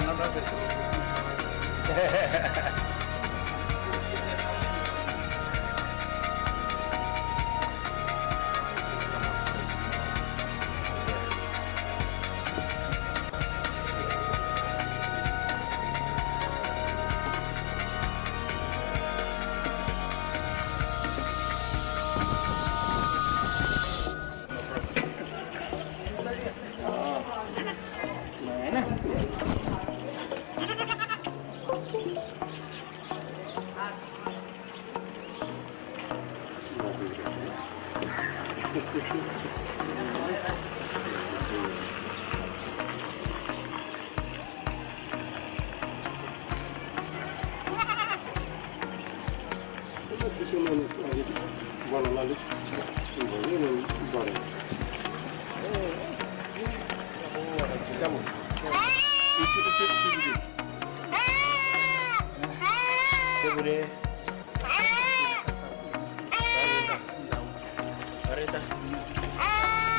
no, not this one.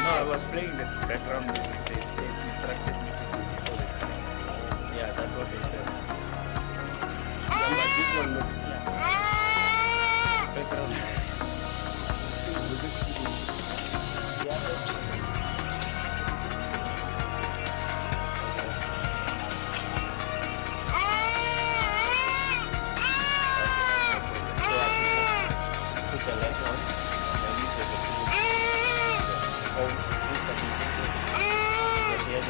No, I was playing the background music they instructed me to do before they start. Yeah, that's what they said. Yeah, but this one, background. So I should just put the light on and then leave the oh, this the because she has a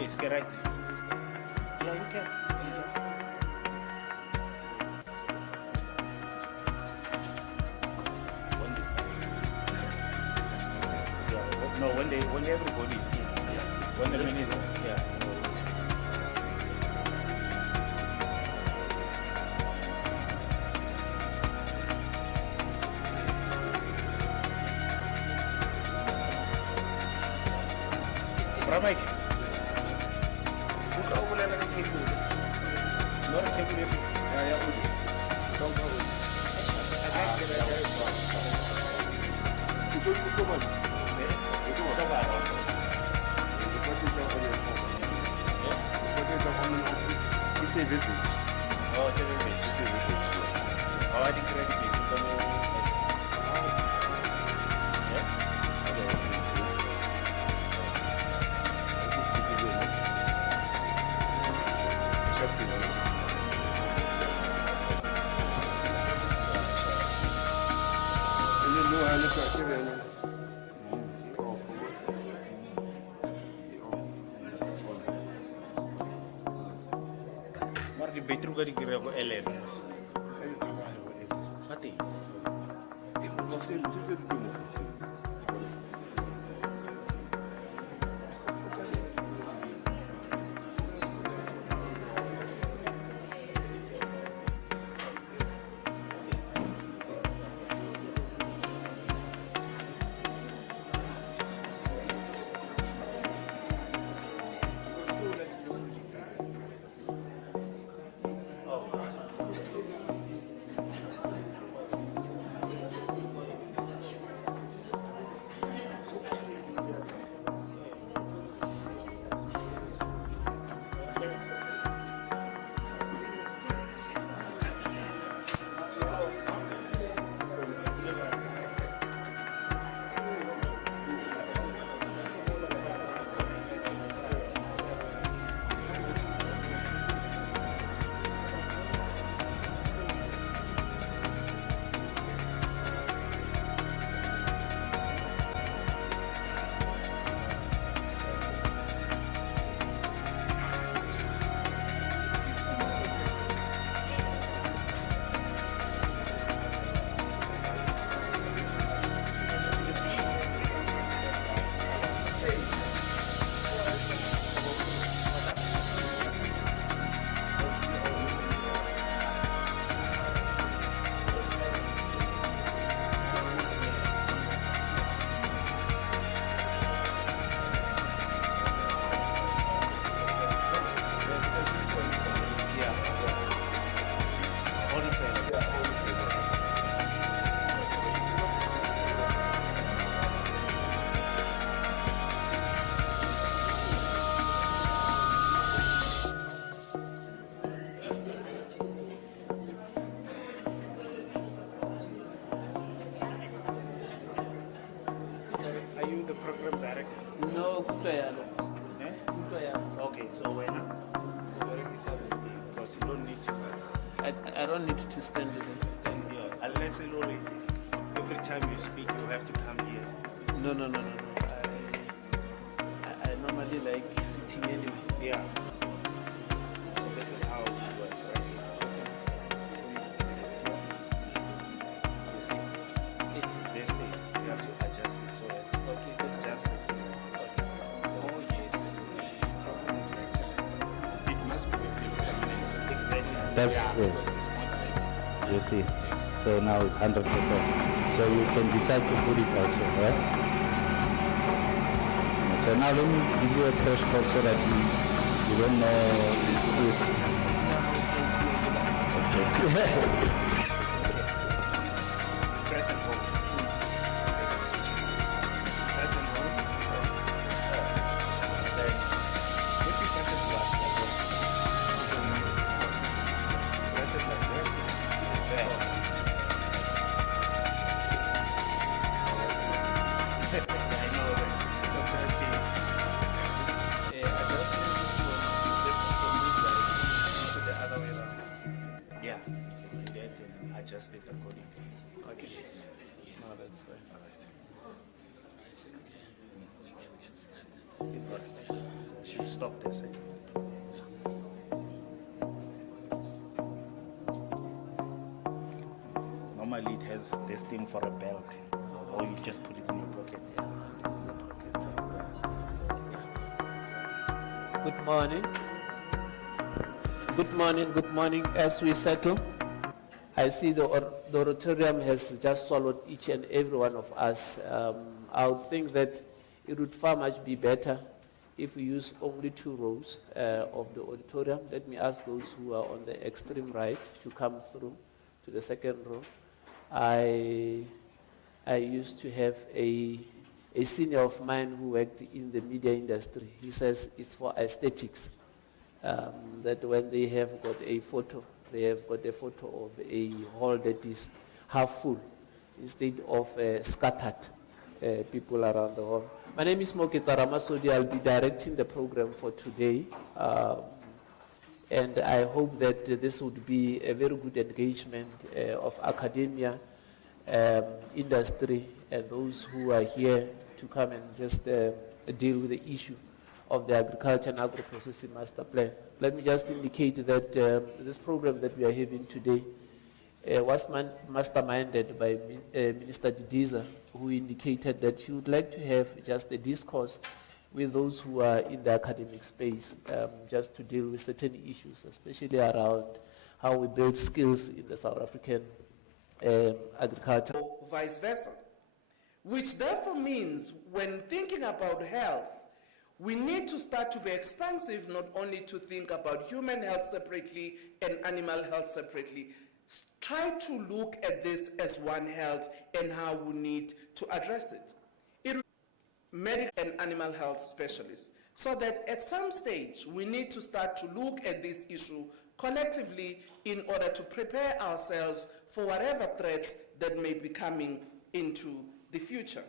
Yes, correct. Yeah, you can. When this yeah, no, when everybody is in. When the minister, yeah. Ramai. Not a table if I don't go. It's a village. Oh, it's a village. It's a village. Oh, I didn't credit it. Mark beter gari kira ko Elenas. Mati. course, you don't need to. I don't need to stand here. Stand here. Unless every time you speak, you have to come here. No. I normally like sitting anyway. Yeah. So this is how it works, right? You see? This thing, you have to adjust it so that it's just sitting. Oh yes, the problem director. It must be with the permanent. Exactly. That's good. Because it's moderated. You see, so now it's 100%. So you can decide to put it also, right? So now let me give you a crash course so that you don't know this. Okay. Press and hold. There's a switching. Press and hold. Then, if you press it twice like this, you can press it like this. Then, I know that sometimes you adjustment this from this side to the other way around. Yeah, and then adjust it accordingly. Okay. No, that's fine. Alright. So I should stop this. Normally it has this thing for a belt, or you just put it in your pocket. Good morning. Good morning. As we settle, I see the auditorium has just swallowed each and every one of us. I would think that it would far much be better if we use only 2 rows of the auditorium. Let me ask those who are on the extreme right to come through to the second row. I used to have a senior of mine who worked in the media industry. He says it's for aesthetics, that when they have got a photo, they have got a photo of a hall that is half full instead of scattered people around the hall. My name is Moketa Ramasodi. I'll be directing the program for today. And I hope that this would be a very good engagement of academia, industry, and those who are here to come and just deal with the issue of the Agriculture and Agro-Processing Master Plan. Let me just indicate that this program that we are having today was masterminded by Minister Didiza, who indicated that she would like to have just a discourse with those who are in the academic space, just to deal with certain issues, especially around how we build skills in the South African agriculture. Or vice versa, which therefore means when thinking about health, we need to start to be expansive, not only to think about human health separately and animal health separately. Try to look at this as one health and how we need to address it. Medical and animal health specialists, so that at some stage we need to start to look at this issue collectively in order to prepare ourselves for whatever threats that may be coming into the future.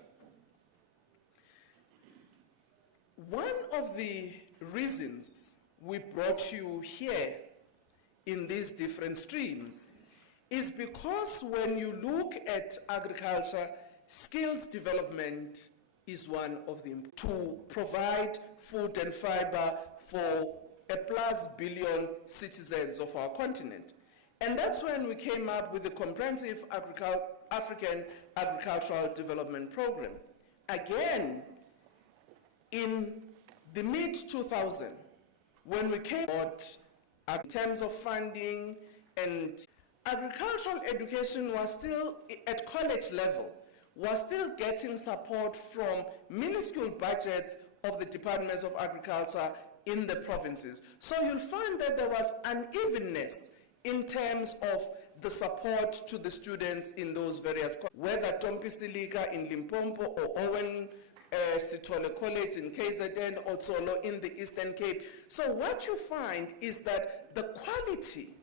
One of the reasons we brought you here in these different streams is because when you look at agriculture, skills development is one of them, to provide food and fiber for a plus billion citizens of our continent. And that's when we came up with the Comprehensive African Agricultural Development Program. Again, in the mid-2000s, when we came out in terms of funding, and agricultural education was still at college level, was still getting support from minuscule budgets of the departments of agriculture in the provinces. So you'll find that there was unevenness in terms of the support to the students in those various, whether Tompi Silika in Limpopo or Owen Sithole College in KZN or Tsolo in the Eastern Cape. So what you find is that the quality,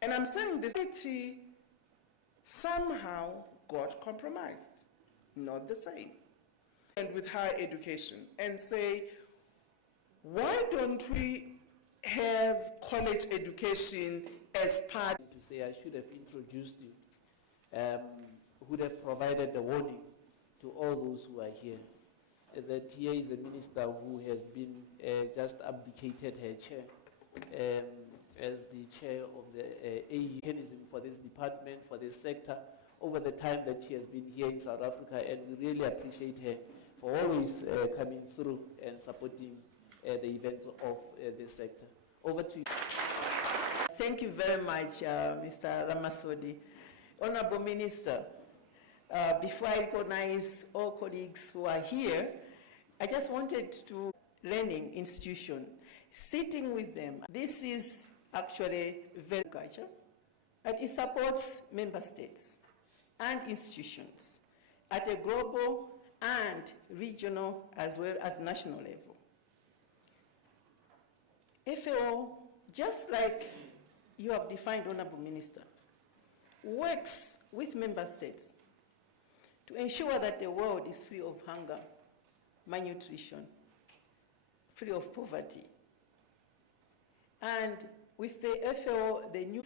and I'm saying this quality somehow got compromised, not the same. And with higher education, and say, why don't we have college education as part. To say I should have introduced you, would have provided a warning to all those who are here, that here is a minister who has been just abdicated her chair as the chair of the AU mechanism for this department, for this sector, over the time that she has been here in South Africa, and we really appreciate her for always coming through and supporting the events of this sector. Over to you. Thank you very much, Mr. Ramasodi. Honorable Minister, before I recognize all colleagues who are here, I just wanted to learning institution, sitting with them. This is actually very culture, and it supports member states and institutions at a global and regional as well as national level. FAO, just like you have defined, Honorable Minister, works with member states to ensure that the world is free of hunger, malnutrition, free of poverty. And with the FAO, the new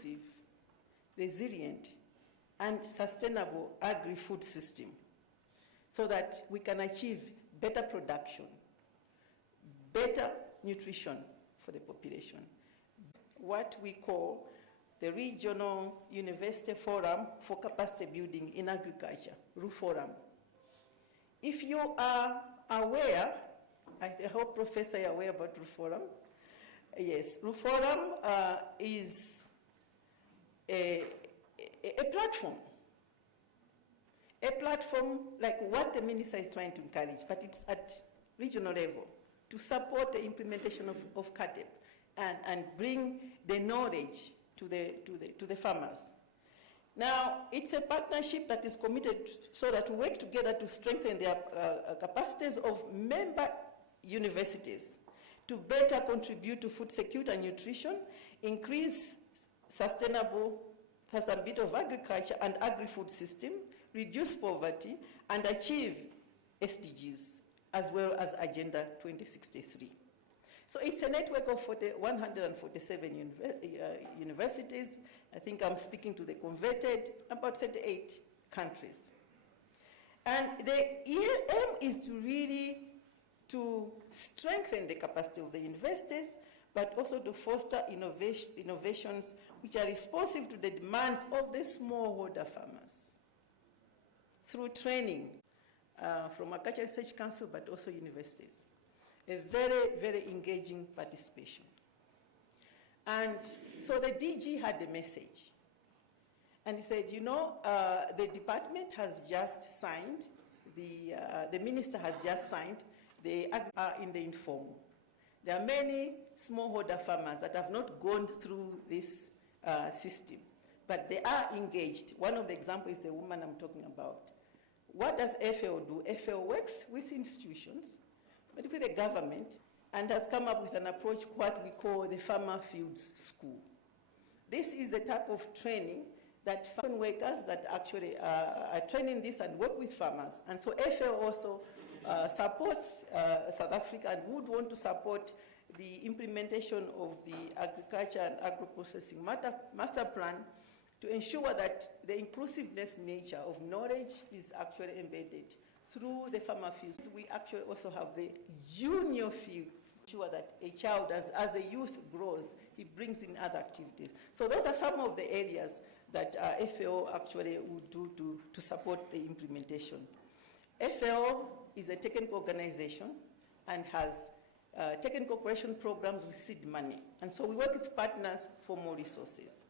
resilient and sustainable agri-food system, so that we can achieve better production, better nutrition for the population. What we call the Regional University Forum for Capacity Building in Agriculture, RUFORUM. If you are aware, I hope Professor you're aware about RUFORUM. Yes, RUFORUM is a platform. A platform like what the minister is trying to encourage, but it's at regional level to support the implementation of CADEP and bring the knowledge to the farmers. Now, it's a partnership that is committed so that we work together to strengthen the capacities of member universities to better contribute to food security and nutrition, increase sustainability of agriculture and agri-food system, reduce poverty, and achieve SDGs, as well as Agenda 2063. So it's a network of 147 universities. I think I'm speaking to the converted, about 38 countries. And the aim is to really to strengthen the capacity of the universities, but also to foster innovations which are responsive to the demands of the smallholder farmers through training from Agricultural Research Council, but also universities. A very, very engaging participation. And so the DG had a message. And he said, you know, the department has just signed, the minister has just signed, they are in the informal. There are many smallholder farmers that have not gone through this system, but they are engaged. One of the examples is the woman I'm talking about. What does FAO do? FAO works with institutions, but with the government, and has come up with an approach, what we call the Farmer Fields School. This is the type of training that farm workers that actually are training this and work with farmers. And so FAO also supports South Africa and would want to support the implementation of the Agriculture and Agro-Processing Master Plan to ensure that the inclusiveness nature of knowledge is actually embedded through the farmer fields. We actually also have the junior field, ensure that a child, as a youth grows, he brings in other activities. So those are some of the areas that FAO actually would do to support the implementation. FAO is a technical organization and has technical cooperation programs with seed money. And so we work with partners for more resources.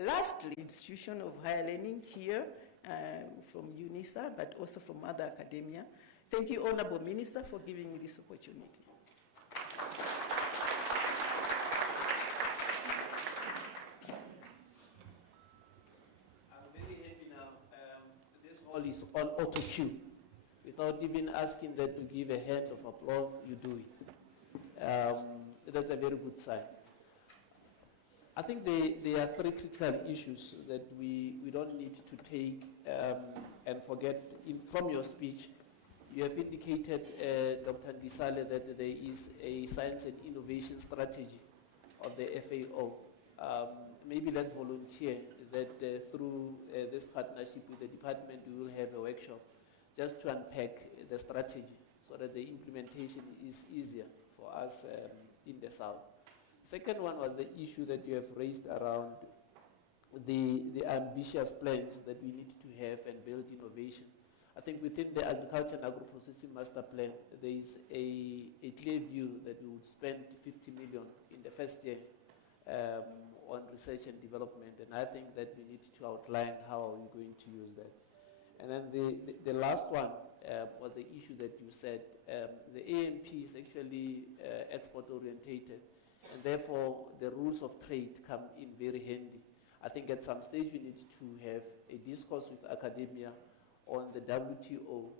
Lastly, institution of higher learning here from Unisa, but also from other academia. Thank you, Honorable Minister, for giving me this opportunity. I'm very happy now. This hall is on auto cue. Without even asking them to give a hand of applause, you do it. That's a very good sign. I think there are three critical issues that we don't need to take and forget. From your speech, you have indicated, Dr. Ndisale, that there is a science and innovation strategy of the FAO. Maybe let's volunteer that through this partnership with the department, we will have a workshop just to unpack the strategy so that the implementation is easier for us in the South. Second one was the issue that you have raised around the ambitious plans that we need to have and build innovation. I think within the Agriculture and Agro-Processing Master Plan, there is a clear view that we would spend 50 million in the first year on research and development, and I think that we need to outline how are we going to use that. And then the last one was the issue that you said. The AMP is actually export orientated, and therefore the rules of trade come in very handy. I think at some stage we need to have a discourse with academia on the WTO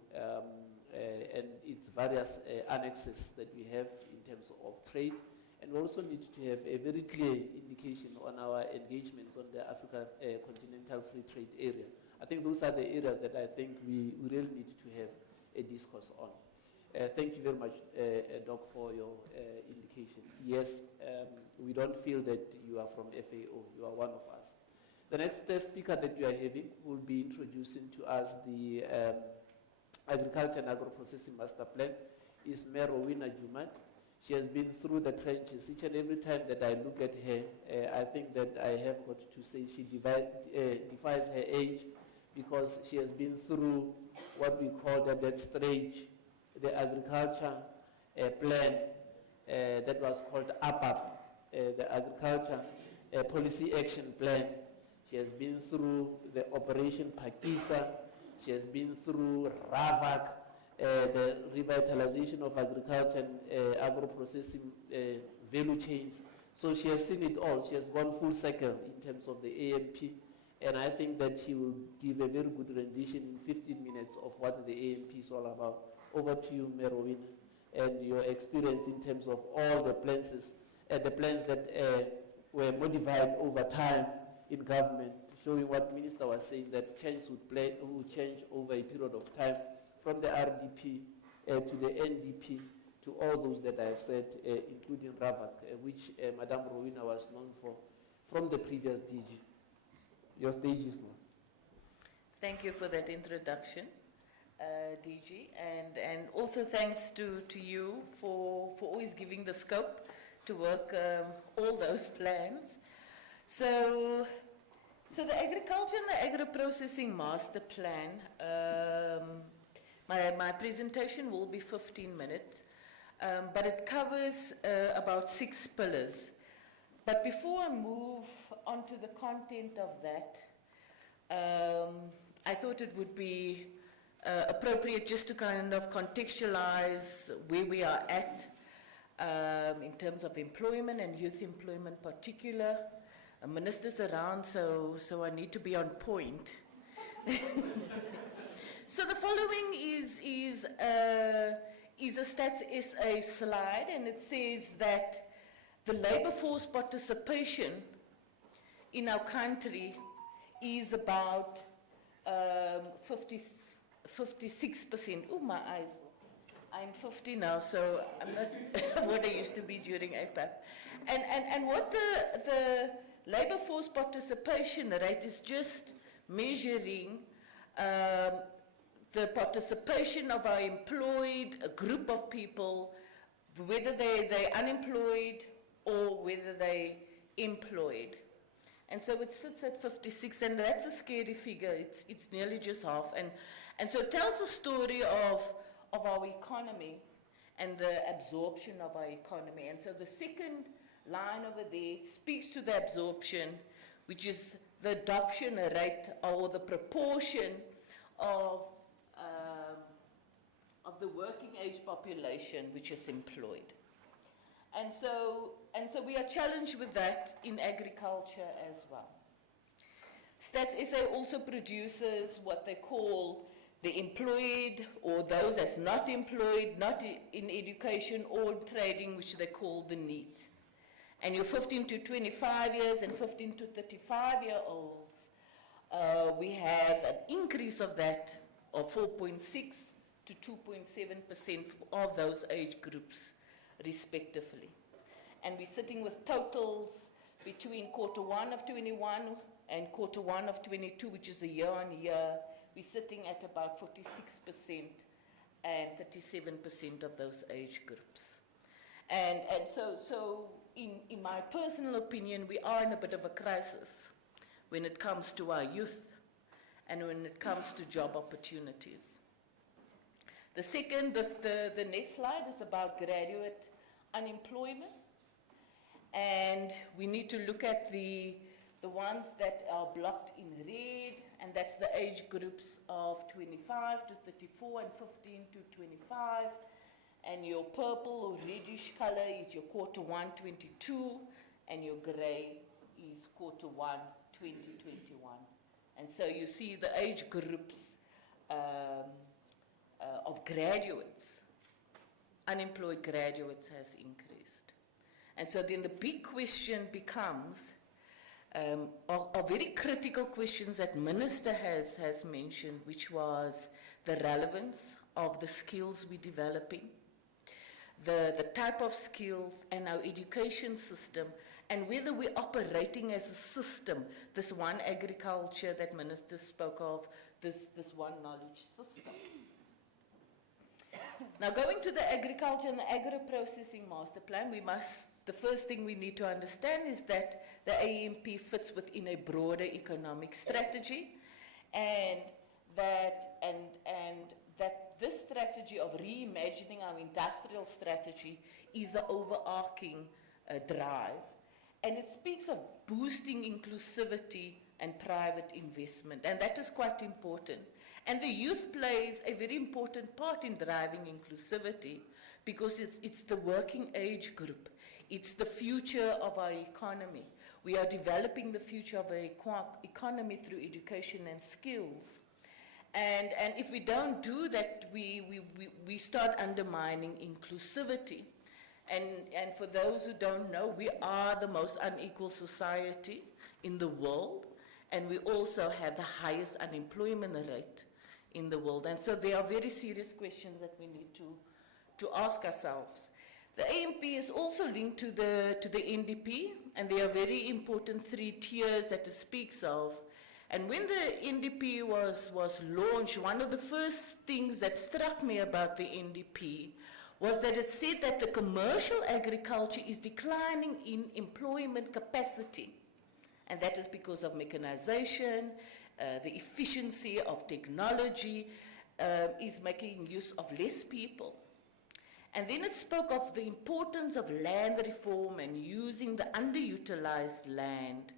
and its various annexes that we have in terms of trade. And we also need to have a very clear indication on our engagements on the Africa Continental Free Trade Area. I think those are the areas that I think we really need to have a discourse on. Thank you very much, Doc, for your indication. Yes, we don't feel that you are from FAO, you are one of us. The next speaker that you are having will be introducing to us the Agriculture and Agro-Processing Master Plan is Mayor Rowena Jumat. She has been through the trenches. Each and every time that I look at her, I think that I have got to say she defies her age, because she has been through what we call the dead stage, the agriculture plan that was called APAP, the Agriculture Policy Action Plan. She has been through the Operation Pakisa. She has been through RAVAC, the revitalization of agriculture and agro-processing value chains. So she has seen it all. She has gone full circle in terms of the AMP. And I think that she will give a very good rendition in 15 minutes of what the AMP is all about. Over to you, Mayor Rowena, and your experience in terms of all the plans that were modified over time in government, showing what Minister was saying, that change would change over a period of time from the RDP to the NDP to all those that I have said, including RAVAC, which Madam Rowena was known for from the previous DG. Your stage is now. Thank you for that introduction, DG, and also thanks to you for always giving the scope to work all those plans. So the Agriculture and the Agro-Processing Master Plan, my presentation will be 15 minutes, but it covers about 6 pillars. But before I move on to the content of that, I thought it would be appropriate just to kind of contextualize where we are at in terms of employment and youth employment in particular. A minister's around, so I need to be on point. So the following is a Stats SA slide, and it says that the labor force participation in our country is about 56%. Oh, my eyes. I'm 50 now, so I'm not what I used to be during APAP. And what the labor force participation rate is just measuring the participation of our employed group of people, whether they're unemployed or whether they're employed. And so it sits at 56, and that's a scary figure. It's nearly just half. And so it tells the story of our economy and the absorption of our economy. And so the second line over there speaks to the absorption, which is the adoption rate or the proportion of the working age population which is employed. And so we are challenged with that in agriculture as well. Stats SA also produces what they call the employed, or those that's not employed, not in education or trading, which they call the NEET. And your 15 to 25 years and 15 to 35-year-olds, we have an increase of that of 4.6 to 2.7% of those age groups, respectively. and we're sitting with totals between Q1 of 21 and Q1 of 22, which is a year on year. We're sitting at about 46% and 37% of those age groups. And so in my personal opinion, we are in a bit of a crisis when it comes to our youth and when it comes to job opportunities. The second, the next slide is about graduate unemployment. And we need to look at the ones that are blocked in red, and that's the age groups of 25 to 34 and 15 to 25. And your purple or reddish color is your Q1 22, and your gray is Q1 2021. And so you see the age groups of graduates, unemployed graduates, has increased. And so then the big question becomes, are very critical questions that Minister has mentioned, which was the relevance of the skills we're developing, the type of skills and our education system, and whether we're operating as a system, this one agriculture that Minister spoke of, this one knowledge system. Now, going to the agriculture and the agro-processing master plan, the first thing we need to understand is that the AMP fits within a broader economic strategy, and that this strategy of reimagining our industrial strategy is the overarching drive. And it speaks of boosting inclusivity and private investment, and that is quite important. And the youth plays a very important part in driving inclusivity because it's the working age group. It's the future of our economy. We are developing the future of our economy through education and skills. And if we don't do that, we start undermining inclusivity. And for those who don't know, we are the most unequal society in the world, and we also have the highest unemployment rate in the world. And so there are very serious questions that we need to ask ourselves. The AMP is also linked to the NDP, and there are very important 3 tiers that it speaks of. And when the NDP was launched, one of the first things that struck me about the NDP was that it said that the commercial agriculture is declining in employment capacity. And that is because of mechanization, the efficiency of technology is making use of less people. And then it spoke of the importance of land reform and using the underutilized land.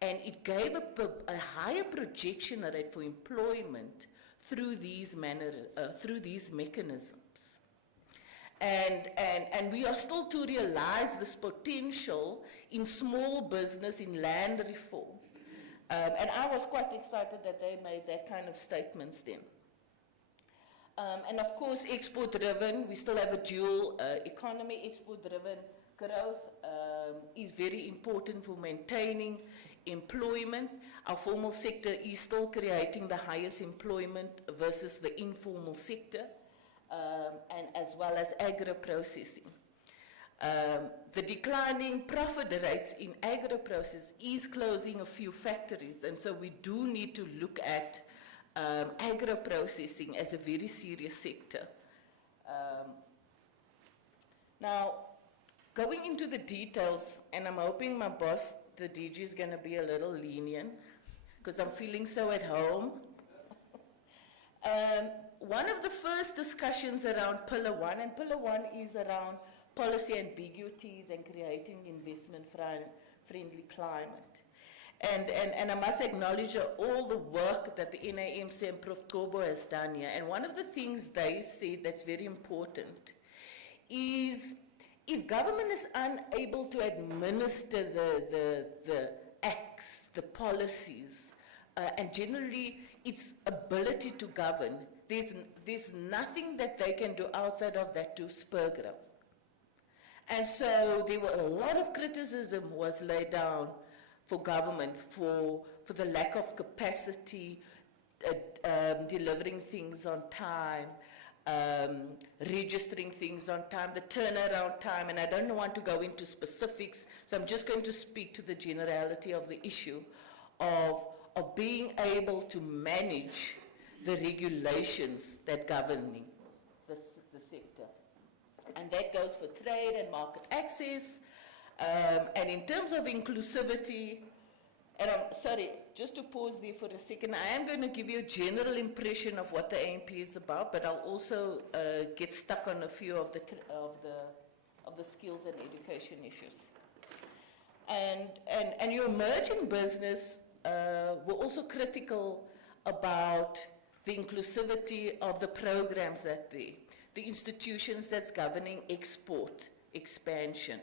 And it gave a higher projection rate for employment through these mechanisms. And we are still to realize this potential in small business, in land reform. And I was quite excited that they made that kind of statements then. And of course, export-driven, we still have a dual economy. Export-driven growth is very important for maintaining employment. Our formal sector is still creating the highest employment versus the informal sector, and as well as agro-processing. The declining profit rates in agro-process is closing a few factories, and so we do need to look at agro-processing as a very serious sector. Now, going into the details, and I'm hoping my boss, the DG, is going to be a little lenient, because I'm feeling so at home. One of the first discussions around Pillar 1, and Pillar 1 is around policy ambiguities and creating investment-friendly climate. And I must acknowledge all the work that the NAMC and Prof. Kobo has done here. And one of the things they said that's very important is if government is unable to administer the acts, the policies, and generally its ability to govern, there's nothing that they can do outside of that to spur growth. And so there were a lot of criticism was laid down for government for the lack of capacity, delivering things on time, registering things on time, the turnaround time, and I don't want to go into specifics, so I'm just going to speak to the generality of the issue of being able to manage the regulations that govern the sector. And that goes for trade and market access. And in terms of inclusivity, and I'm sorry, just to pause there for a second, I am going to give you a general impression of what the AMP is about, but I'll also get stuck on a few of the skills and education issues. And your emerging business were also critical about the inclusivity of the programs that the institutions that's governing export, expansion.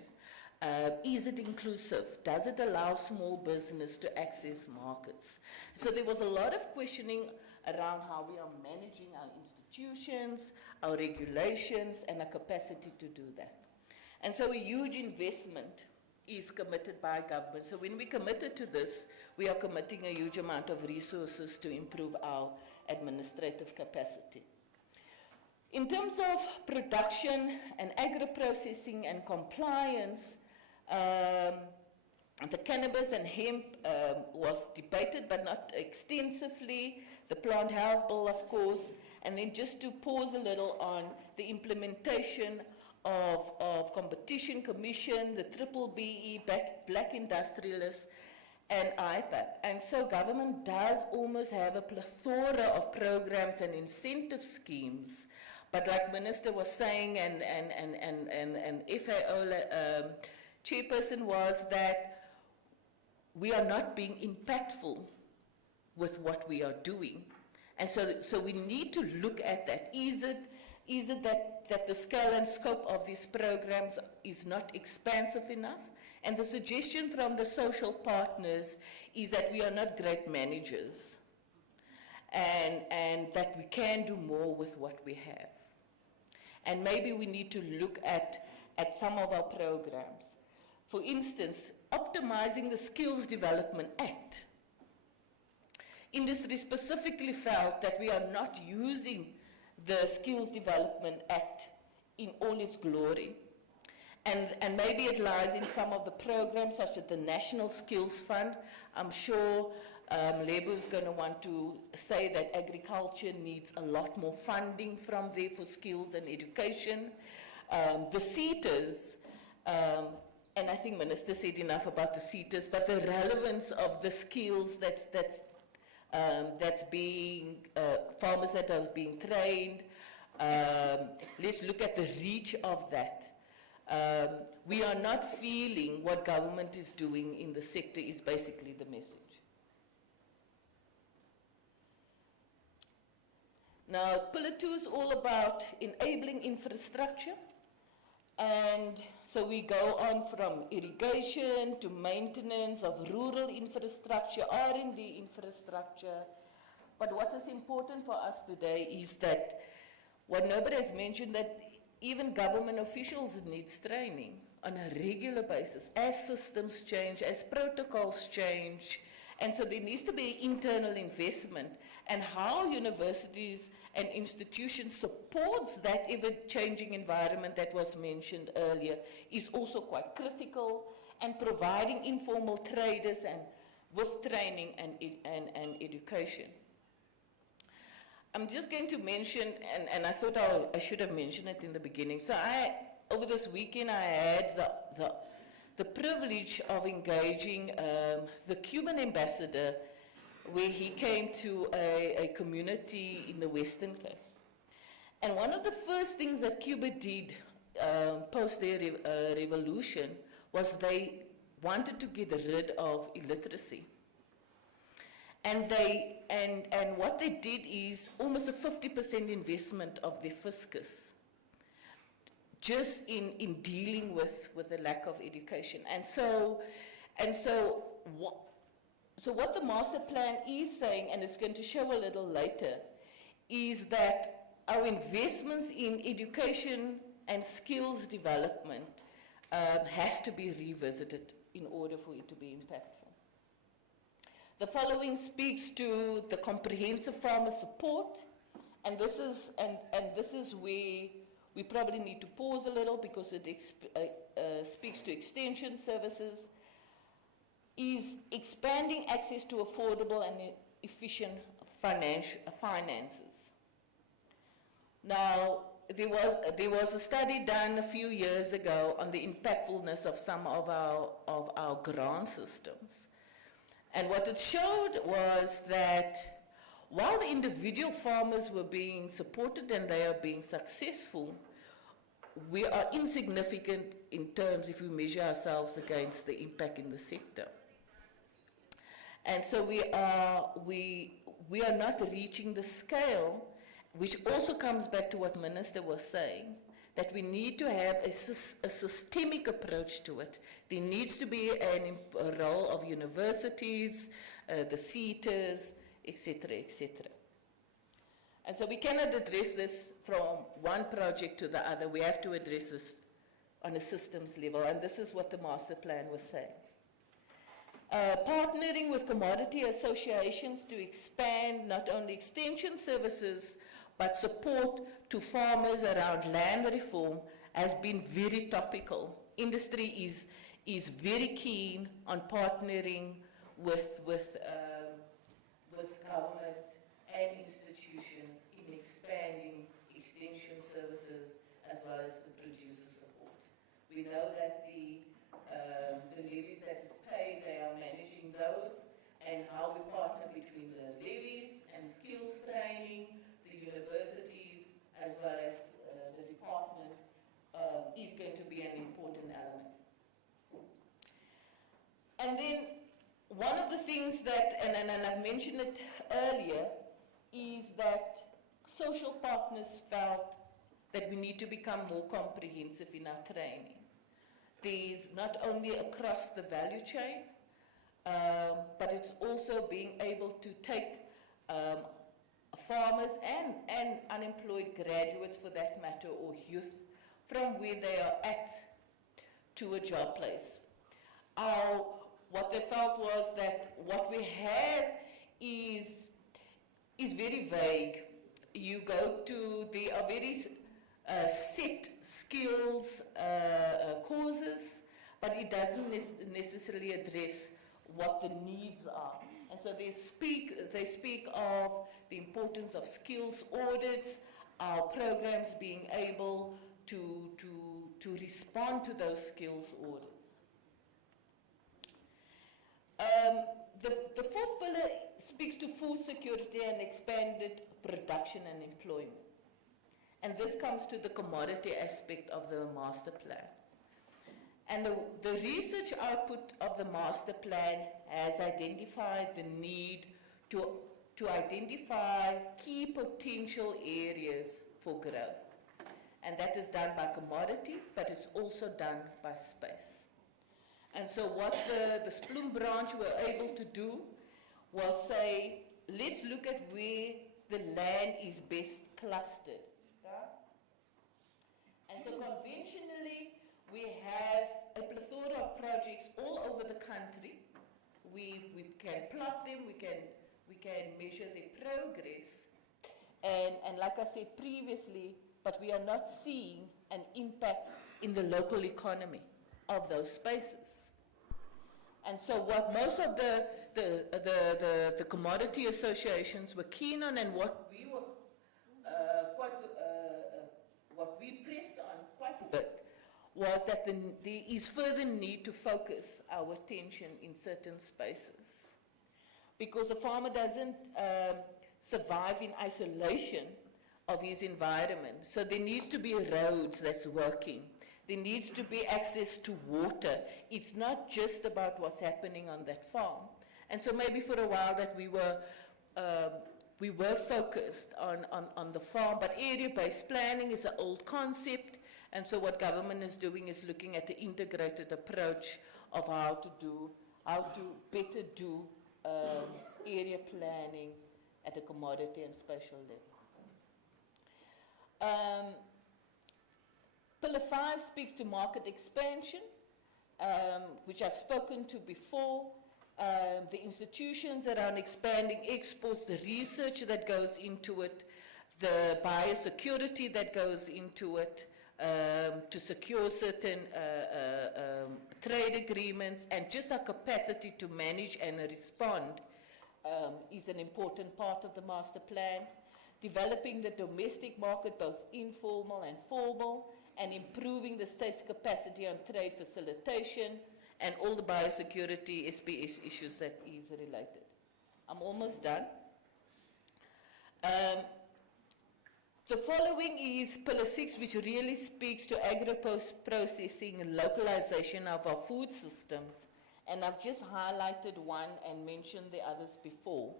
Is it inclusive? Does it allow small business to access markets? So there was a lot of questioning around how we are managing our institutions, our regulations, and our capacity to do that. And so a huge investment is committed by government. So when we committed to this, we are committing a huge amount of resources to improve our administrative capacity. In terms of production and agro-processing and compliance, the cannabis and hemp was debated, but not extensively. The plant health bill, of course, and then just to pause a little on the implementation of Competition Commission, the BBBE, Black Industrialists, and IPAP. And so government does almost have a plethora of programs and incentive schemes. But like Minister was saying, and FAO chairperson was that we are not being impactful with what we are doing. And so we need to look at that. Is it that the scale and scope of these programs is not expansive enough? And the suggestion from the social partners is that we are not great managers and that we can do more with what we have. And maybe we need to look at some of our programs. For instance, optimizing the Skills Development Act. Industry specifically felt that we are not using the Skills Development Act in all its glory. And maybe it lies in some of the programs, such as the National Skills Fund. I'm sure Lebo is going to want to say that agriculture needs a lot more funding from there for skills and education. The CETAs, and I think Minister said enough about the CETAs, but the relevance of the skills that's being, farmers that are being trained. Let's look at the reach of that. We are not feeling what government is doing in the sector is basically the message. Now, Pillar 2 is all about enabling infrastructure. And so we go on from irrigation to maintenance of rural infrastructure, R&D infrastructure. But what is important for us today is that what nobody has mentioned, that even government officials need training on a regular basis as systems change, as protocols change. And so there needs to be internal investment, and how universities and institutions supports that ever-changing environment that was mentioned earlier is also quite critical, and providing informal traders and with training and education. I'm just going to mention, and I thought I should have mentioned it in the beginning. So over this weekend, I had the privilege of engaging the Cuban ambassador, where he came to a community in the Western Cape. And one of the first things that Cuba did post their revolution was they wanted to get rid of illiteracy. And what they did is almost a 50% investment of their fiscus just in dealing with the lack of education. So what the master plan is saying, and it's going to show a little later, is that our investments in education and skills development has to be revisited in order for it to be impactful. The following speaks to the comprehensive farmer support And this is where we probably need to pause a little because it speaks to extension services, is expanding access to affordable and efficient finances. Now, there was a study done a few years ago on the impactfulness of some of our grant systems. And what it showed was that while the individual farmers were being supported and they are being successful, we are insignificant in terms if we measure ourselves against the impact in the sector. And so we are not reaching the scale, which also comes back to what Minister was saying, that we need to have a systemic approach to it. There needs to be a role of universities, the CETAs, etc., etc. And so we cannot address this from one project to the other. We have to address this on a systems level, and this is what the master plan was saying. Partnering with commodity associations to expand not only extension services, but support to farmers around land reform has been very topical. Industry is very keen on partnering with government and institutions in expanding extension services as well as the producer support. We know that the levies that is paid, they are managing those, and how we partner between the levies and skills training, the universities, as well as the department, is going to be an important element. And then one of the things that, and I've mentioned it earlier, is that social partners felt that we need to become more comprehensive in our training. There's not only across the value chain, but it's also being able to take farmers and unemployed graduates, for that matter, or youth, from where they are at to a job place. What they felt was that what we have is very vague. You go to, there are very set skills courses, but it doesn't necessarily address what the needs are. And so they speak of the importance of skills audits, our programs being able to respond to those skills audits. The fourth pillar speaks to food security and expanded production and employment. And this comes to the commodity aspect of the master plan. And the research output of the master plan has identified the need to identify key potential areas for growth. And that is done by commodity, but it's also done by space. And so what the Sploem branch were able to do was say, let's look at where the land is best clustered. Right? And so conventionally, we have a plethora of projects all over the country. We can plot them, we can measure their progress. And like I said previously, but we are not seeing an impact in the local economy of those spaces. And so what most of the commodity associations were keen on, and what we were what we pressed on quite a bit, was that there is further need to focus our attention in certain spaces. Because a farmer doesn't survive in isolation of his environment. So there needs to be roads that's working. There needs to be access to water. It's not just about what's happening on that farm. And so maybe for a while that we were focused on the farm, but area-based planning is an old concept. And so what government is doing is looking at the integrated approach of how to better do area planning at a commodity and spatial level. Pillar 5 speaks to market expansion, which I've spoken to before. The institutions around expanding exports, the research that goes into it, the biosecurity that goes into it, to secure certain trade agreements, and just our capacity to manage and respond is an important part of the master plan. Developing the domestic market, both informal and formal, and improving the state's capacity on trade facilitation, and all the biosecurity SPS issues that is related. I'm almost done. The following is Pillar 6, which really speaks to agro-processing and localization of our food systems. And I've just highlighted one and mentioned the others before.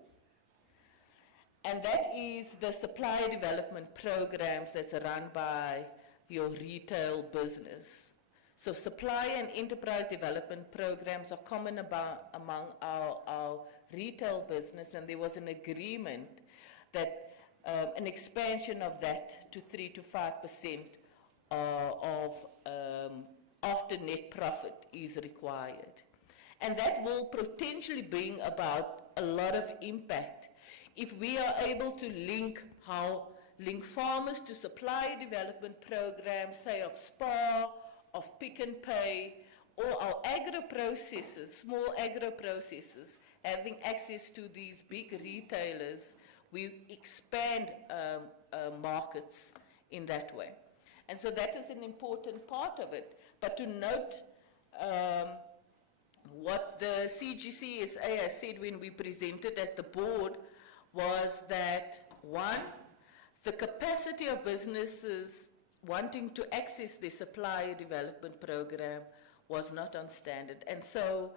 And that is the supply development programs that's run by your retail business. So supply and enterprise development programs are common among our retail business, and there was an agreement that an expansion of that to 3 to 5% of after net profit is required. And that will potentially bring about a lot of impact if we are able to link farmers to supply development programs, say of SPAR, of Pick and Pay, or our agro-processors, small agro-processors, having access to these big retailers. We expand markets in that way. And so that is an important part of it. But to note what the CGCSA has said when we presented at the board was that, one, the capacity of businesses wanting to access the supply development program was not on standard. And so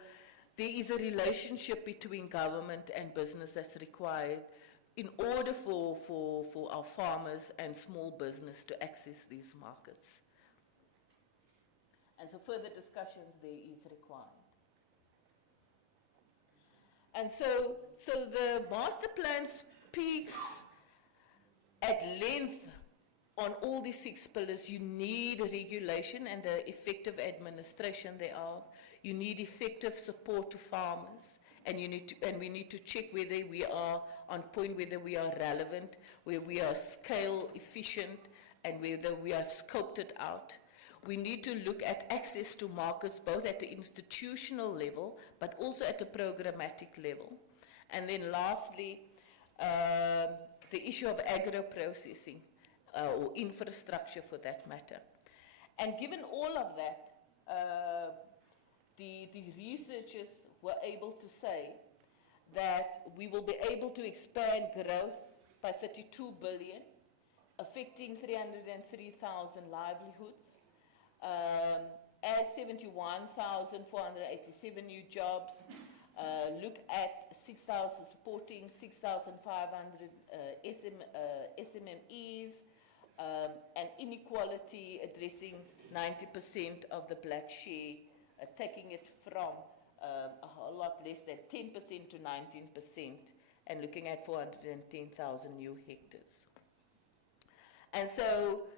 there is a relationship between government and business that's required in order for our farmers and small business to access these markets. And so further discussions there is required. And so the master plan speaks at length on all these 6 pillars. You need regulation and the effective administration thereof. You need effective support to farmers. And we need to check whether we are on point, whether we are relevant, whether we are scale efficient, and whether we have scoped it out. We need to look at access to markets both at the institutional level, but also at the programmatic level. And then lastly, the issue of agro-processing, or infrastructure for that matter. And given all of that, the researchers were able to say that we will be able to expand growth by 32 billion, affecting 303,000 livelihoods, add 71,487 new jobs, look at 6,000, supporting 6,500 SMMEs, and inequality addressing 90% of the black share, taking it from a lot less than 10% to 19%, and looking at 410,000 new hectares. And so,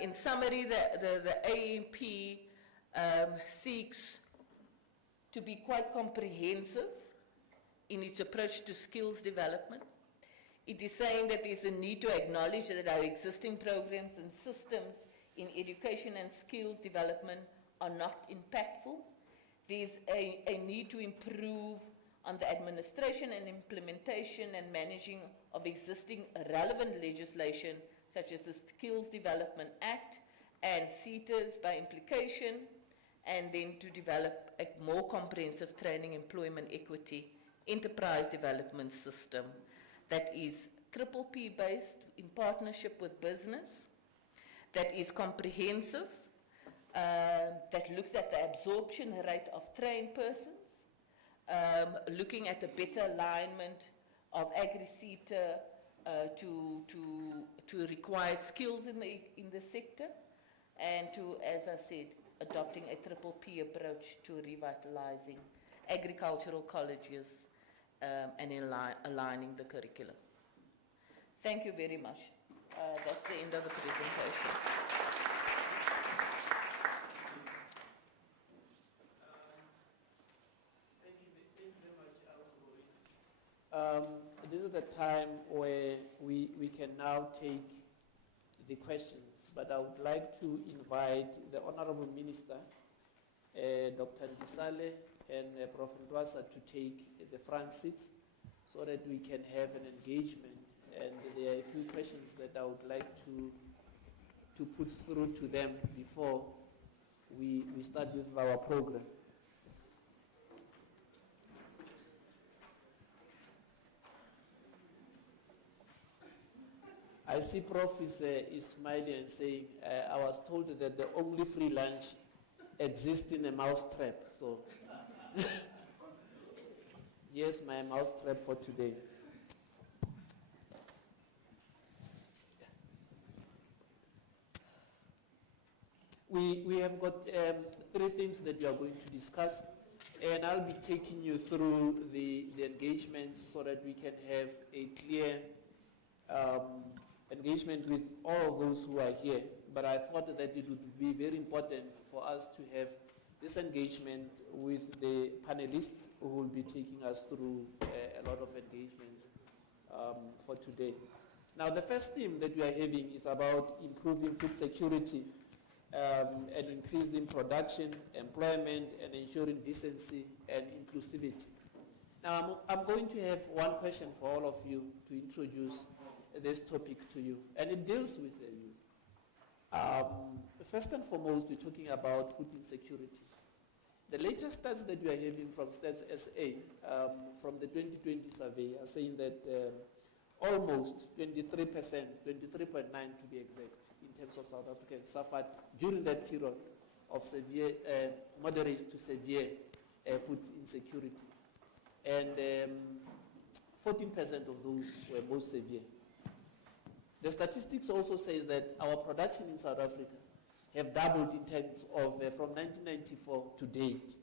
in summary, the AMP seeks to be quite comprehensive in its approach to skills development. It is saying that there's a need to acknowledge that our existing programs and systems in education and skills development are not impactful. There's a need to improve on the administration and implementation and managing of existing relevant legislation, such as the Skills Development Act and CETAs by implication, and then to develop a more comprehensive training, employment equity, enterprise development system that is PPP based in partnership with business, that is comprehensive, that looks at the absorption rate of trained persons, looking at the better alignment of agri-CETA to required skills in the sector, and to, as I said, adopting a PPP approach to revitalizing agricultural colleges and aligning the curriculum. Thank you very much. That's the end of the presentation. Thank you very much, This is the time where we can now take the questions, but I would like to invite the Honorable Minister, Dr. Ndisale and Prof. Ndwasa to take the front seats so that we can have an engagement. And there are a few questions that I would like to put through to them before we start with our program. I see Prof is smiling and saying, I was told that the only free lunch exists in a mousetrap. So, here's my mousetrap for today. We have got 3 things that we are going to discuss, and I'll be taking you through the engagements so that we can have a clear engagement with all of those who are here. But I thought that it would be very important for us to have this engagement with the panelists who will be taking us through a lot of engagements for today. Now, the first theme that we are having is about improving food security and increasing production, employment, and ensuring decency and inclusivity. Now, I'm going to have one question for all of you to introduce this topic to you, and it deals with the youth. First and foremost, we're talking about food insecurity. The latest stats that we are having from Stats SA, from the 2020 survey, are saying that almost 23%, 23.9 to be exact, in terms of South Africans suffered during that period of severe, moderate to severe food insecurity. And 14% of those were most severe. The statistics also says that our production in South Africa have doubled in terms of from 1994 to date.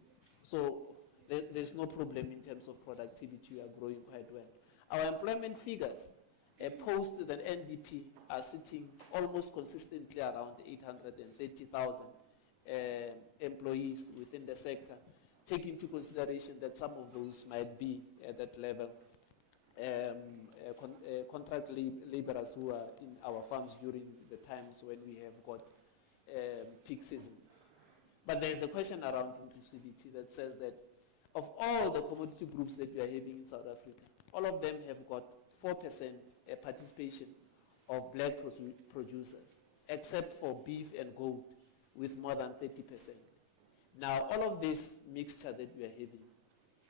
So there's no problem in terms of productivity. We are growing quite well. Our employment figures post the NDP are sitting almost consistently around 830,000 employees within the sector. Take into consideration that some of those might be at that level. Contract laborers who are in our farms during the times when we have got peak season. But there's a question around inclusivity that says that of all the commodity groups that we are having in South Africa, all of them have got 4% participation of black producers, except for beef and goat with more than 30%. Now, all of this mixture that we are having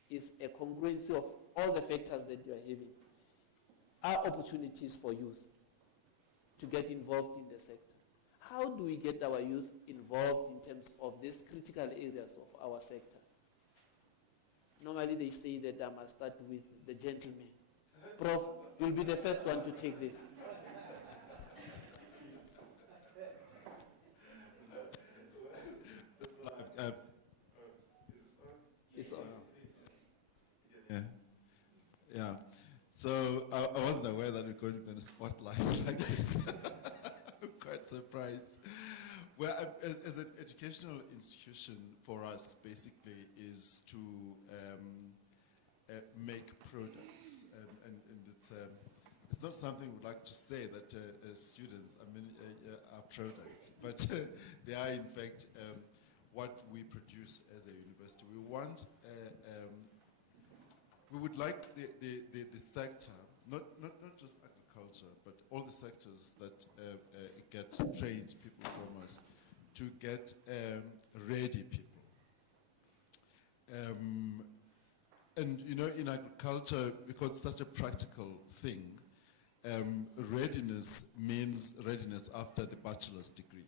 is a congruency of all the factors that we are having are opportunities for youth to get involved in the sector. How do we get our youth involved in terms of these critical areas of our sector? Normally they say that I must start with the gentleman. Prof, you'll be the first one to take this. It's on. Yeah. Yeah. So I wasn't aware that we're going to be in a spotlight like this. I'm quite surprised. Well, as an educational institution, for us, basically, is to make products, and it's not something we'd like to say that students are products, but they are in fact what we produce as a university. We would like the sector, not just agriculture, but all the sectors that get trained people from us, to get ready people. And you know, in agriculture, because it's such a practical thing, readiness means readiness after the bachelor's degree.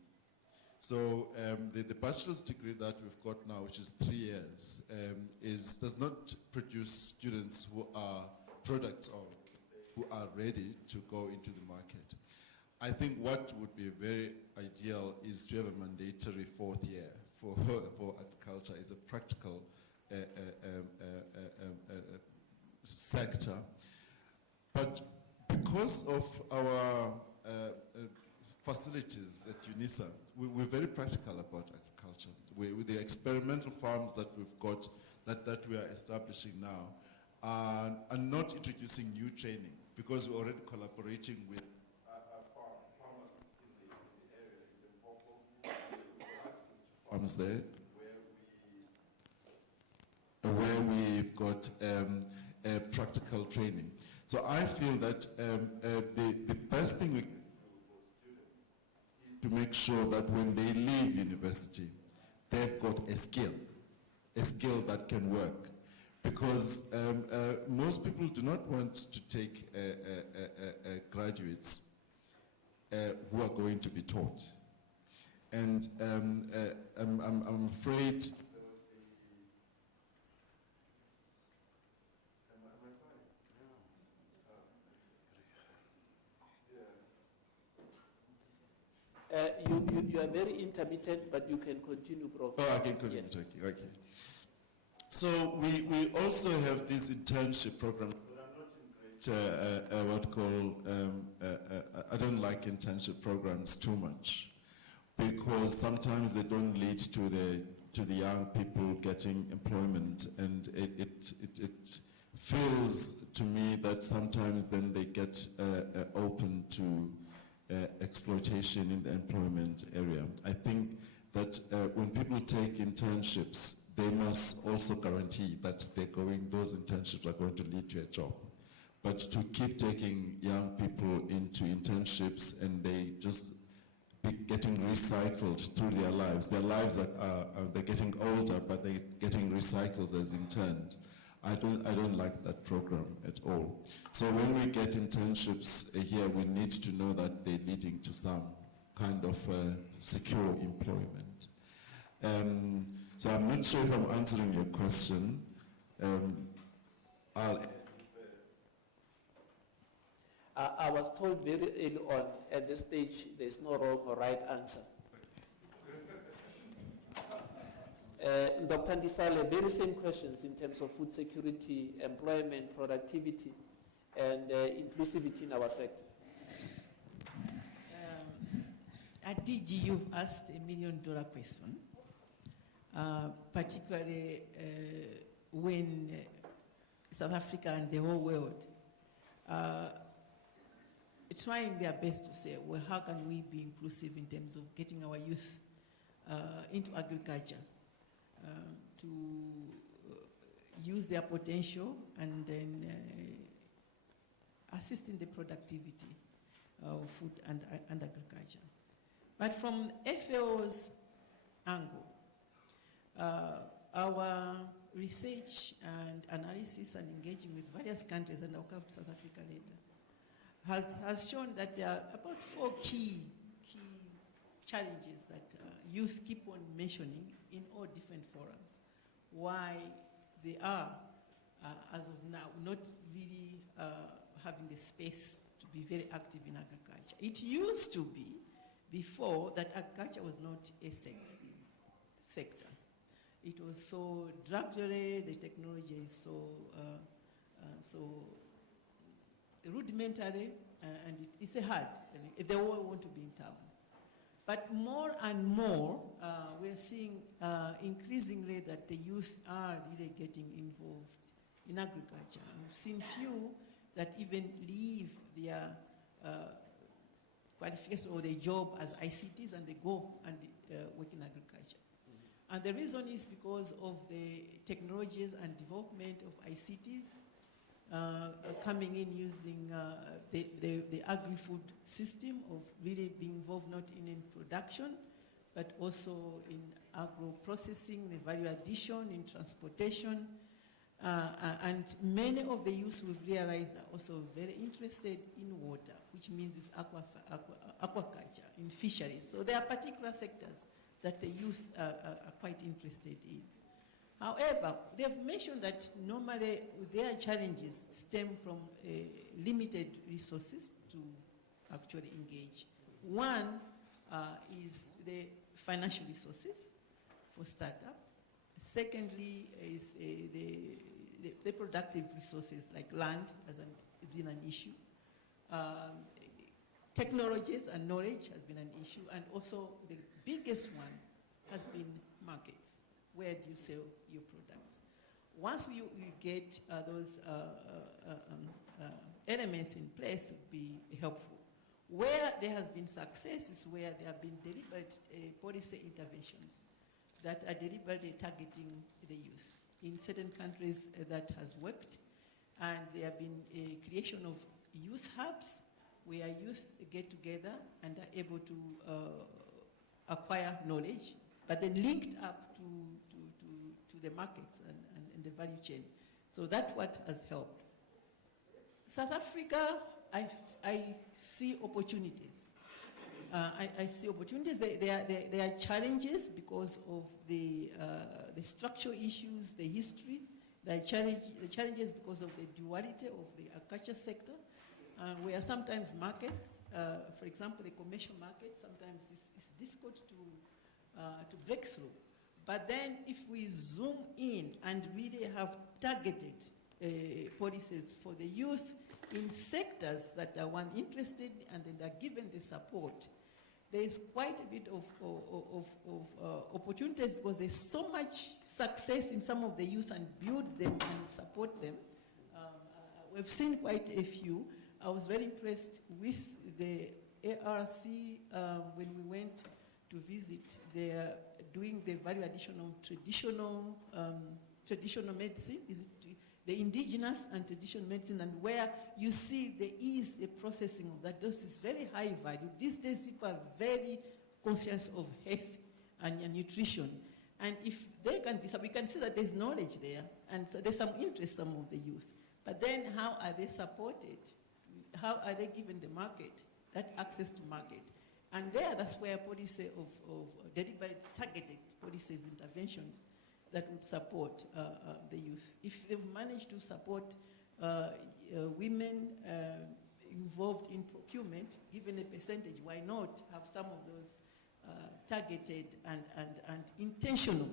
So the bachelor's degree that we've got now, which is 3 years, does not produce students who are products or who are ready to go into the market. I think what would be very ideal is to have a mandatory 4th year for agriculture. It's a practical sector. But because of our facilities at Unisa, we're very practical about agriculture. With the experimental farms that we've got, that we are establishing now, are and not introducing new training, because we're already collaborating with farmers in the area, in the farms there, where we've got practical training. So I feel that the best thing we can do for students is to make sure that when they leave university, they've got a skill that can work. Because most people do not want to take graduates who are going to be taught. And I'm afraid you are very intermittent, but you can continue, Prof. Oh, I can continue. Yes. Okay. So we also have these internship programs. But I'm not in great, I don't like internship programs too much, because sometimes they don't lead to the young people getting employment, and it feels to me that sometimes then they get open to exploitation in the employment area. I think that when people take internships, they must also guarantee that those internships are going to lead to a job. But to keep taking young people into internships and they just be getting recycled through their lives they're getting older, but they're getting recycled as interns. I don't like that program at all. So when we get internships here, we need to know that they're leading to some kind of secure employment. So I'm not sure if I'm answering your question. I was told very early on, at this stage, there's no wrong or right answer. Dr. Ndisale, very same questions in terms of food security, employment, productivity, and inclusivity in our sector. At DG, you've asked $1 million question, particularly when South Africa and the whole world trying their best to say, well, how can we be inclusive in terms of getting our youth into agriculture, to use their potential and then assist in the productivity of food and agriculture. But from FAO's angle, our research and analysis and engaging with various countries, and I'll come to South Africa later, has shown that there are about 4 key challenges that youth keep on mentioning in all different forums. Why they are, as of now, not really having the space to be very active in agriculture. It used to be, before, that agriculture was not a sexy sector. It was so drudgery, the technology is so rudimentary, and it's a hard, if they all want to be in town. But more and more, we're seeing increasingly that the youth are really getting involved in agriculture. We've seen few that even leave their qualification or their job as ICTs and they go and work in agriculture. Mm-hmm. And the reason is because of the technologies and development of ICTs coming in using the agri-food system of really being involved not in production, but also in agro-processing, the value addition, in transportation. And many of the youth we've realized are also very interested in water, which means it's aquaculture, in fisheries. So there are particular sectors that the youth are quite interested in. However, they've mentioned that normally their challenges stem from limited resources to actually engage. One is the financial resources for startup. Secondly is the productive resources like land has been an issue. Technologies and knowledge has been an issue, and also the biggest one has been markets. Where do you sell your products? Once you get those elements in place, would be helpful. Where there has been success is where there have been deliberate policy interventions that are deliberately targeting the youth. In certain countries that has worked, and there have been a creation of youth hubs where youth get together and are able to acquire knowledge, but then linked up to the markets and the value chain. So that's what has helped. South Africa, I see opportunities. I see opportunities. There are challenges because of the structural issues, the history. There are challenges because of the duality of the agriculture sector, where sometimes markets, for example, the commercial market, sometimes it's difficult to break through. But then if we zoom in and really have targeted policies for the youth in sectors that are one interested and then they're given the support, there is quite a bit of opportunities because there's so much success in some of the youth and build them and support them. We've seen quite a few. I was very impressed with the ARC when we went to visit. They're doing the value addition of traditional medicine, is it the indigenous and traditional medicine, and where you see there is a processing of that. This is very high value. These days people are very conscious of health and nutrition. And if they can be, so we can see that there's knowledge there, and so there's some interest, some of the youth. But then how are they supported? How are they given the market, that access to market? And that's where policy of deliberate targeted policies, interventions that would support the youth. If they've managed to support women involved in procurement, given a percentage, why not have some of those targeted and intentional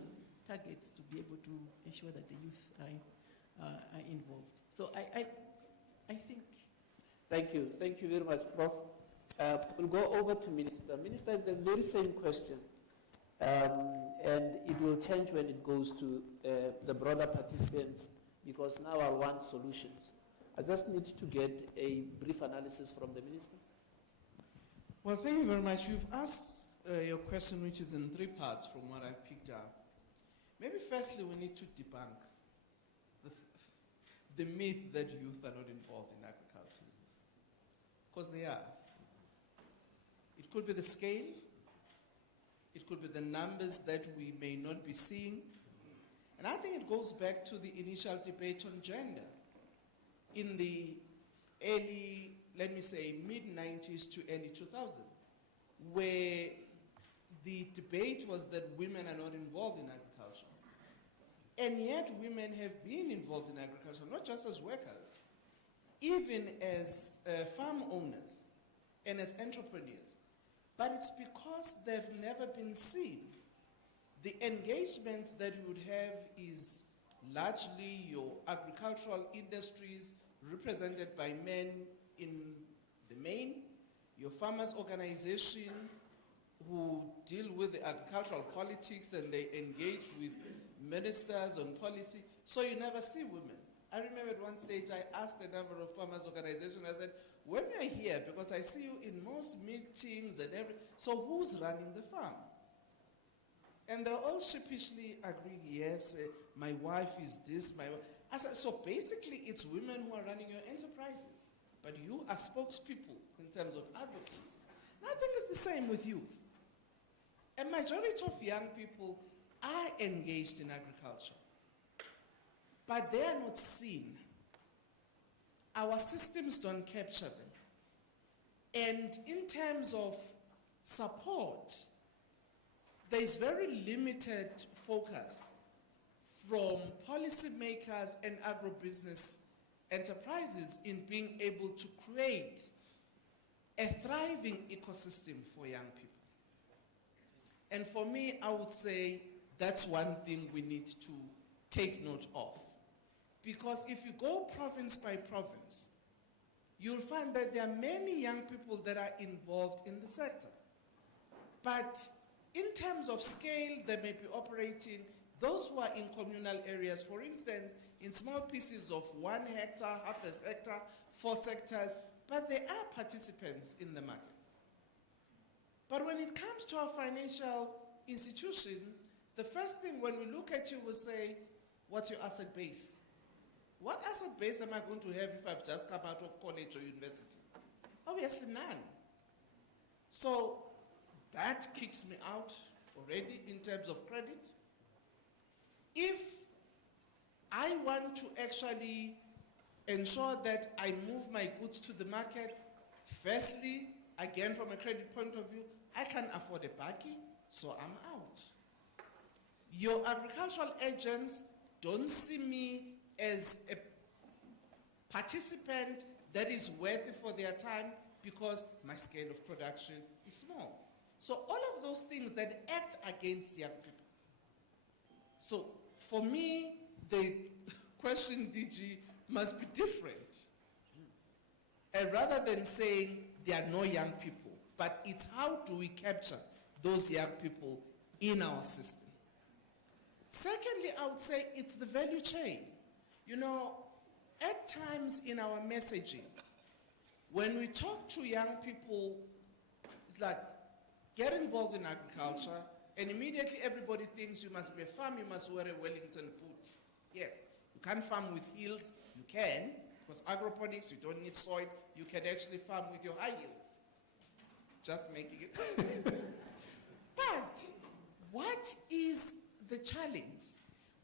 targets to be able to ensure that the youth are involved. So I think. Thank you. Thank you very much, Prof. We'll go over to Minister. Minister, it's the very same question. And it will change when it goes to the broader participants, because now I want solutions. I just need to get a brief analysis from the Minister. Well, thank you very much. You've asked your question, which is in three parts from what I've picked up. Maybe firstly, we need to debunk the myth that youth are not involved in agriculture. Because they are. It could be the scale. It could be the numbers that we may not be seeing. And I think it goes back to the initial debate on gender. In the early, let me say, mid-90s to early 2000, where the debate was that women are not involved in agriculture. And yet women have been involved in agriculture, not just as workers, even as farm owners and as entrepreneurs. But it's because they've never been seen. The engagements that you would have is largely your agricultural industries represented by men in the main, your farmers' organization who deal with the agricultural politics and they engage with ministers on policy, so you never see women. I remember at one stage I asked a number of farmers' organizations, I said, when you're here, because I see you in most meetings and so who's running the farm? And they're all sheepishly agreeing, yes, my wife is this, my wife. I said, so basically it's women who are running your enterprises, but you are spokespeople in terms of advocacy. And I think it's the same with youth. A majority of young people are engaged in agriculture, but they are not seen. Our systems don't capture them. And in terms of support, there is very limited focus from policymakers and agribusiness enterprises in being able to create a thriving ecosystem for young people. And for me, I would say that's one thing we need to take note of. Because if you go province by province, you'll find that there are many young people that are involved in the sector. But in terms of scale, they may be operating, those who are in communal areas, for instance, in small pieces of 1 hectare, half a hectare, 4 sectors, but they are participants in the market. But when it comes to our financial institutions, the first thing when we look at you, we say, what's your asset base? What asset base am I going to have if I've just come out of college or university? Obviously none. So that kicks me out already in terms of credit. If I want to actually ensure that I move my goods to the market, firstly, again from a credit point of view, I can't afford a bakkie, so I'm out. Your agricultural agents don't see me as a participant that is worthy for their time because my scale of production is small. So all of those things that act against young people. So for me, the question, DG, must be different. And rather than saying there are no young people, but it's how do we capture those young people in our system. Secondly, I would say it's the value chain. You know, at times in our messaging, when we talk to young people, it's like, get involved in agriculture, and immediately everybody thinks you must be a farm, you must wear a Wellington boot. Yes, you can't farm with heels, you can, because agroponics, you don't need soil, you can actually farm with your high heels. Just making it. But what is the challenge?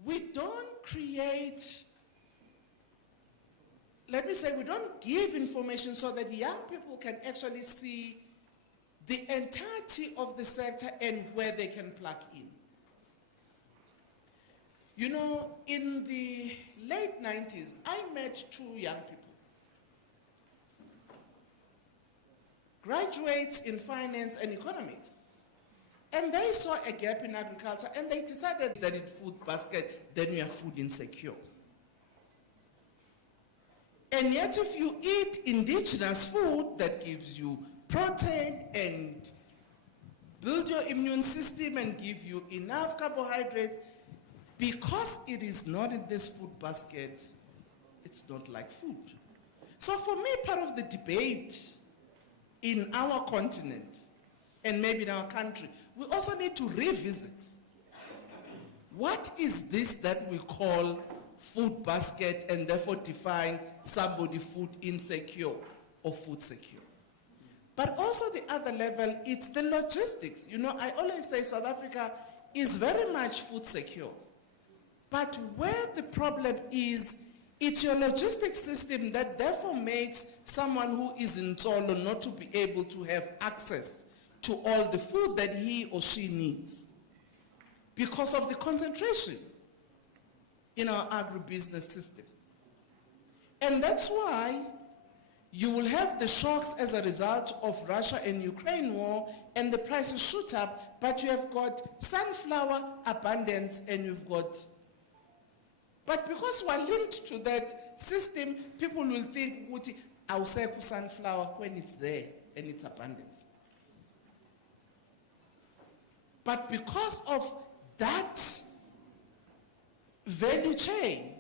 We don't create, let me say, we don't give information so that young people can actually see the entirety of the sector and where they can plug in. You know, in the late 90s, I met 2 young people. Graduates in finance and economics. And they saw a gap in agriculture and they decided that in food basket, then we are food insecure. And yet if you eat indigenous food that gives you protein and build your immune system and give you enough carbohydrates, because it is not in this food basket, it's not like food. So for me, part of the debate in our continent and maybe in our country, we also need to revisit what is this that we call food basket and therefore define somebody food insecure or food secure. But also the other level, it's the logistics. You know, I always say South Africa is very much food secure. But where the problem is, it's your logistics system that therefore makes someone who is in Tsolo not to be able to have access to all the food that he or she needs because of the concentration in our agribusiness system. And that's why you will have the shocks as a result of Russia and Ukraine war and the prices shoot up, but you have got sunflower abundance and you've got, but because we're linked to that system, people will think, I'll sell sunflower when it's there and it's abundance. But because of that value chain,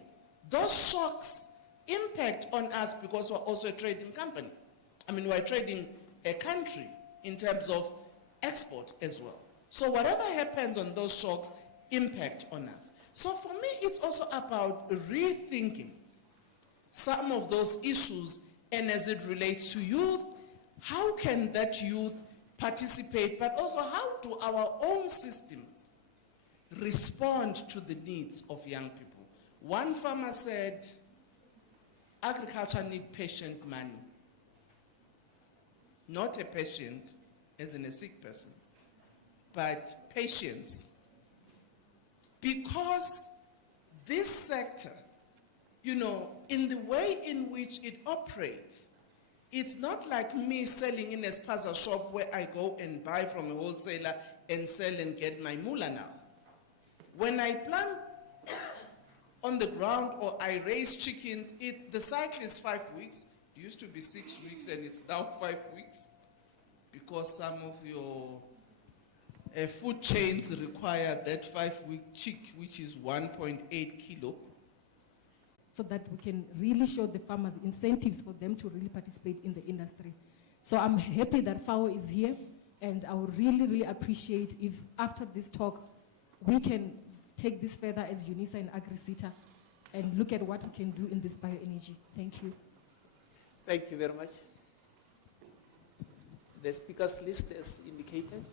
those shocks impact on us because we're also a trading company. I mean, we're trading a country in terms of export as well. So whatever happens on those shocks impact on us. So for me, it's also about rethinking some of those issues, and as it relates to youth, how can that youth participate, but also how do our own systems respond to the needs of young people? One farmer said, agriculture needs patient money. Not a patient as in a sick person, but patience. Because this sector, you know, in the way in which it operates, it's not like me selling in a spaza shop where I go and buy from a wholesaler and sell and get my moolah now. When I plant on the ground or I raise chickens, the cycle is 5 weeks. It used to be 6 weeks and it's now 5 weeks because some of your food chains require that 5-week chick, which is 1.8 kilo. so that we can really show the farmers incentives for them to really participate in the industry. So I'm happy that FAO is here, and I would really, really appreciate if after this talk, we can take this further as Unisa and AgriSeta and look at what we can do in this bioenergy. Thank you. Thank you very much. The speakers list is indicated.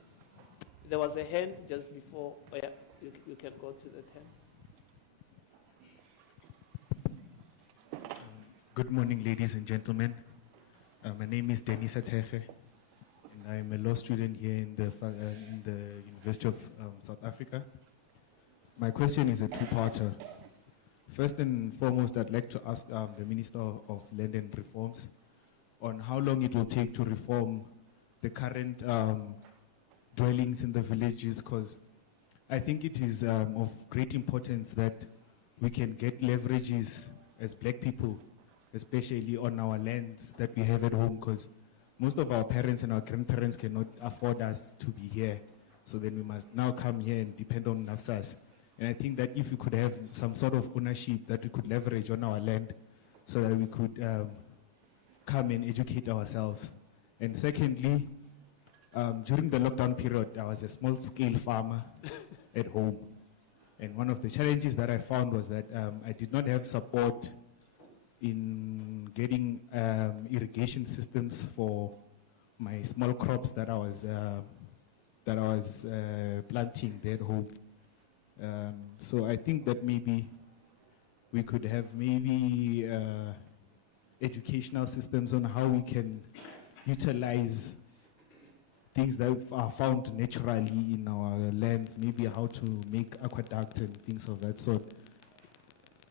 There was a hand just before. Oh yeah, you can go to the 10. Good morning, ladies and gentlemen. My name is Unisa, and I'm a law student here in the University of South Africa. My question is a two-parter. First and foremost, I'd like to ask the Minister of Land and Reforms on how long it will take to reform the current dwellings in the villages, because I think it is of great importance that we can get leverages as black people, especially on our lands that we have at home, because most of our parents and our grandparents cannot afford us to be here. So then we must now come here and depend on NAFSAS. And I think that if we could have some sort of ownership that we could leverage on our land so that we could come and educate ourselves. And secondly, during the lockdown period, I was a small-scale farmer at home. And one of the challenges that I found was that I did not have support in getting irrigation systems for my small crops that I was planting there at home. So I think that maybe we could have maybe educational systems on how we can utilize things that are found naturally in our lands, maybe how to make aqueducts and things of that sort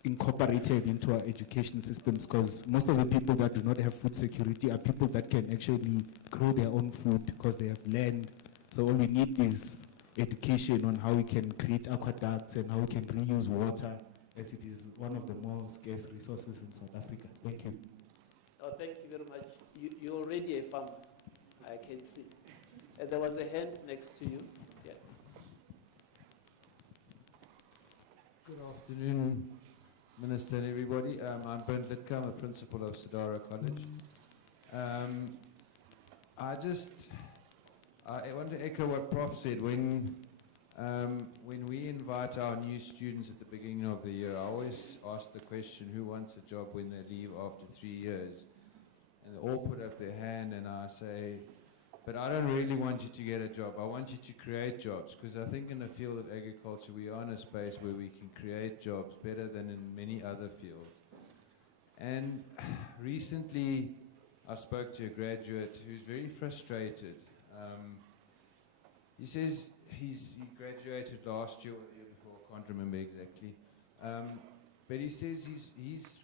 incorporated into our education systems, because most of the people that do not have food security are people that can actually grow their own food because they have land. So all we need is education on how we can create aqueducts and how we can reuse water, as it is one of the more scarce resources in South Africa. Thank you. Oh, thank you very much. You're already a farmer, I can see. There was a hand next to you. Yeah. Good afternoon, Minister and everybody. I'm Bernd Litka, I'm a principal of Sidara College. I want to echo what Prof said. When we invite our new students at the beginning of the year, I always ask the question, who wants a job when they leave after 3 years? And they all put up their hand, and I say, but I don't really want you to get a job. I want you to create jobs, because I think in the field of agriculture, we are in a space where we can create jobs better than in many other fields. And recently, I spoke to a graduate who's very frustrated. He says he graduated last year or the year before, I can't remember exactly. But he says he's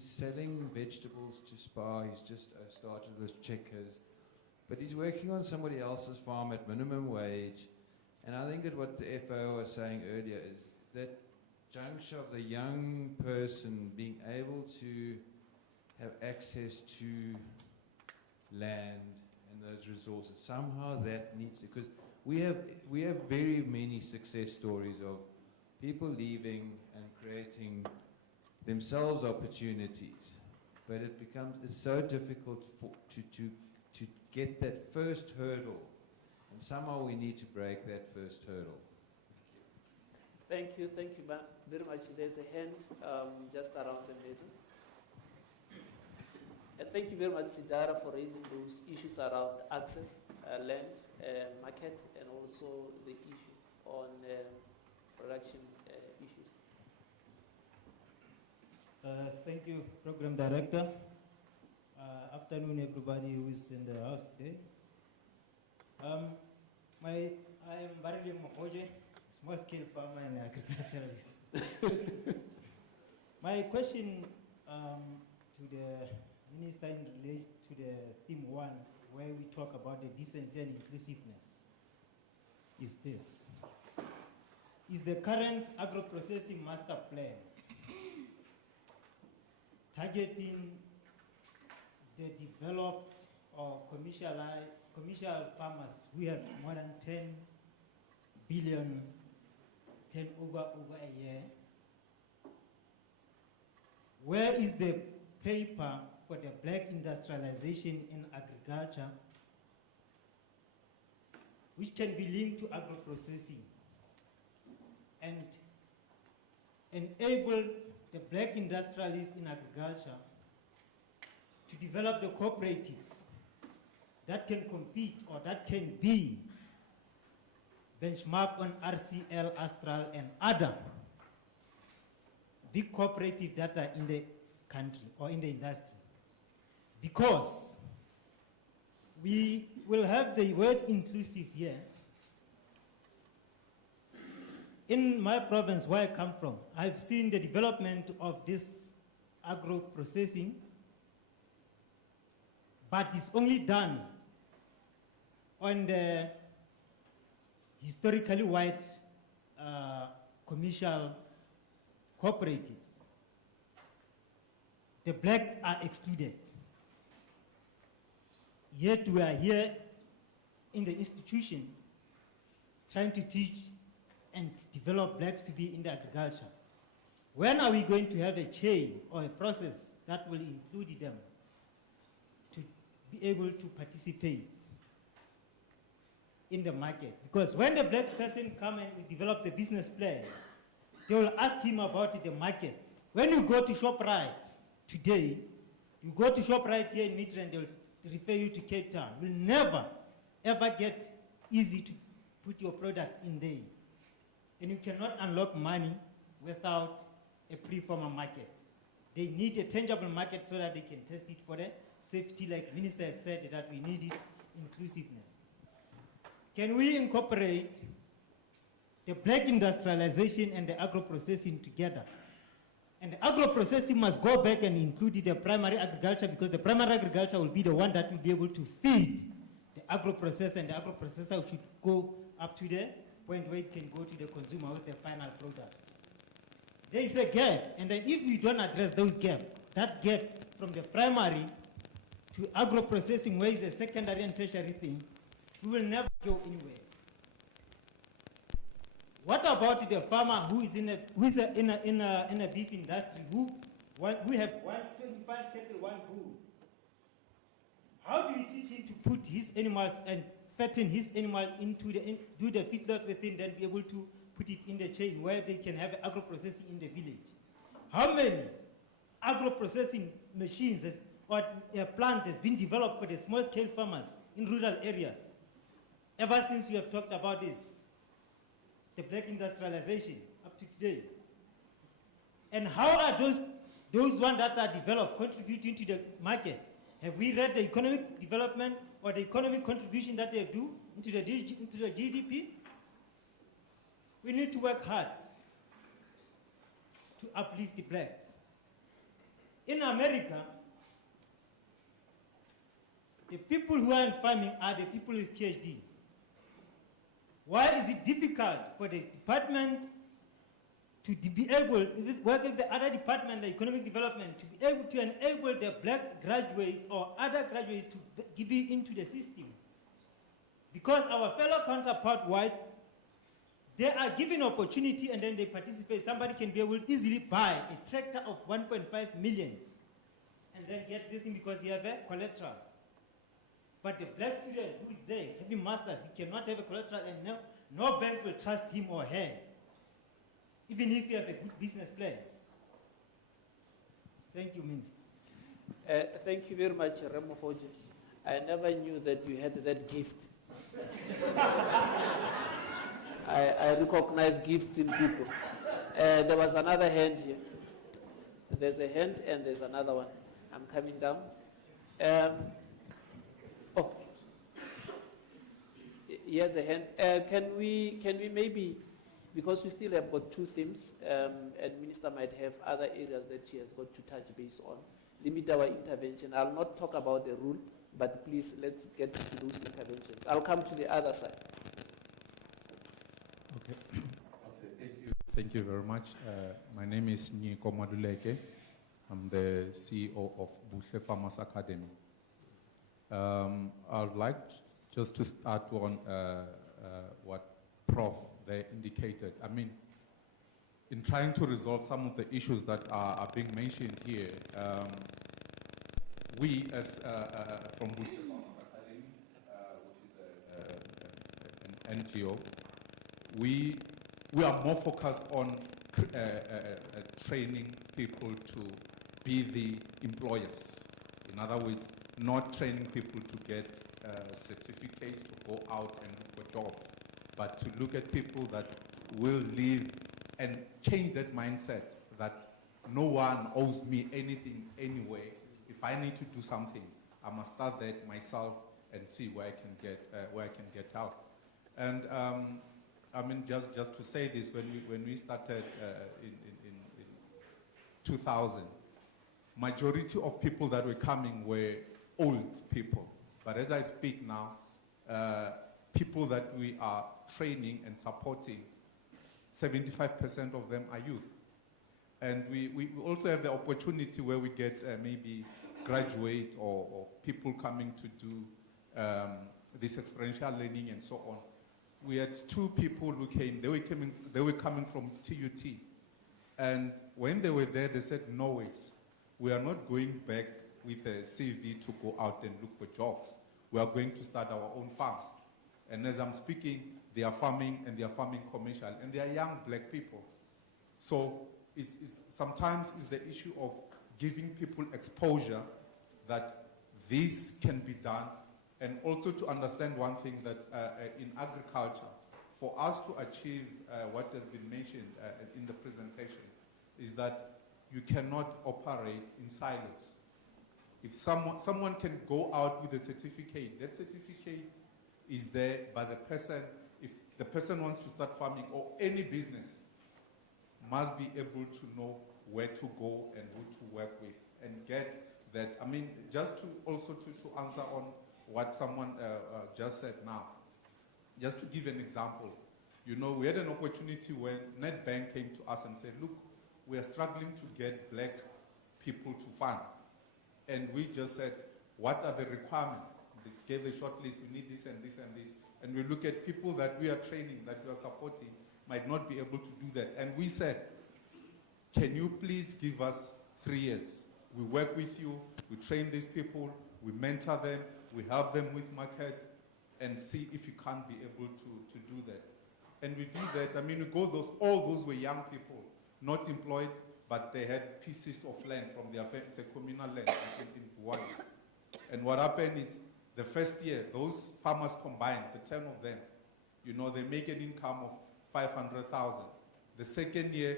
selling vegetables to Spar. He's just started with Checkers. But he's working on somebody else's farm at minimum wage. And I think that what the FAO was saying earlier is that juncture of the young person being able to have access to land and those resources, somehow that needs to, because we have very many success stories of people leaving and creating themselves opportunities, but it's so difficult to get that first hurdle, and somehow we need to break that first hurdle. Thank you very much. There's a hand just around the middle. And thank you very much, Sidara, for raising those issues around access, land, market, and also the issue on production issues. Thank you, Program Director. Afternoon, everybody who is in the house today. I am Barili Mokoje, small-scale farmer and agriculturalist. My question to the Minister in relation to the theme 1, where we talk about the decency and inclusiveness, is this. Is the current agro-processing master plan targeting the developed or commercial farmers who have more than 10 billion turnover over a year. Where is the paper for the black industrialization in agriculture, which can be linked to agro-processing and enable the black industrialists in agriculture to develop the cooperatives that can compete or that can be benchmarked on RCL, Astral, and other big cooperatives that are in the country or in the industry. Because we will have the word inclusive here. In my province, where I come from, I've seen the development of this agro-processing, but it's only done on the historically white commercial cooperatives. The black are excluded. Yet we are here in the institution trying to teach and develop blacks to be in the agriculture. When are we going to have a chain or a process that will include them to be able to participate in the market? Because when the black person comes and develop the business plan, they will ask him about the market. When you go to ShopRite today, you go to ShopRite here in Midrand, they will refer you to Cape Town. Will never, ever get easy to put your product in there. And you cannot unlock money without a pre-formal market. They need a tangible market so that they can test it for the safety, like Minister has said, that we need it, inclusiveness. Can we incorporate the black industrialization and the agro-processing together? And the agro-processing must go back and include the primary agriculture, because the primary agriculture will be the one that will be able to feed the agro-processor, and the agro-processor should go up to the point where it can go to the consumer with the final product. There is a gap, and then if you don't address those gaps, that gap from the primary to agro-processing, where is a secondary and tertiary thing, we will never go anywhere. What about the farmer who is in a beef industry, who have 125 cattle, one bull? How do you teach him to put his animals and fatten his animal into do the feedlot within, then be able to put it in the chain where they can have agro-processing in the village? How many agro-processing machines or a plant has been developed for the small-scale farmers in rural areas? Ever since you have talked about this, the black industrialization up to today. And how are those ones that are developed contributing to the market? Have we read the economic development or the economic contribution that they do into the GDP? We need to work hard to uplift the blacks. In America, the people who are in farming are the people with PhD. Why is it difficult for the department to be able, work with the other department, the economic development, to be able to enable the black graduates or other graduates to be into the system? Because our fellow counterpart white, they are given opportunity and then they participate. Somebody can be able to easily buy a tractor of 1.5 million and then get this thing because he has a collateral. But the black student who is there, having masters, he cannot have a collateral, and no bank will trust him or her, even if you have a good business plan. Thank you, Minister. Thank you very much, Remo Hoji. I never knew that you had that gift. I recognize gifts in people. There was another hand here. There's a hand and there's another one. I'm coming down. Here's a hand. Can we maybe, because we still have got two themes, and Minister might have other areas that she has got to touch base on, limit our intervention. I'll not talk about the rule, but please let's get to those interventions. I'll come to the other side. Okay. Okay, thank you very much. My name is Niko Maduleke. I'm the CEO of Buhle Farmers Academy. I would like just to start on what Prof they indicated. I mean, in trying to resolve some of the issues that are being mentioned here, we as from Bush Academy, which is an NGO, we are more focused on training people to be the employers. In other words, not training people to get certificates to go out and look for jobs, but to look at people that will live and change that mindset that no one owes me anything anyway. If I need to do something, I must start that myself and see where I can get out. And I mean, just to say this, when we started in 2000, majority of people that were coming were old people. But as I speak now, people that we are training and supporting, 75% of them are youth. And we also have the opportunity where we get maybe graduate or people coming to do this experiential learning and so on. We had 2 people who came, they were coming from TUT. And when they were there, they said, no ways. We are not going back with a CV to go out and look for jobs. We are going to start our own farms. And as I'm speaking, they are farming, and they are farming commercial, and they are young black people. So sometimes it's the issue of giving people exposure that this can be done, and also to understand one thing, that in agriculture, for us to achieve what has been mentioned in the presentation, is that you cannot operate in silos. If someone can go out with a certificate, that certificate is there by the person. If the person wants to start farming or any business, must be able to know where to go and who to work with and get that. I mean, just to also to answer on what someone just said now, just to give an example. You know, we had an opportunity when Nedbank came to us and said, look, we are struggling to get black people to fund. And we just said, what are the requirements? They gave a short list, we need this and this and this. And we look at people that we are training, that we are supporting, might not be able to do that. And we said, can you please give us 3 years? We work with you, we train these people, we mentor them, we help them with markets, and see if you can't be able to do that. And we did that. I mean, all those were young people, not employed, but they had pieces of land from their family. It's a communal land in Vuwani. And what happened is, the first year, those farmers combined, the 10 of them, you know, they make an income of 500,000. The second year,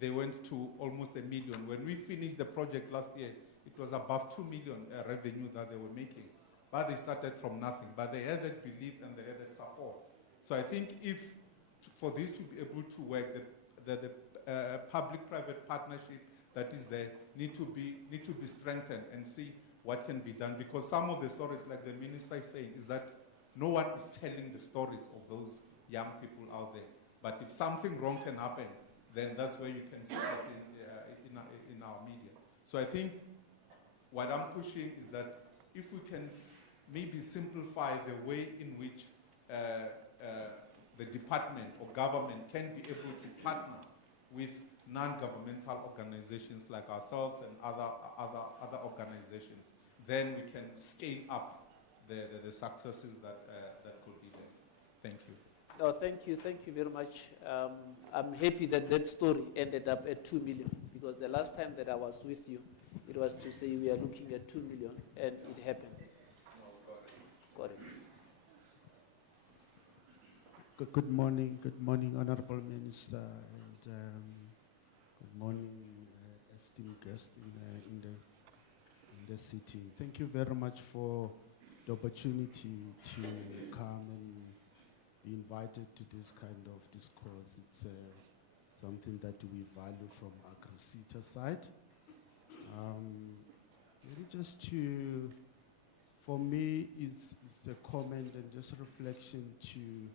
they went to almost $1 million. When we finished the project last year, it was above 2 million revenue that they were making. But they started from nothing. But they had that belief and they had that support. So I think if, for this to be able to work, the public-private partnership that is there need to be strengthened and see what can be done. Because some of the stories, like the minister is saying, is that no one is telling the stories of those young people out there. But if something wrong can happen, then that's where you can see it in our media. So I think what I'm pushing is that if we can maybe simplify the way in which the department or government can be able to partner with non-governmental organizations like ourselves and other organizations, then we can scale up the successes that could be there. Thank you. No, thank you very much. I'm happy that that story ended up at 2 million, because the last time that I was with you, it was to say we are looking at 2 million, and it happened. Got it. Good morning, Honorable Minister, and good morning, esteemed guests in the city. Thank you very much for the opportunity to come and be invited to this kind of discourse. It's something that we value from AgriSeta side. Maybe just to, for me, it's a comment and just a reflection to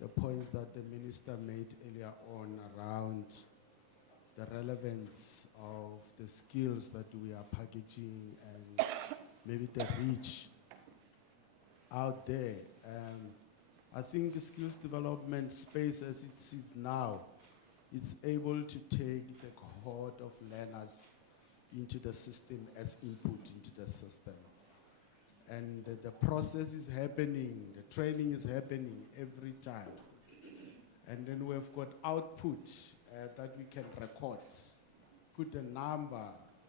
the points that the minister made earlier on around the relevance of the skills that we are packaging and maybe the reach out there. I think the skills development space as it sits now, it's able to take the cohort of learners into the system as input into the system. And the process is happening, the training is happening every time. And then we've got output that we can record, put a number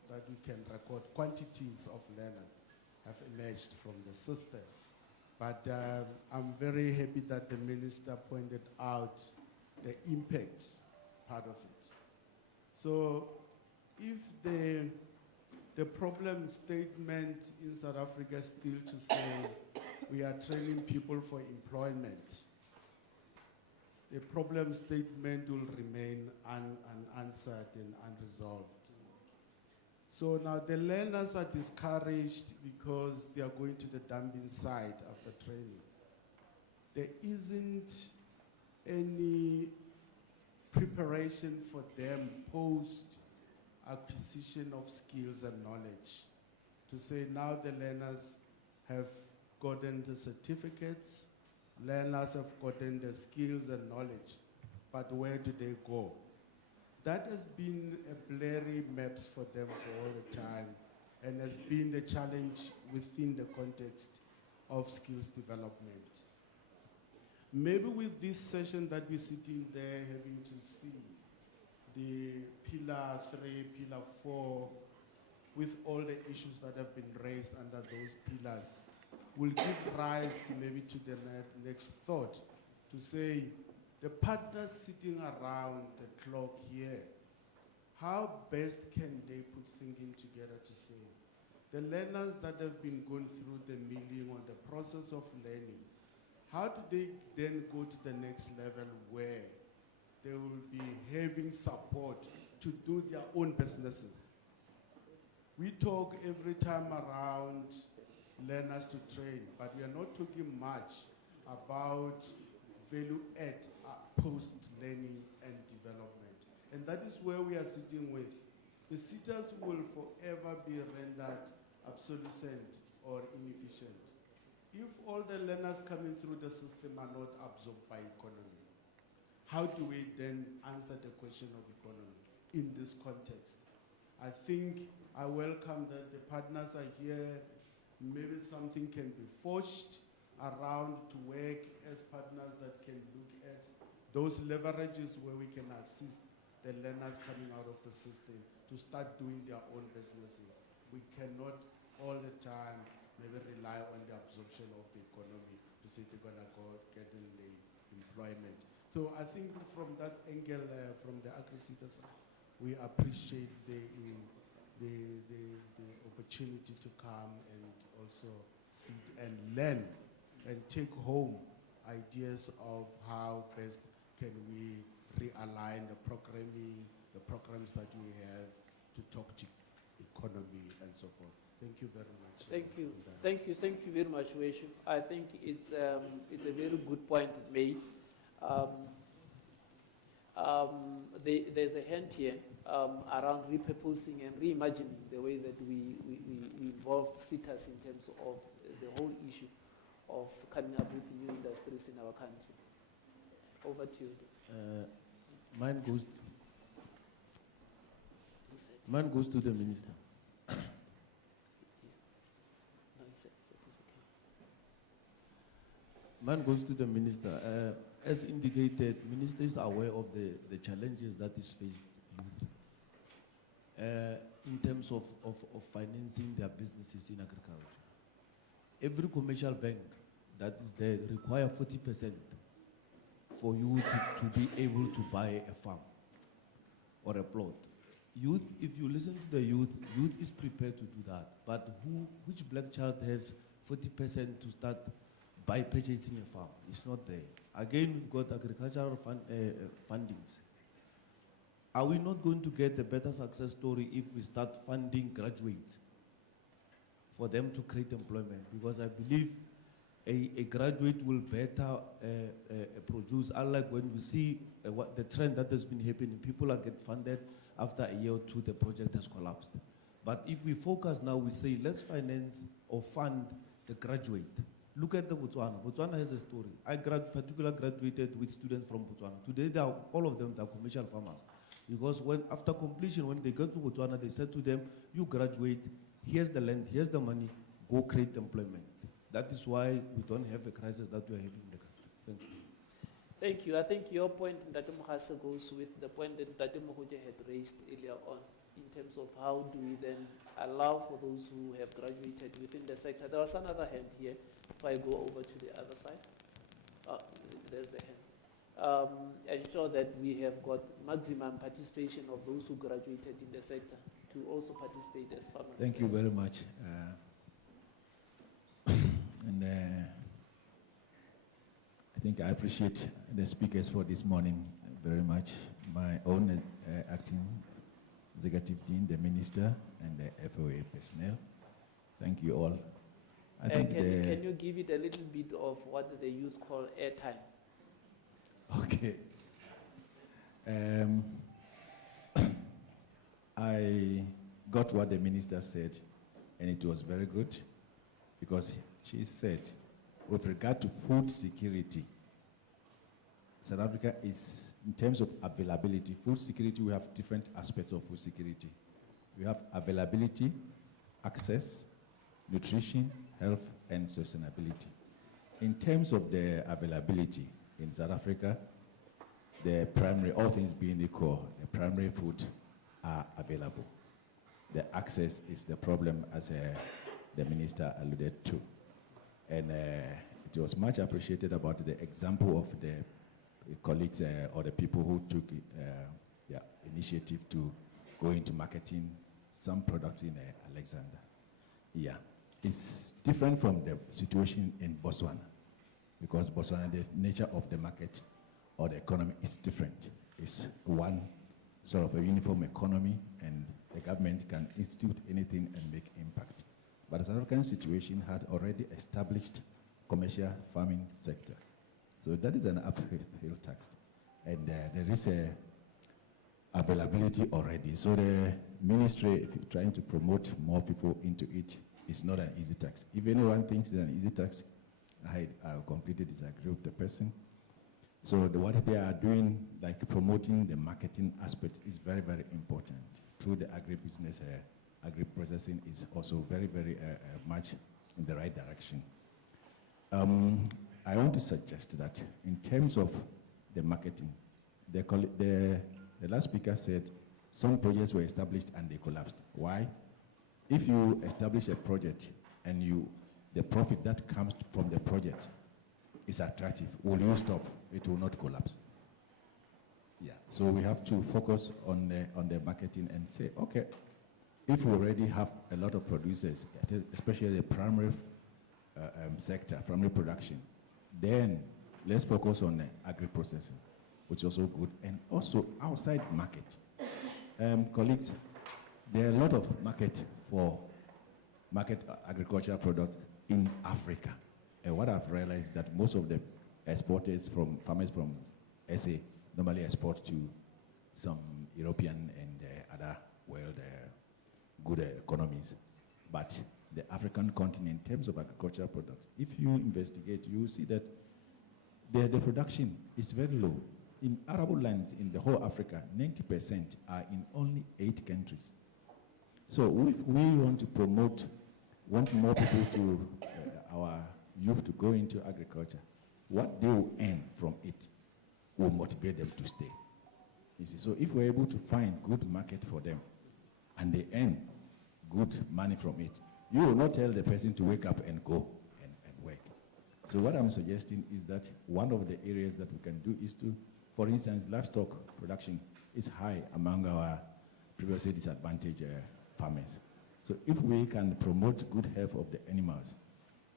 that we can record. Quantities of learners have emerged from the system. But I'm very happy that the minister pointed out the impact part of it. So if the problem statement in South Africa is still to say we are training people for employment, the problem statement will remain unanswered and unresolved. So now the learners are discouraged because they are going to the dumping site after training. There isn't any preparation for them post acquisition of skills and knowledge. To say now the learners have gotten the certificates, learners have gotten the skills and knowledge, but where do they go? That has been a blurry maps for them for all the time and has been a challenge within the context of skills development. Maybe with this session that we're sitting there having to see the pillar 3, pillar 4, with all the issues that have been raised under those pillars, will give rise maybe to the next thought to say, the partners sitting around the clock here, how best can they put thinking together to say, the learners that have been going through the milling or the process of learning, how do they then go to the next level where they will be having support to do their own businesses? We talk every time around learners to train, but we are not talking much about value add post-learning and development. And that is where we are sitting with. The sitters will forever be rendered obsolescent or inefficient if all the learners coming through the system are not absorbed by economy. How do we then answer the question of economy in this context? I think I welcome that the partners are here. Maybe something can be forged around to work as partners that can look at those leverages where we can assist the learners coming out of the system to start doing their own businesses. We cannot all the time maybe rely on the absorption of the economy to say they're gonna go get in the employment. So I think from that angle, from the agri-sector side, we appreciate the opportunity to come and also sit and learn and take home ideas of how best can we realign the programming, the programs that we have to talk to economy and so forth. Thank you very much. Thank you very much, Weshu. I think it's a very good point made. There's a hand here around repurposing and reimagining the way that we involved sitters in terms of the whole issue of coming up with new industries in our country. Over to you. Mine goes to the minister. Mine goes to the minister. As indicated, minister is aware of the challenges that is faced youth in terms of financing their businesses in agriculture. Every commercial bank that is there require 40% for you to be able to buy a farm or a plot. Youth, if you listen to the youth is prepared to do that. But which black child has 40% to start by purchasing a farm? It's not there. Again, we've got agricultural fundings. Are we not going to get a better success story if we start funding graduates for them to create employment? Because I believe a graduate will better produce, unlike when we see what the trend that has been happening. People are get funded after a year or two, the project has collapsed. But if we focus now, we say, let's finance or fund the graduate. Look at the Botswana. Botswana has a story. I particularly graduated with students from Botswana. Today, all of them are commercial farmers. Because after completion, when they go to Botswana, they said to them, you graduate, here's the land, here's the money, go create employment. That is why we don't have a crisis that we are having in the country. Thank you. Thank you. I think your point, Dr. Mohasa, goes with the point that Dr. Mohoja had raised earlier on in terms of how do we then allow for those who have graduated within the sector. There was another hand here. If I go over to the other side, there's the hand. Ensure that we have got maximum participation of those who graduated in the sector to also participate as farmers. Thank you very much. I think I appreciate the speakers for this morning very much. My own acting executive dean, the minister, and the FOA personnel. Thank you all. Can you give it a little bit of what the youth call airtime? Okay. I got what the minister said, and it was very good, because she said, with regard to food security, South Africa is, in terms of availability, food security, we have different aspects of food security. We have availability, access, nutrition, health, and sustainability. In terms of the availability in South Africa, the primary, all things being equal, the primary food are available. The access is the problem, as the minister alluded to. And it was much appreciated about the example of the colleagues or the people who took initiative to go into marketing some products in Alexander. Yeah, it's different from the situation in Botswana, because Botswana, the nature of the market or the economy is different. It's one sort of a uniform economy, and the government can institute anything and make impact. But the South African situation had already established commercial farming sector. So that is an uphill task. And there is a availability already. So the ministry, if you're trying to promote more people into it, it's not an easy task. If anyone thinks it's an easy task, I completely disagree with the person. So what they are doing, like promoting the marketing aspect, is very, very important. Through the agribusiness, agri-processing is also very, very much in the right direction. I want to suggest that in terms of the marketing, the last speaker said some projects were established and they collapsed. Why? If you establish a project and the profit that comes from the project is attractive, will you stop? It will not collapse. Yeah, so we have to focus on the marketing and say, okay, if we already have a lot of producers, especially the primary sector, primary production, then let's focus on agri-processing, which is also good, and also outside market. Colleagues, there are a lot of market for agricultural products in Africa. And what I've realized is that most of the exporters farmers from SA normally export to some European and other world good economies. But the African continent, in terms of agricultural products, if you investigate, you will see that the production is very low. In arable lands in the whole Africa, 90% are in only 8 countries. So if we want to want more people to, our youth to go into agriculture, what they will earn from it will motivate them to stay. You see, so if we're able to find good market for them and they earn good money from it, you will not tell the person to wake up and go and work. So what I'm suggesting is that one of the areas that we can do is to, for instance, livestock production is high among our previously disadvantaged farmers. So if we can promote good health of the animals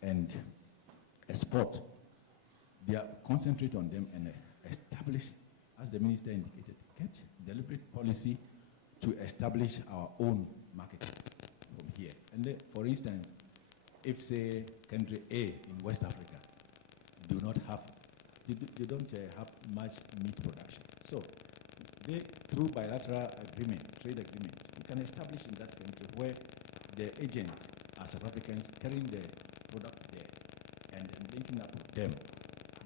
and export, concentrate on them and establish, as the minister indicated, get deliberate policy to establish our own market from here. And for instance, if say country A in West Africa they don't have much meat production, so through bilateral agreements, trade agreements, we can establish in that country where the agents are South Africans carrying the product there, and linking up with them,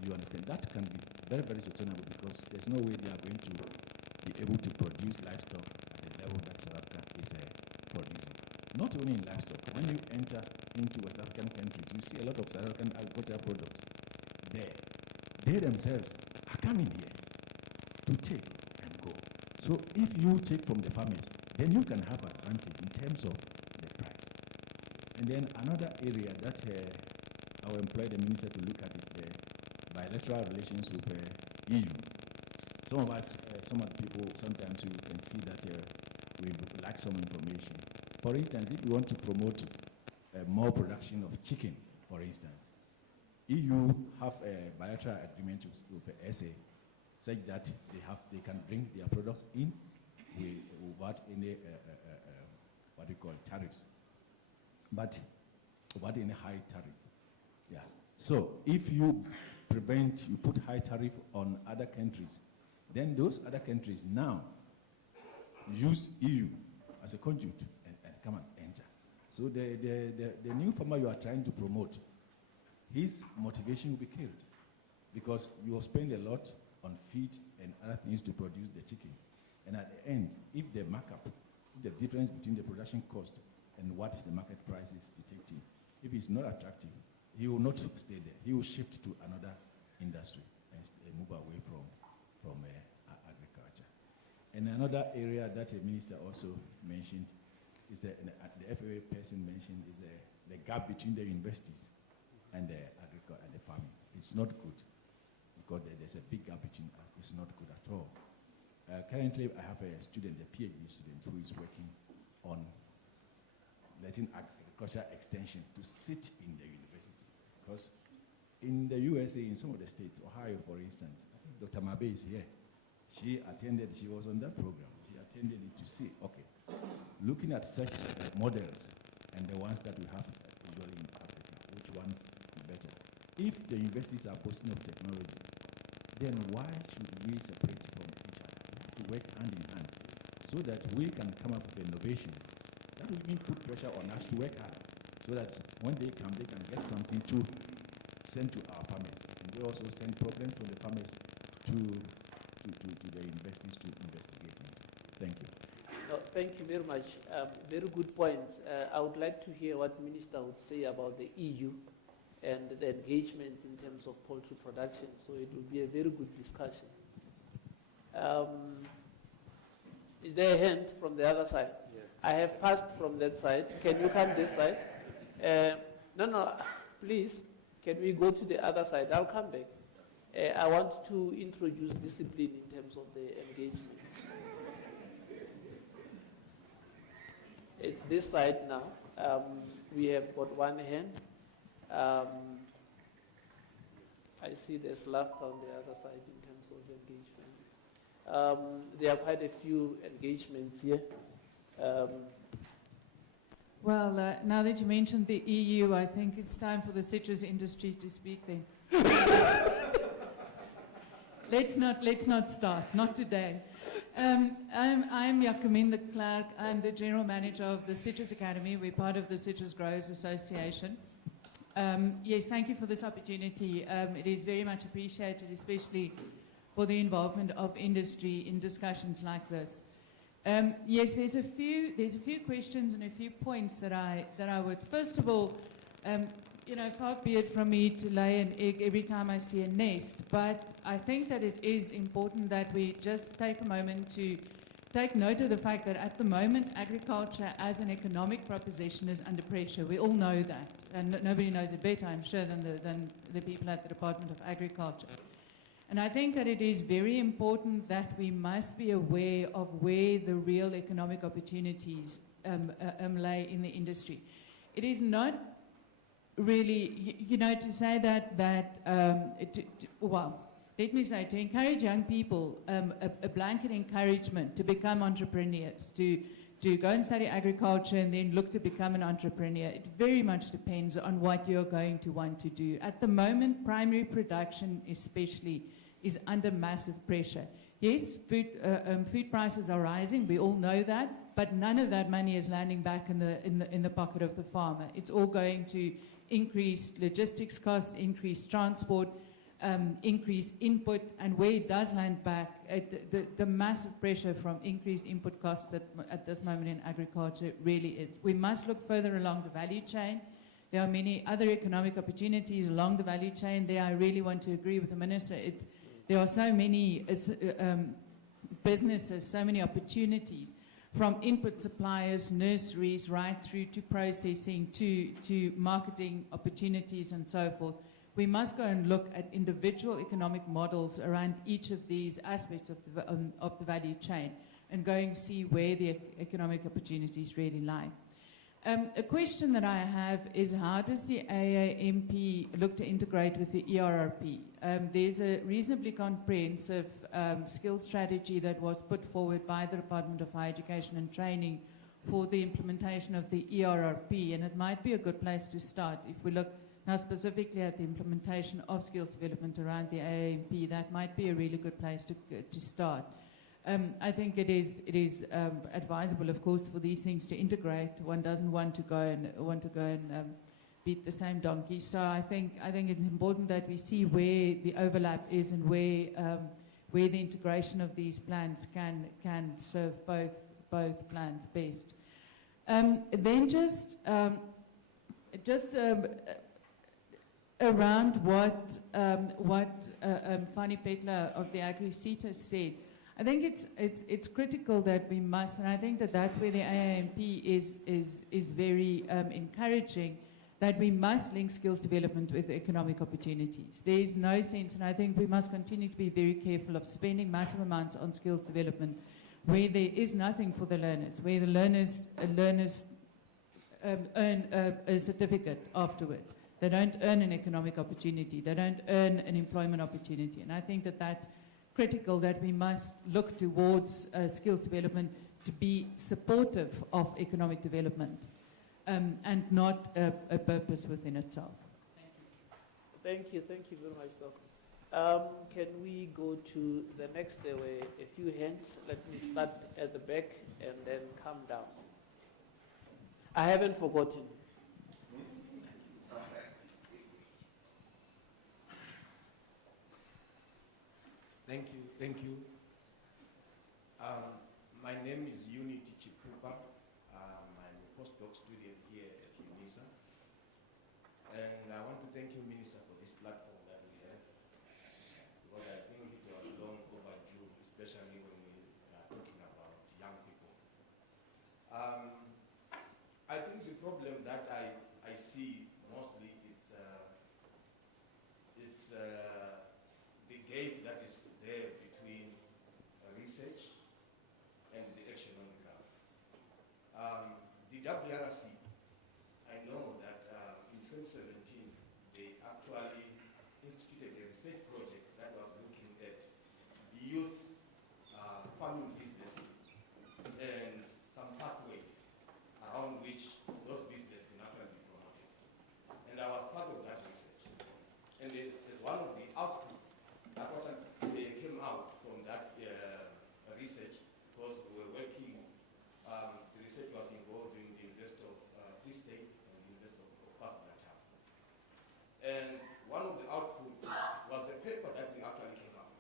you understand, that can be very, very sustainable because there's no way they are going to be able to produce livestock at the level that South Africa is producing. Not only in livestock, when you enter into West African countries, you see a lot of South African agricultural products there. They themselves are coming here to take and go. So if you take from the farmers, then you can have advantage in terms of the price. And then another area that I will employ the minister to look at is the bilateral relations with EU. Some of us, some of the people, sometimes we can see that we lack some information. For instance, if we want to promote more production of chicken, for instance, EU have a bilateral agreement with SA such that they can bring their products in without any what they call tariffs, but without any high tariff. Yeah. So if you put high tariff on other countries, then those other countries now use EU as a conduit and come and enter. So the new farmer you are trying to promote, his motivation will be killed because you will spend a lot on feed and other things to produce the chicken. And at the end, if the markup, the difference between the production cost and what the market price is detecting, if it's not attractive, he will not stay there. He will shift to another industry and move away from agriculture. And another area that the minister also mentioned is the FAA person mentioned is the gap between the universities and the agriculture and the farming. It's not good because there's a big gap between us. It's not good at all. Currently, I have a student, a PhD student, who is working on letting agriculture extension to sit in the university. Because in the USA, in some of the states, Ohio, for instance, I think Dr. Mabe is here. She was on that program. She attended it to see, okay, looking at such models and the ones that we have usually in Africa, which one is better? If the universities are boasting of technology, then why should we separate from each other? We have to work hand in hand so that we can come up with innovations. That will even put pressure on us to work hard so that when they come, they can get something to send to our farmers. And we also send problems from the farmers to the universities to investigate into. Thank you. No, thank you very much. Very good points. I would like to hear what Minister would say about the EU and the engagement in terms of poultry production. So it will be a very good discussion. Is there a hand from the other side? Yes. I have passed from that side. Can you come this side? No, please. Can we go to the other side? I'll come back. I want to introduce discipline in terms of the engagement. It's this side now. We have got one hand. I see there's laughter on the other side in terms of engagement. There are quite a few engagements here. Well, now that you mentioned the EU, I think it's time for the citrus industry to speak then. Let's not start, not today. I'm Jacqueline de Klerk. I'm the General Manager of the Citrus Academy. We're part of the Citrus Growers Association. Yes, thank you for this opportunity. It is very much appreciated, especially for the involvement of industry in discussions like this. Yes, there's a few questions and a few points that I would, first of all, far be it from me to lay an egg every time I see a nest, but I think that it is important that we just take a moment to take note of the fact that at the moment, agriculture as an economic proposition is under pressure. We all know that, and nobody knows it better, I'm sure, than the people at the Department of Agriculture. And I think that it is very important that we must be aware of where the real economic opportunities lay in the industry. It is not really, to say let me say, to encourage young people, a blanket encouragement to become entrepreneurs, to go and study agriculture and then look to become an entrepreneur. It very much depends on what you're going to want to do. At the moment, primary production especially is under massive pressure. Yes, food prices are rising, we all know that, but none of that money is landing back in the pocket of the farmer. It's all going to increase logistics costs, increase transport, increase input, and where it does land back, the massive pressure from increased input costs at this moment in agriculture really is. We must look further along the value chain. There are many other economic opportunities along the value chain. There I really want to agree with the Minister. There are so many businesses, so many opportunities, from input suppliers, nurseries, right through to processing, to marketing opportunities and so forth. We must go and look at individual economic models around each of these aspects of the value chain and go and see where the economic opportunities really lie. A question that I have is, how does the AAMP look to integrate with the ERRP? There's a reasonably comprehensive skills strategy that was put forward by the Department of Higher Education and Training for the implementation of the ERRP, and it might be a good place to start. If we look now specifically at the implementation of skills development around the AAMP, that might be a really good place to start. I think it is advisable, of course, for these things to integrate. One doesn't want to go and beat the same donkey. So I think it's important that we see where the overlap is and where the integration of these plans can serve both plans best. Then just around what Fanny Petler of the Agri-Seat has said, I think it's critical that we must, and I think that's where the AAMP is very encouraging, that we must link skills development with economic opportunities. There is no sense, and I think we must continue to be very careful of spending massive amounts on skills development where there is nothing for the learners, where the learners earn a certificate afterwards. They don't earn an economic opportunity. They don't earn an employment opportunity. And I think that's critical, that we must look towards skills development to be supportive of economic development and not a purpose within itself. Thank you very much, Doc. Can we go to the next? There were a few hands. Let me start at the back and then come down. I haven't forgotten. Thank you. My name is Unity Chikupa. I'm a postdoc student here at Unisa. And I want to thank you, Minister, for this platform that we have, because I think it was long overdue, especially when we are talking about young people. I think the problem that I see mostly it's the gap that is there between research and the action on the ground. The WRC, I know that in 2017, they actually instituted a research project that was looking at youth farming businesses and some pathways around which those businesses can actually be promoted. And I was part of that research. And as one of the outputs that came out from that research, because we were working, the research was involving the University of Free State and the University of KwaZulu-Natal. And one of the outputs was a paper that we actually came out.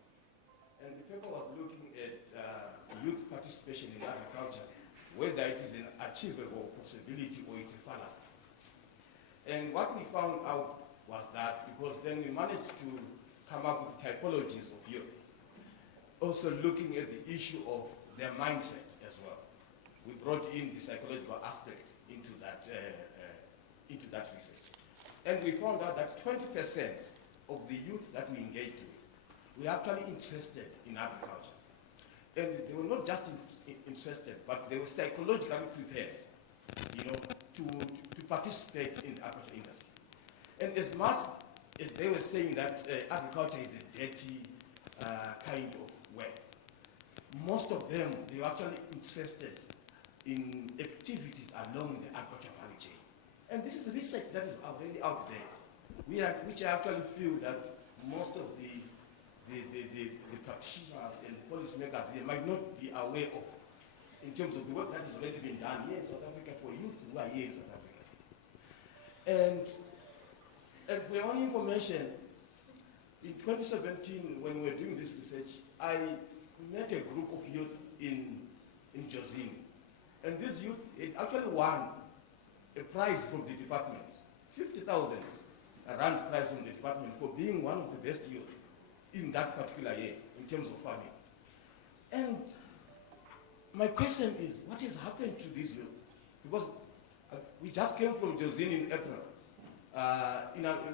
And the paper was looking at youth participation in agriculture, whether it is an achievable possibility or it's a fallacy. And what we found out was that, because then we managed to come up with typologies of youth, also looking at the issue of their mindset as well. We brought in the psychological aspect into that research. And we found out that 20% of the youth that we engaged with were actually interested in agriculture. And they were not just interested, but they were psychologically prepared, to participate in the agriculture industry. And as much as they were saying that agriculture is a dirty kind of work, most of them, they were actually interested in activities along the agriculture value chain. And this is research that is already out there, which I actually feel that most of the practitioners and policymakers here might not be aware of. in terms of the work that has already been done here in South Africa for youth who are here in South Africa. And for your own information, in 2017, when we were doing this research, I met a group of youth in Jozini. And this youth had actually won a prize from the department, 50,000 rand prize from the department for being one of the best youth in that particular year in terms of farming. And my question is, what has happened to this youth? Because we just came from Jozini in April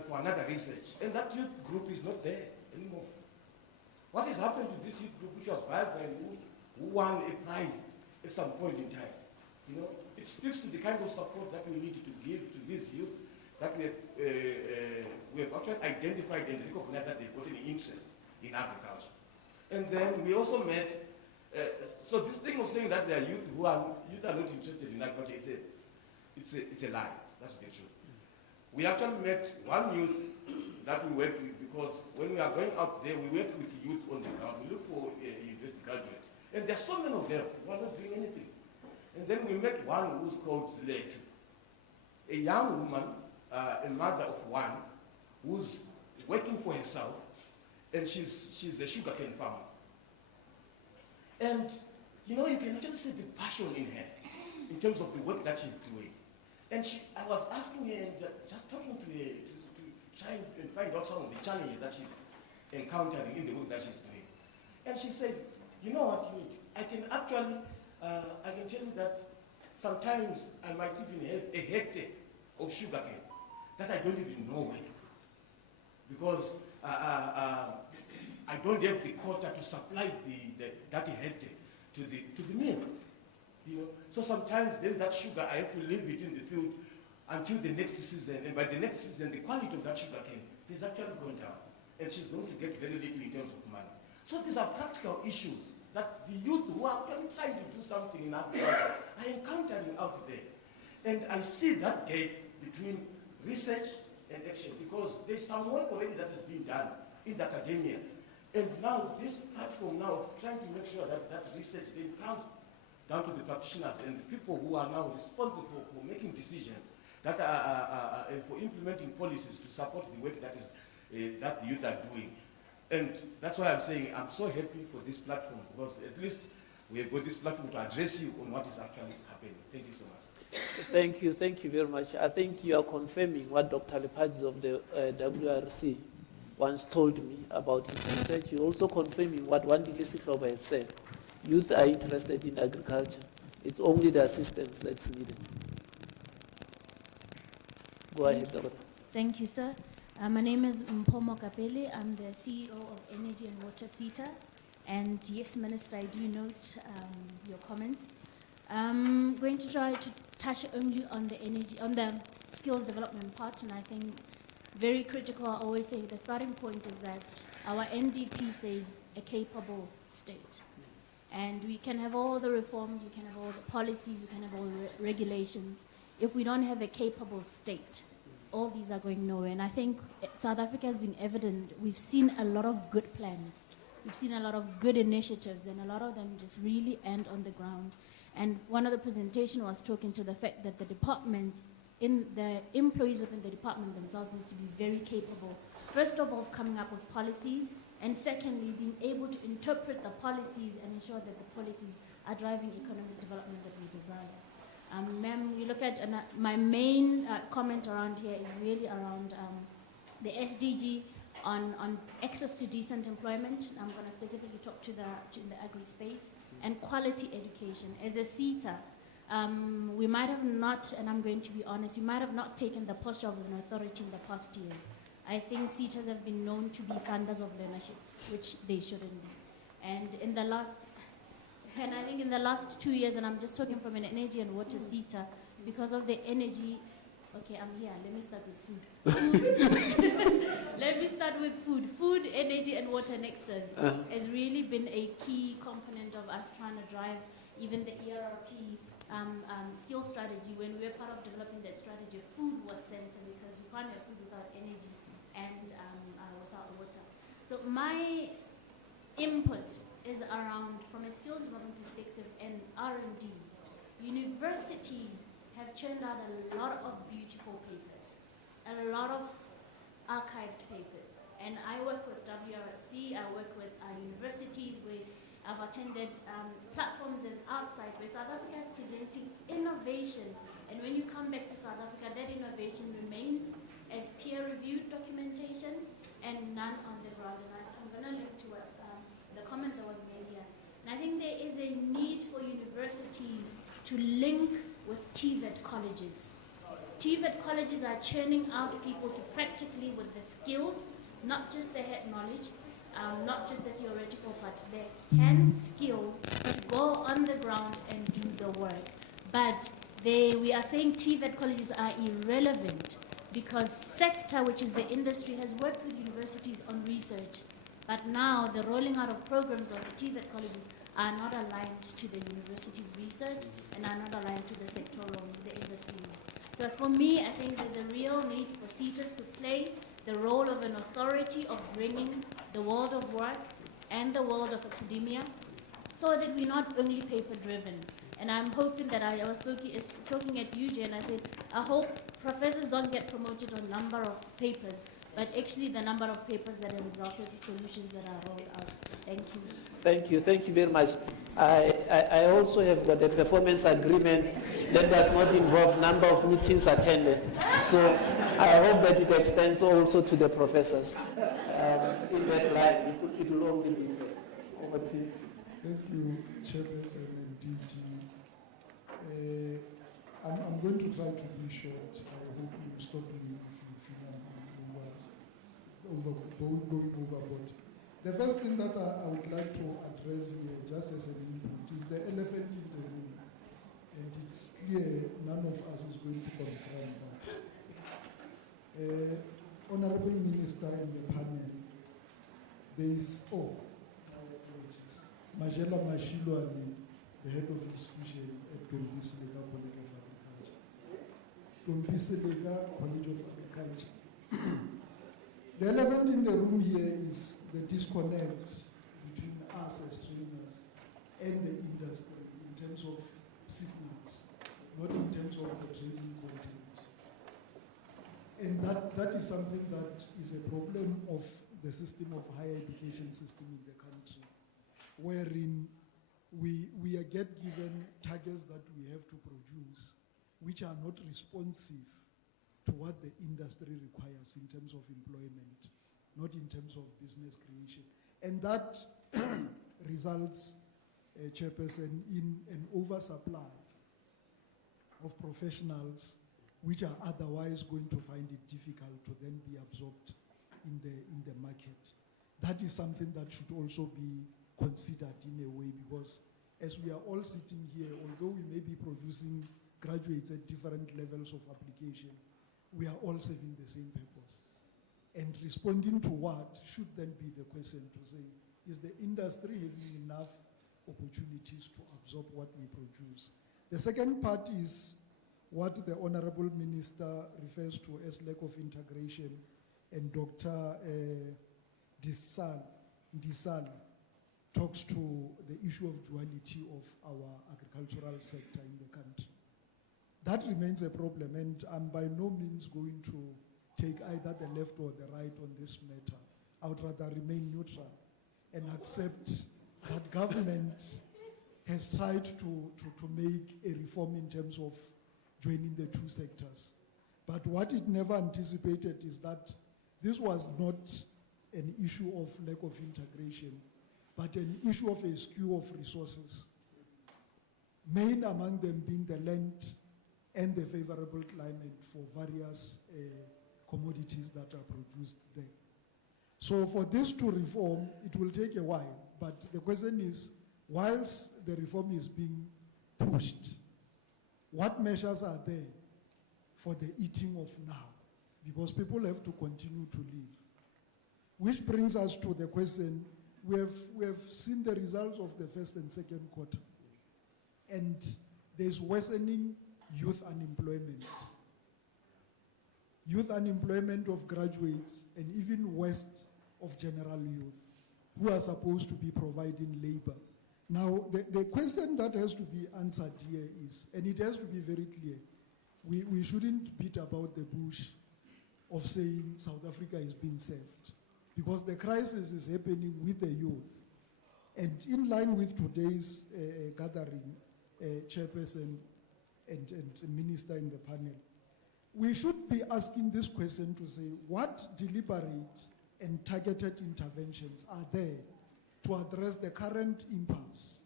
for another research, and that youth group is not there anymore. What has happened to this youth group, which was vibrant, who won a prize at some point in time? You know, it speaks to the kind of support that we need to give to this youth, that we have actually identified and recognized that they've got an interest in agriculture. And then we also met, so this thing of saying that there are youth who are not interested in agriculture, it's a lie. That's the truth. We actually met one youth that we worked with, because when we are going out there, we work with youth on the ground. We look for university graduates. And there are so many of them who are not doing anything. And then we met one who's called Letu, a young woman, a mother of one, who's working for herself, and she's a sugarcane farmer. And, you know, you can actually see the passion in her, in terms of the work that she's doing. And I was asking her and just talking to her to try and find out some of the challenges that she's encountering in the work that she's doing. And she says, you know what, I can actually, I can tell you that sometimes I might even have a hectare of sugarcane that I don't even know where to put. Because I don't have the quota to supply that hectare to the mill. You know? So sometimes then that sugar, I have to leave it in the field until the next season, and by the next season, the quality of that sugar cane is actually going down, and she's going to get very little in terms of money. So these are practical issues that the youth who are actually trying to do something in agriculture are encountering out there. And I see that gap between research and action, because there's some work already that has been done in the academia. And now this platform now trying to make sure that that research then comes down to the practitioners and the people who are now responsible for making decisions that are for implementing policies to support the work that the youth are doing. And that's why I'm saying I'm so happy for this platform, because at least we have got this platform to address you on what is actually happening. Thank you so much. Thank you very much. I think you are confirming what Dr. Lepadzi of the WRC once told me about his research. You're also confirming what Wandile Sihlobo has said. Youth are interested in agriculture. It's only the assistance that's needed. Go ahead, Doctor. Thank you, sir. My name is Mpomo Kapeli. I'm the CEO of Energy and Water SETA. And yes, Minister, I do note your comments. I'm going to try to touch only on the energy, on the skills development part, and I think very critical. I always say the starting point is that our NDP says a capable state. And we can have all the reforms, we can have all the policies, we can have all the regulations. If we don't have a capable state, all these are going nowhere. And I think South Africa has been evident. We've seen a lot of good plans. We've seen a lot of good initiatives, and a lot of them just really end on the ground. And one of the presentation was talking to the fact that the departments, the employees within the department themselves need to be very capable. First of all, coming up with policies, and secondly, being able to interpret the policies and ensure that the policies are driving economic development that we desire. Ma'am, you look at, my main comment around here is really around the SDG on access to decent employment. I'm going to specifically talk to the agri-space, and quality education. As a SETA, we might have not, and I'm going to be honest, we might have not taken the posture of an authority in the past years. I think SETAs have been known to be funders of learnerships, which they shouldn't be. And I think in the last 2 years, and I'm just talking from an energy and water SETA, because of the energy, okay, I'm here, let me start with food. Let me start with food. Food, energy, and water nexus has really been a key component of us trying to drive even the ERP skill strategy. When we were part of developing that strategy, food was central, because we can't have food without energy and without water. So my input is around, from a skills development perspective, and R&D. Universities have churned out a lot of beautiful papers, a lot of archived papers. And I work with WRC, I work with universities where I've attended platforms and outside where South Africa is presenting innovation. And when you come back to South Africa, that innovation remains as peer-reviewed documentation and none on the ground. And I'm going to link to what, the comment that was made here. And I think there is a need for universities to link with TVET colleges. TVET colleges are churning out people to practically with the skills, not just the head knowledge, not just the theoretical part, the hand skills to go on the ground and do the work. But we are saying TVET colleges are irrelevant because sector, which is the industry, has worked with universities on research. But now the rolling out of programs of the TVET colleges are not aligned to the university's research and are not aligned to the sectoral, the industry. So for me, I think there's a real need for CETAs to play the role of an authority of bringing the world of work and the world of academia so that we're not only paper-driven. And I'm hoping that I was talking at UJ and I said, I hope professors don't get promoted on number of papers, but actually the number of papers that have resulted in solutions that are rolled out. Thank you. Thank you very much. I also have got a performance agreement that does not involve number of meetings attended. So I hope that it extends also to the professors. In that line, it will only be fair. Over to you. Thank you, Chairperson and DG. I'm going to try to be short. I hope you stop me if you feel I'm going overboard. The first thing that I would like to address here, just as an input, is the elephant in the room. And it's clear none of us is going to confront that. Honorable Minister and the panel, there is, my apologies, Majela Mashilwani, the head of institution at Dombiseleka College of Agriculture. Dombiseleka College of Agriculture. The elephant in the room here is the disconnect between us as trainers and the industry in terms of signals, not in terms of the training content. And that is something that is a problem of the system of higher education system in the country, wherein we get given targets that we have to produce, which are not responsive to what the industry requires in terms of employment, not in terms of business creation. And that results, Chairperson, in an oversupply of professionals which are otherwise going to find it difficult to then be absorbed in the market. That is something that should also be considered in a way, because as we are all sitting here, although we may be producing graduates at different levels of application, we are all serving the same purpose. And responding to what should then be the question to say, is the industry having enough opportunities to absorb what we produce? The second part is what the Honorable Minister refers to as lack of integration, and Dr. Disal talks to the issue of duality of our agricultural sector in the country. That remains a problem, and I'm by no means going to take either the left or the right on this matter. I would rather remain neutral and accept that government has tried to make a reform in terms of joining the two sectors. But what it never anticipated is that this was not an issue of lack of integration, but an issue of a skew of resources, main among them being the land and the favorable climate for various commodities that are produced there. So for this to reform, it will take a while, but the question is, whilst the reform is being pushed, what measures are there for the eating of now? Because people have to continue to live. Which brings us to the question, we have seen the results of the first and second quarter, and there's worsening youth unemployment. Youth unemployment of graduates and even west of general youth. who are supposed to be providing labor. Now, the question that has to be answered here is, and it has to be very clear, we shouldn't beat about the bush of saying South Africa is being served, because the crisis is happening with the youth. And in line with today's gathering, chairperson and minister in the panel, we should be asking this question to say, what deliberate and targeted interventions are there to address the current impasse,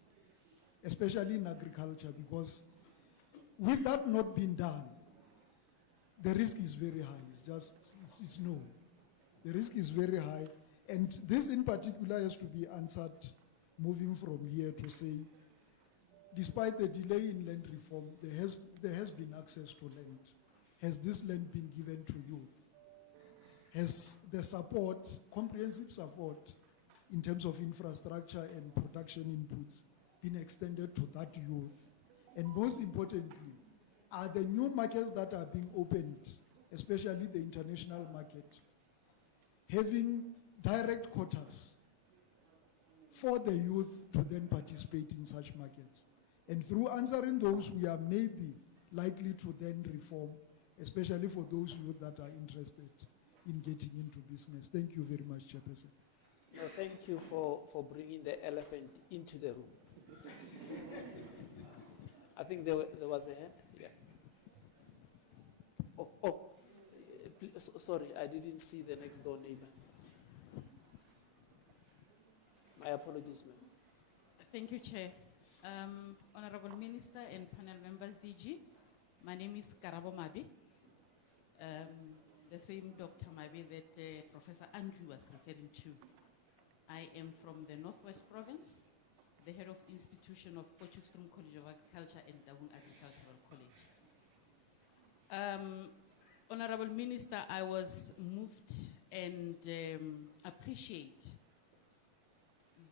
especially in agriculture? Because with that not being done, the risk is very high. It's no. The risk is very high. And this in particular has to be answered moving from here to say, despite the delay in land reform, there has been access to land. Has this land been given to youth? Has the support, comprehensive support, in terms of infrastructure and production inputs, been extended to that youth? And most importantly, are the new markets that are being opened, especially the international market, having direct quotas for the youth to then participate in such markets? And through answering those, we are maybe likely to then reform, especially for those youth that are interested in getting into business. Thank you very much, Chairperson. No, thank you for bringing the elephant into the room. I think there was a hand. Yeah. Sorry, I didn't see the next door neighbor. My apologies, ma'am. Thank you, Chair. Honorable Minister and panel members, DG, my name is Karabo Mabi, the same Dr. Mabi that Professor Andrew was referring to. I am from the Northwest Province, the head of institution of Potchefstroom College of Agriculture and Dabung Agricultural College. Honorable Minister, I was moved and appreciate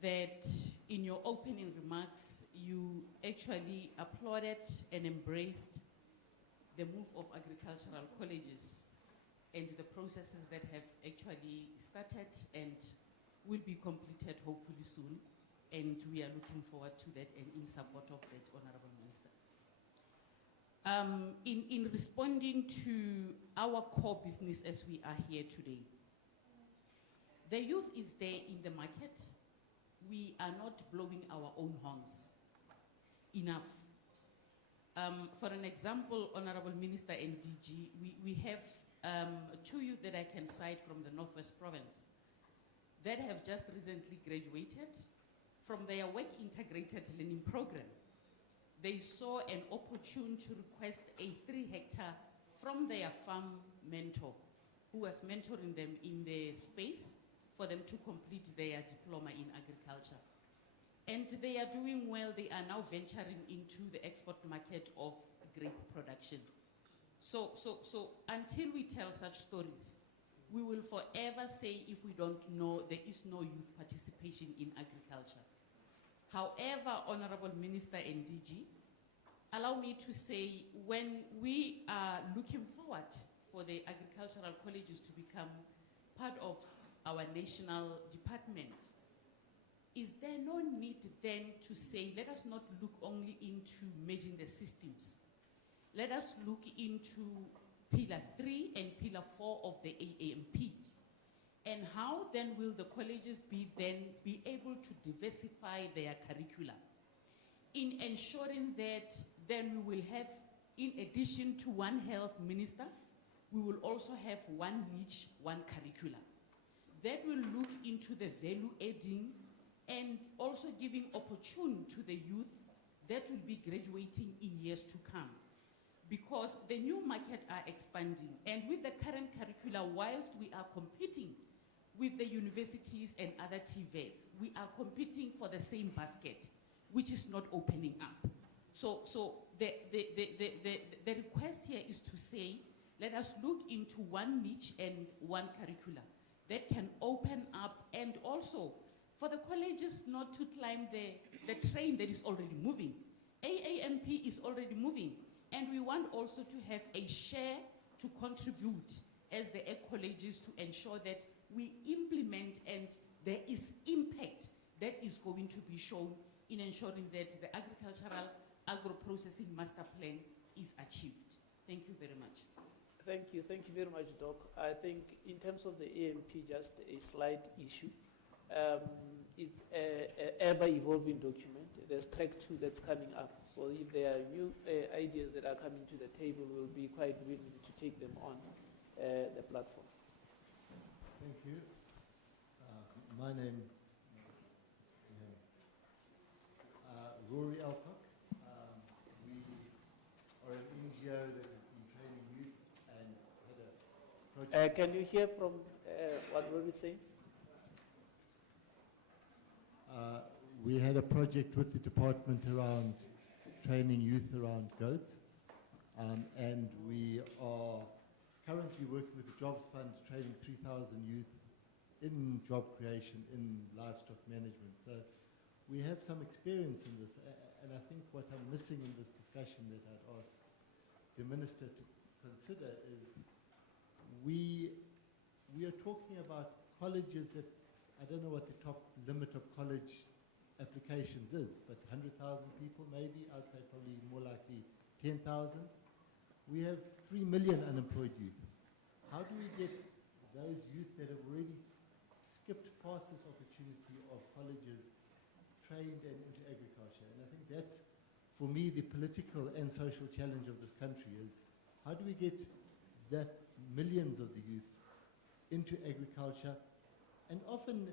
that in your opening remarks, you actually applauded and embraced the move of agricultural colleges and the processes that have actually started and will be completed hopefully soon. And we are looking forward to that and in support of that, Honorable Minister. In responding to our core business as we are here today, the youth is there in the market. We are not blowing our own horns enough. For an example, Honorable Minister and DG, we have two youth that I can cite from the Northwest Province that have just recently graduated from their work integrated learning program. They saw an opportunity to request a 3-hectare from their farm mentor, who was mentoring them in the space for them to complete their diploma in agriculture. And they are doing well. They are now venturing into the export market of grape production. So until we tell such stories, we will forever say, if we don't know, there is no youth participation in agriculture. However, Honorable Minister and DG, allow me to say, when we are looking forward for the agricultural colleges to become part of our national department, is there no need then to say, let us not look only into merging the systems. Let us look into Pillar 3 and Pillar 4 of the AAMP. And how then will the colleges be able to diversify their curricula in ensuring that then we will have, in addition to one health minister, we will also have one niche, one curricula. That will look into the value adding and also giving opportunity to the youth that will be graduating in years to come. Because the new market are expanding, and with the current curricula, whilst we are competing with the universities and other TVETs, we are competing for the same basket, which is not opening up. So the request here is to say, let us look into one niche and one curricula that can open up, and also for the colleges not to climb the train that is already moving. AAMP is already moving, and we want also to have a share to contribute as the colleges to ensure that we implement and there is impact that is going to be shown in ensuring that the agricultural agro-processing master plan is achieved. Thank you very much. Thank you very much, Doc. I think in terms of the AMP, just a slight issue. It's an ever-evolving document. There's track 2 that's coming up. So if there are new ideas that are coming to the table, we'll be quite willing to take them on the platform. Thank you. My name Rory Alcock. We are an NGO that has been training youth and had a project. Can you hear from what Rory is saying? We had a project with the department around training youth around goats, and we are currently working with the Jobs Fund, training 3,000 youth in job creation, in livestock management. So we have some experience in this, and I think what I'm missing in this discussion that I'd ask the Minister to consider is we are talking about colleges that, I don't know what the top limit of college applications is, but 100,000 people maybe, I'd say probably more likely 10,000. We have 3 million unemployed youth. How do we get those youth that have already skipped past this opportunity of colleges trained and into agriculture? And I think that's, for me, the political and social challenge of this country is, how do we get that millions of the youth into agriculture? And often,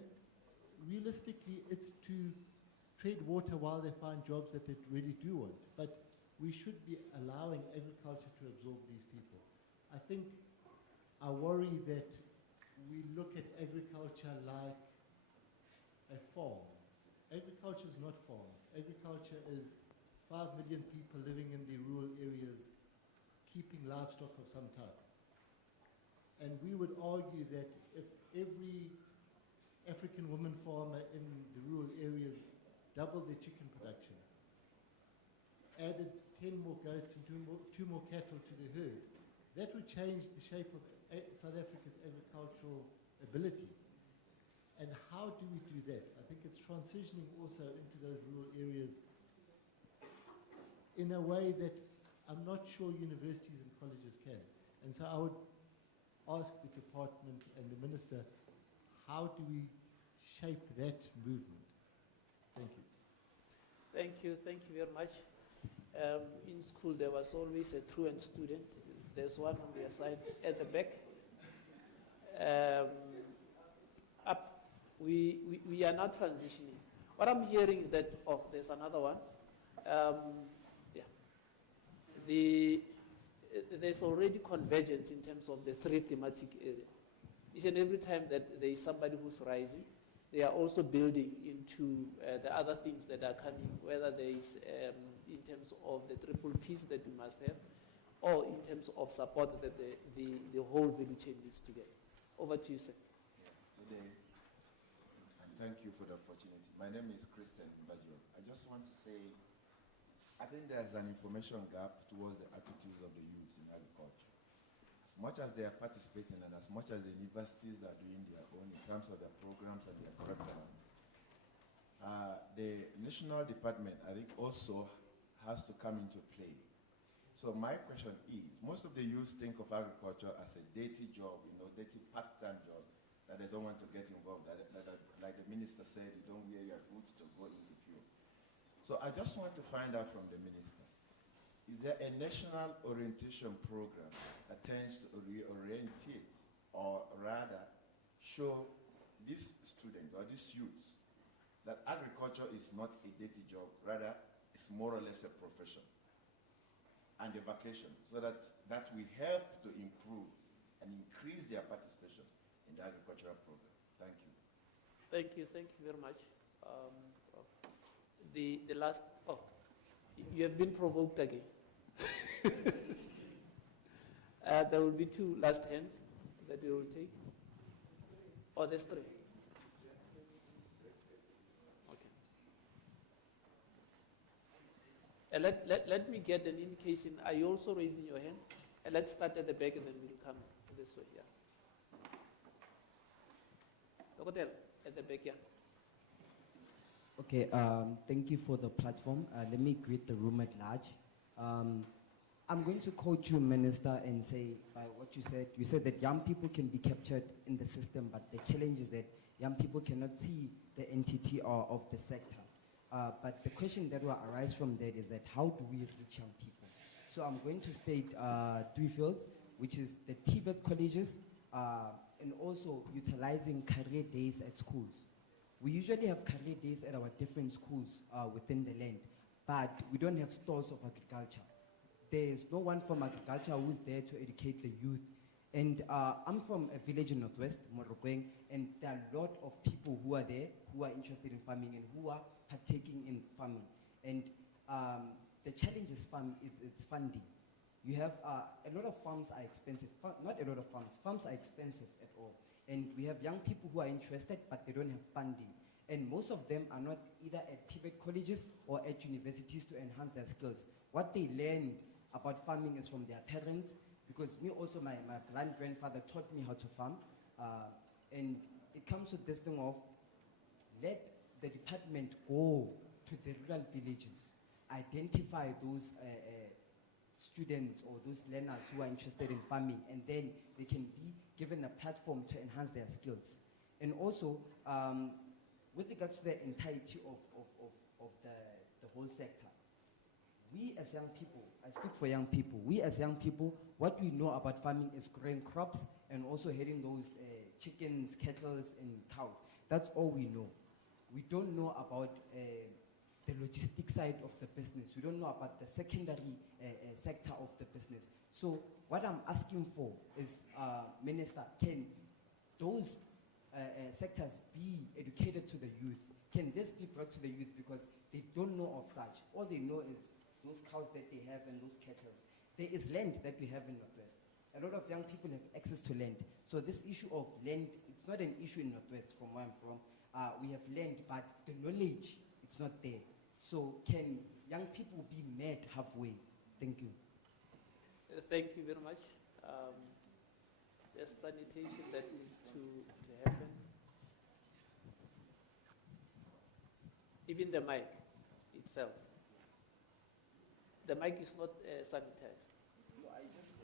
realistically, it's to trade water while they find jobs that they really do want. But we should be allowing agriculture to absorb these people. I think I worry that we look at agriculture like a farm. Agriculture is not farms. Agriculture is 5 million people living in the rural areas keeping livestock of some type. And we would argue that if every African woman farmer in the rural areas doubled their chicken production, added 10 more goats and two more cattle to the herd, that would change the shape of South Africa's agricultural ability. And how do we do that? I think it's transitioning also into those rural areas in a way that I'm not sure universities and colleges can. And so I would ask the department and the minister, how do we shape that movement? Thank you. Thank you very much. In school, there was always a truant student. There's one on the side at the back. Up, we are not transitioning. What I'm hearing is that, oh, there's another one. There's already convergence in terms of the 3 thematic areas. Each and every time that there is somebody who's rising, they are also building into the other things that are coming, whether there is in terms of the triple Ps that we must have, or in terms of support that the whole value chain needs to get. Over to you, sir. Good day, and thank you for the opportunity. My name is Christian Bajo. I just want to say, I think there's an information gap towards the attitudes of the youths in agriculture. As much as they are participating and as much as the universities are doing their own in terms of their programs and their curriculums, the national department, I think, also has to come into play. So my question is, most of the youths think of agriculture as a dirty job, dirty part-time job, that they don't want to get involved. Like the minister said, you don't wear your boots to go in the field. So I just want to find out from the minister, is there a national orientation program that tends to reorientate or rather show these students or these youths that agriculture is not a dirty job, rather it's more or less a profession and a vocation, so that will help to improve and increase their participation in the agricultural program. Thank you. Thank you very much. The last, you have been provoked again. There will be 2 last hands that we will take. Oh, there's 3. Okay. Let me get an indication. Are you also raising your hand? Let's start at the back and then we'll come this way. Yeah. Dokotel. at the back here. Okay, thank you for the platform. Let me greet the room at large. I'm going to quote you, Minister, and say by what you said. You said that young people can be captured in the system, but the challenge is that young people cannot see the entity of the sector. But the question that will arise from that is that how do we reach young people? So I'm going to state 3 fields, which is the TVET colleges, and also utilizing career days at schools. We usually have career days at our different schools within the land, but we don't have stalls of agriculture. There is no one from agriculture who's there to educate the youth. And I'm from a village in Northwest, Morokweng, and there are a lot of people who are there who are interested in farming and who are partaking in farming. And the challenge is it's funding. You have a lot of farms are expensive. Not a lot of farms. Farms are expensive at all. And we have young people who are interested, but they don't have funding. And most of them are not either at TVET colleges or at universities to enhance their skills. What they learned about farming is from their parents, because me also, my grandfather taught me how to farm. And it comes with this thing of, let the department go to the rural villages, identify those students or those learners who are interested in farming, and then they can be given a platform to enhance their skills. And also, with regards to the entirety of the whole sector, we as young people, I speak for young people, we as young people, what we know about farming is growing crops and also having those chickens, cattle, and cows. That's all we know. We don't know about the logistic side of the business. We don't know about the secondary sector of the business. So what I'm asking for is, Minister, can those sectors be educated to the youth? Can this be brought to the youth, because they don't know of such? All they know is those cows that they have and those cattle. There is land that we have in Northwest. A lot of young people have access to land. So this issue of land, it's not an issue in Northwest from where I'm from. We have land, but the knowledge, it's not there. So can young people be met halfway? Thank you. Thank you very much. There's sanitation that needs to happen. Even the mic itself. The mic is not sanitized. So I just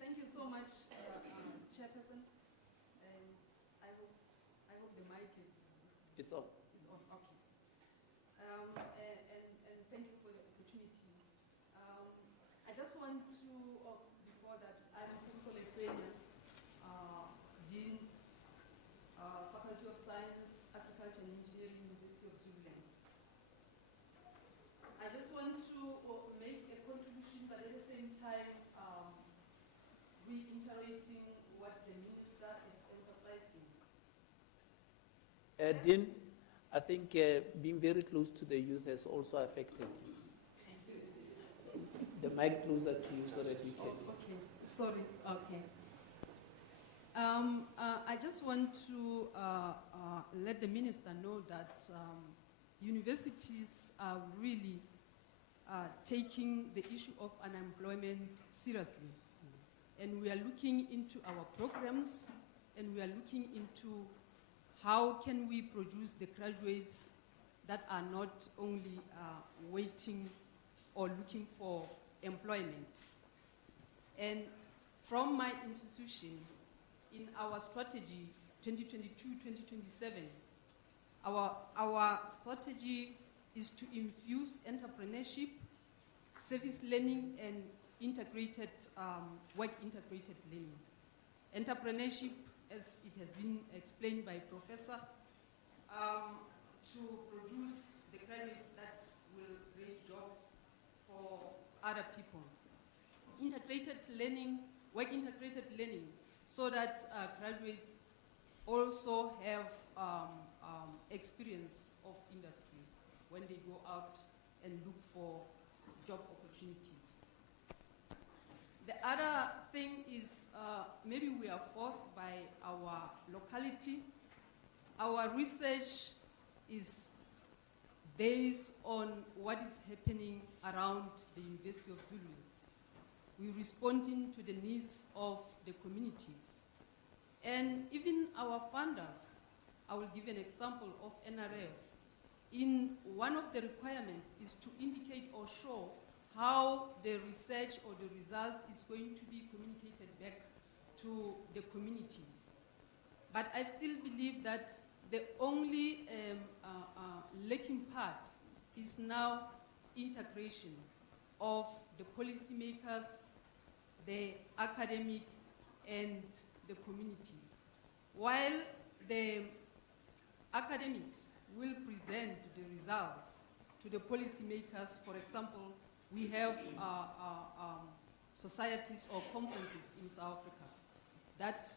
Thank you so much, Chairperson. And I hope the mic is It's on. Is on. Okay. And thank you for the opportunity. I just want to, before that, I'm Console Fenya, Dean, Faculty of Science, Agriculture and Engineering, University of Zululand. I just want to make a contribution, but at the same time, reiterating what the Minister is emphasizing. Dean, I think being very close to the youth has also affected you. The mic closer to you so that we can. Okay, sorry, okay. I just want to let the Minister know that universities are really taking the issue of unemployment seriously. And we are looking into our programs, and we are looking into how can we produce the graduates that are not only waiting or looking for employment. And from my institution, in our strategy 2022-2027, our strategy is to infuse entrepreneurship, service learning, and integrated work-integrated learning. Entrepreneurship, as it has been explained by Professor, to produce the graduates that will create jobs for other people. Integrated learning, work-integrated learning, so that graduates also have experience of industry when they go out and look for job opportunities. The other thing is maybe we are forced by our locality. Our research is based on what is happening around the University of Zululand. we're responding to the needs of the communities. And even our funders, I will give an example of NRF. In one of the requirements is to indicate or show how the research or the results is going to be communicated back to the communities. But I still believe that the only lacking part is now integration of the policymakers, the academic, and the communities. While the academics will present the results to the policymakers, for example, we have societies or conferences in South Africa that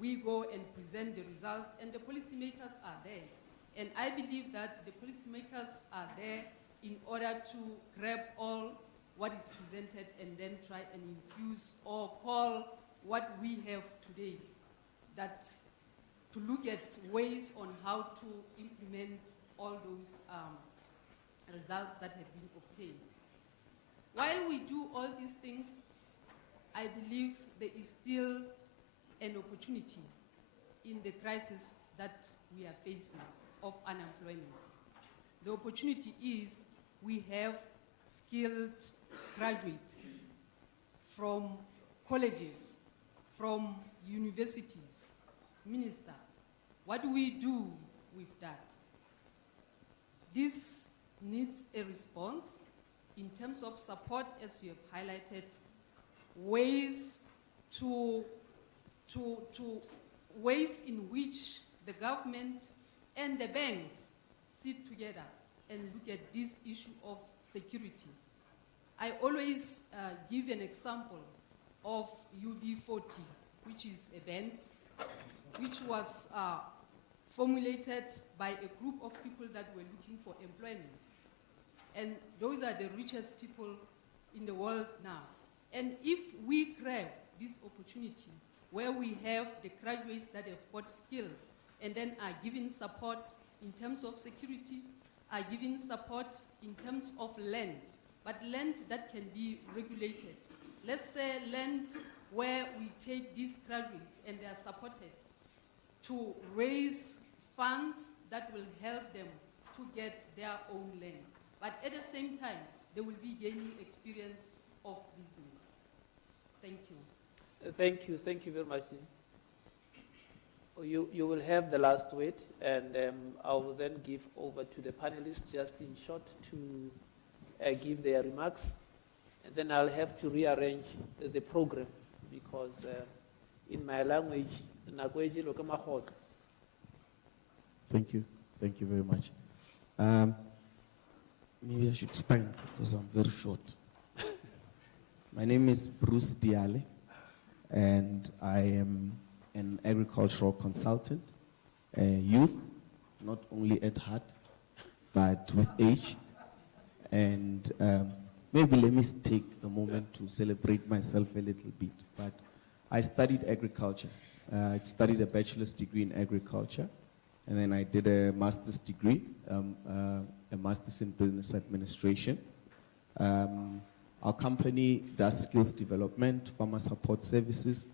we go and present the results, and the policymakers are there. And I believe that the policymakers are there in order to grab all what is presented and then try and infuse or call what we have today, that to look at ways on how to implement all those results that have been obtained. While we do all these things, I believe there is still an opportunity in the crisis that we are facing of unemployment. The opportunity is we have skilled graduates from colleges, from universities. Minister, what do we do with that? This needs a response in terms of support, as you have highlighted, ways ways in which the government and the banks sit together and look at this issue of security. I always give an example of UB40, which is a band which was formulated by a group of people that were looking for employment. And those are the richest people in the world now. And if we grab this opportunity where we have the graduates that have got skills and then are given support in terms of security, are given support in terms of land, but land that can be regulated. Let's say land where we take these graduates and they are supported to raise funds that will help them to get their own land. But at the same time, they will be gaining experience of business. Thank you. Thank you very much. You will have the last word, and I will then give over to the panelists just in short to give their remarks. And then I'll have to rearrange the program because in my language, Thank you very much. Maybe I should stand because I'm very short. My name is Bruce Diale, and I am an agricultural consultant, youth, not only at heart, but with age. And maybe let me take a moment to celebrate myself a little bit. But I studied agriculture. I studied a bachelor's degree in agriculture, and then I did a master's degree, a master's in business administration. Our company does skills development, farmer support services,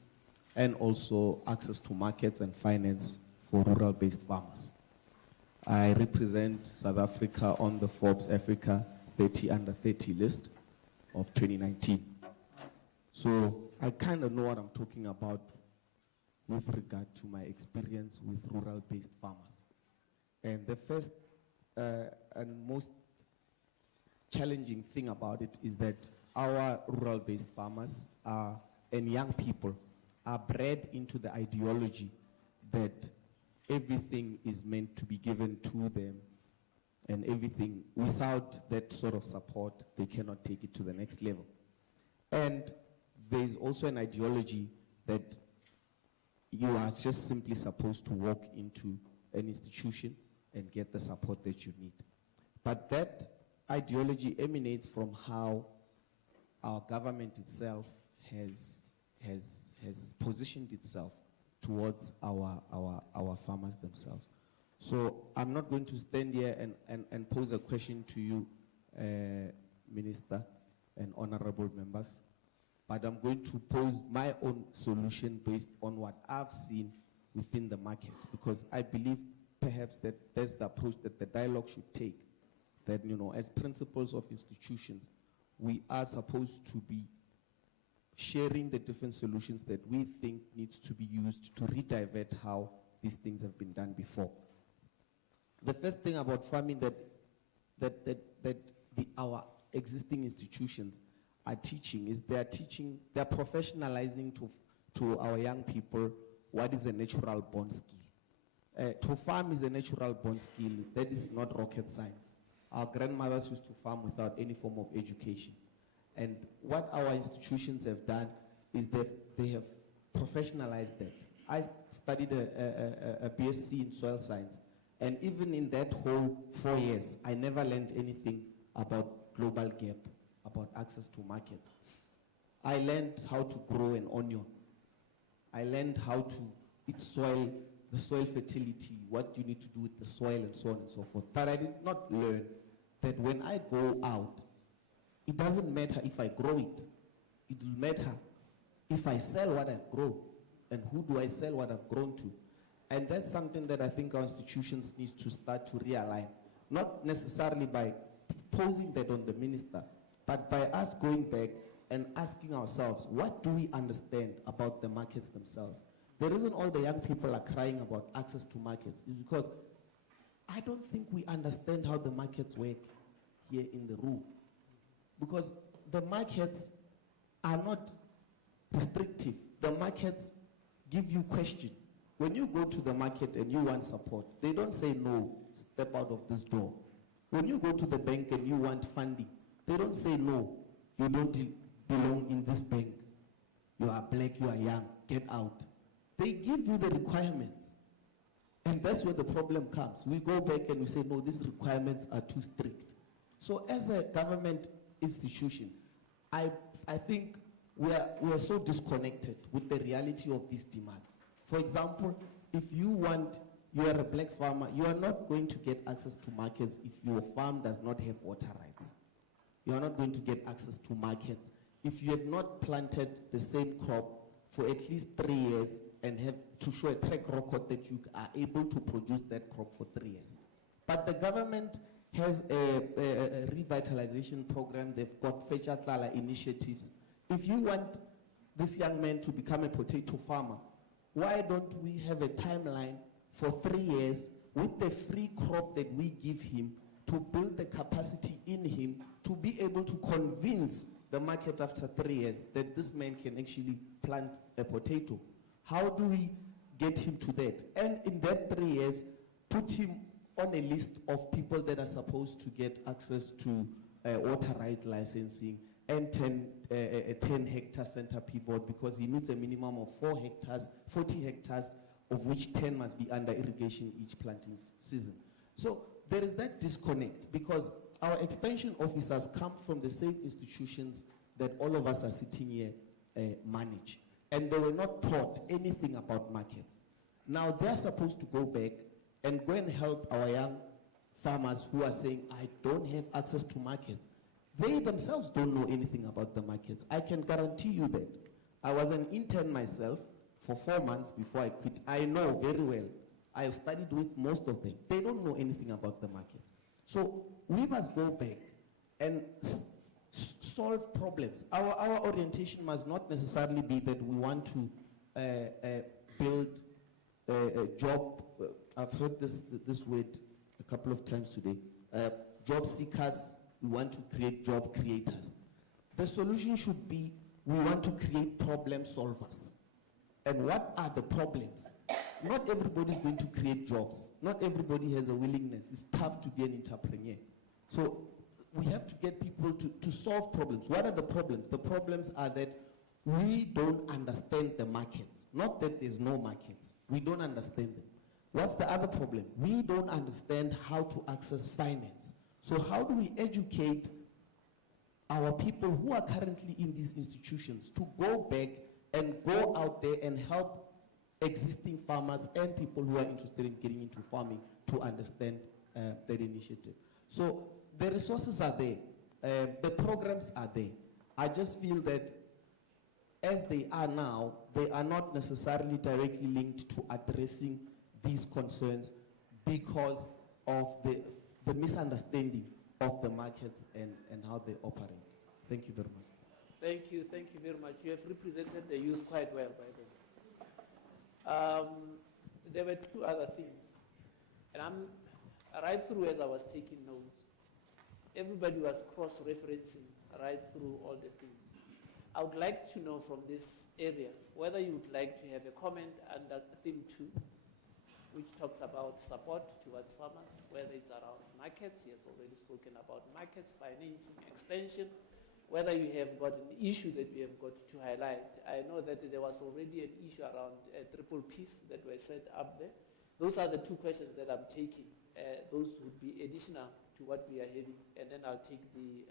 and also access to markets and finance for rural-based farmers. I represent South Africa on the Forbes Africa 30 under 30 list of 2019. So I kind of know what I'm talking about with regard to my experience with rural-based farmers. And the first and most challenging thing about it is that our rural-based farmers and young people are bred into the ideology that everything is meant to be given to them, and everything, without that sort of support, they cannot take it to the next level. And there's also an ideology that you are just simply supposed to walk into an institution and get the support that you need. But that ideology emanates from how our government itself has positioned itself towards our farmers themselves. So I'm not going to stand here and pose a question to you, Minister and honorable members. but I'm going to pose my own solution based on what I've seen within the market, because I believe perhaps that that's the approach that the dialogue should take. That, you know, as principals of institutions, we are supposed to be sharing the different solutions that we think needs to be used to redivert how these things have been done before. The first thing about farming that our existing institutions are teaching is they're professionalizing to our young people what is a natural born skill. To farm is a natural born skill. That is not rocket science. Our grandmothers used to farm without any form of education. And what our institutions have done is that they have professionalized that. I studied a BSc in soil science, and even in that whole 4 years, I never learned anything about global gap, about access to markets. I learned how to grow an onion. I learned how to eat soil, the soil fertility, what you need to do with the soil, and so on and so forth. But I did not learn that when I go out, it doesn't matter if I grow it. It will matter if I sell what I've grown, and who do I sell what I've grown to. And that's something that I think our institutions need to start to realign, not necessarily by posing that on the minister, but by us going back and asking ourselves, what do we understand about the markets themselves? The reason all the young people are crying about access to markets is because I don't think we understand how the markets work here in the room. Because the markets are not restrictive. The markets give you question. When you go to the market and you want support, they don't say no, step out of this door. When you go to the bank and you want funding, they don't say no, you don't belong in this bank. You are black, you are young, get out. They give you the requirements. And that's where the problem comes. We go back and we say, no, these requirements are too strict. So as a government institution, I think we are so disconnected with the reality of these demands. For example, if you are a black farmer, you are not going to get access to markets if your farm does not have water rights. You are not going to get access to markets if you have not planted the same crop for at least 3 years and have to show a track record that you are able to produce that crop for 3 years. But the government has a revitalization program. They've got Fechatlala initiatives. If you want this young man to become a potato farmer, why don't we have a timeline for 3 years with the free crop that we give him to build the capacity in him to be able to convince the market after 3 years that this man can actually plant a potato? How do we get him to that? And in that 3 years, put him on a list of people that are supposed to get access to water right licensing and 10 hectare center pivot, because he needs a minimum of 40 hectares, of which 10 must be under irrigation each planting season. So there is that disconnect, because our extension officers come from the same institutions that all of us are sitting here manage. And they were not taught anything about markets. Now they're supposed to go back and go and help our young farmers who are saying, I don't have access to markets. They themselves don't know anything about the markets. I can guarantee you that. I was an intern myself for 4 months before I quit. I know very well. I have studied with most of them. They don't know anything about the markets. So we must go back and solve problems. Our orientation must not necessarily be that we want to build a job. I've heard this word a couple of times today. Job seekers, we want to create job creators. The solution should be we want to create problem solvers. And what are the problems? Not everybody is going to create jobs. Not everybody has a willingness. It's tough to be an entrepreneur. So we have to get people to solve problems. What are the problems? The problems are that we don't understand the markets. Not that there's no markets. We don't understand them. What's the other problem? We don't understand how to access finance. So how do we educate our people who are currently in these institutions to go back and go out there and help existing farmers and people who are interested in getting into farming to understand that initiative? So the resources are there. The programs are there. I just feel that as they are now, they are not necessarily directly linked to addressing these concerns because of the misunderstanding of the markets and how they operate. Thank you very much. Thank you very much. You have represented the youth quite well, by the way. There were two other themes, and right through as I was taking notes, everybody was cross-referencing right through all the themes. I would like to know from this area whether you would like to have a comment under theme 2, which talks about support towards farmers, whether it's around markets. He has already spoken about markets, financing, extension, whether you have got an issue that you have got to highlight. I know that there was already an issue around triple Ps that were set up there. Those are the two questions that I'm taking. Those would be additional to what we are having, and then I'll take the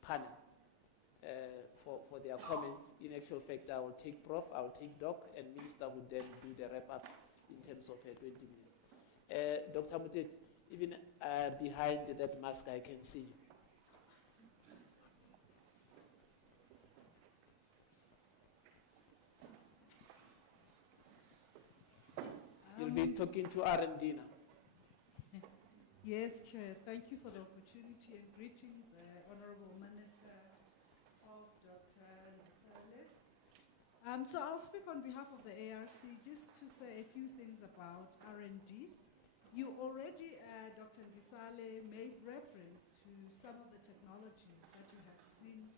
panel for their comments. In actual fact, I will take Prof, I will take Doc, and Minister would then do the wrap-up in terms of 20 minutes. Dr. Mutet, even behind that mask, I can see you. You'll be talking to R&D now. Yes, Chair. Thank you for the opportunity and greetings, Honorable Minister of Dr. Ndisale. So I'll speak on behalf of the ARC just to say a few things about R&D. You already, Dr. Ndisale, made reference to some of the technologies that you have seen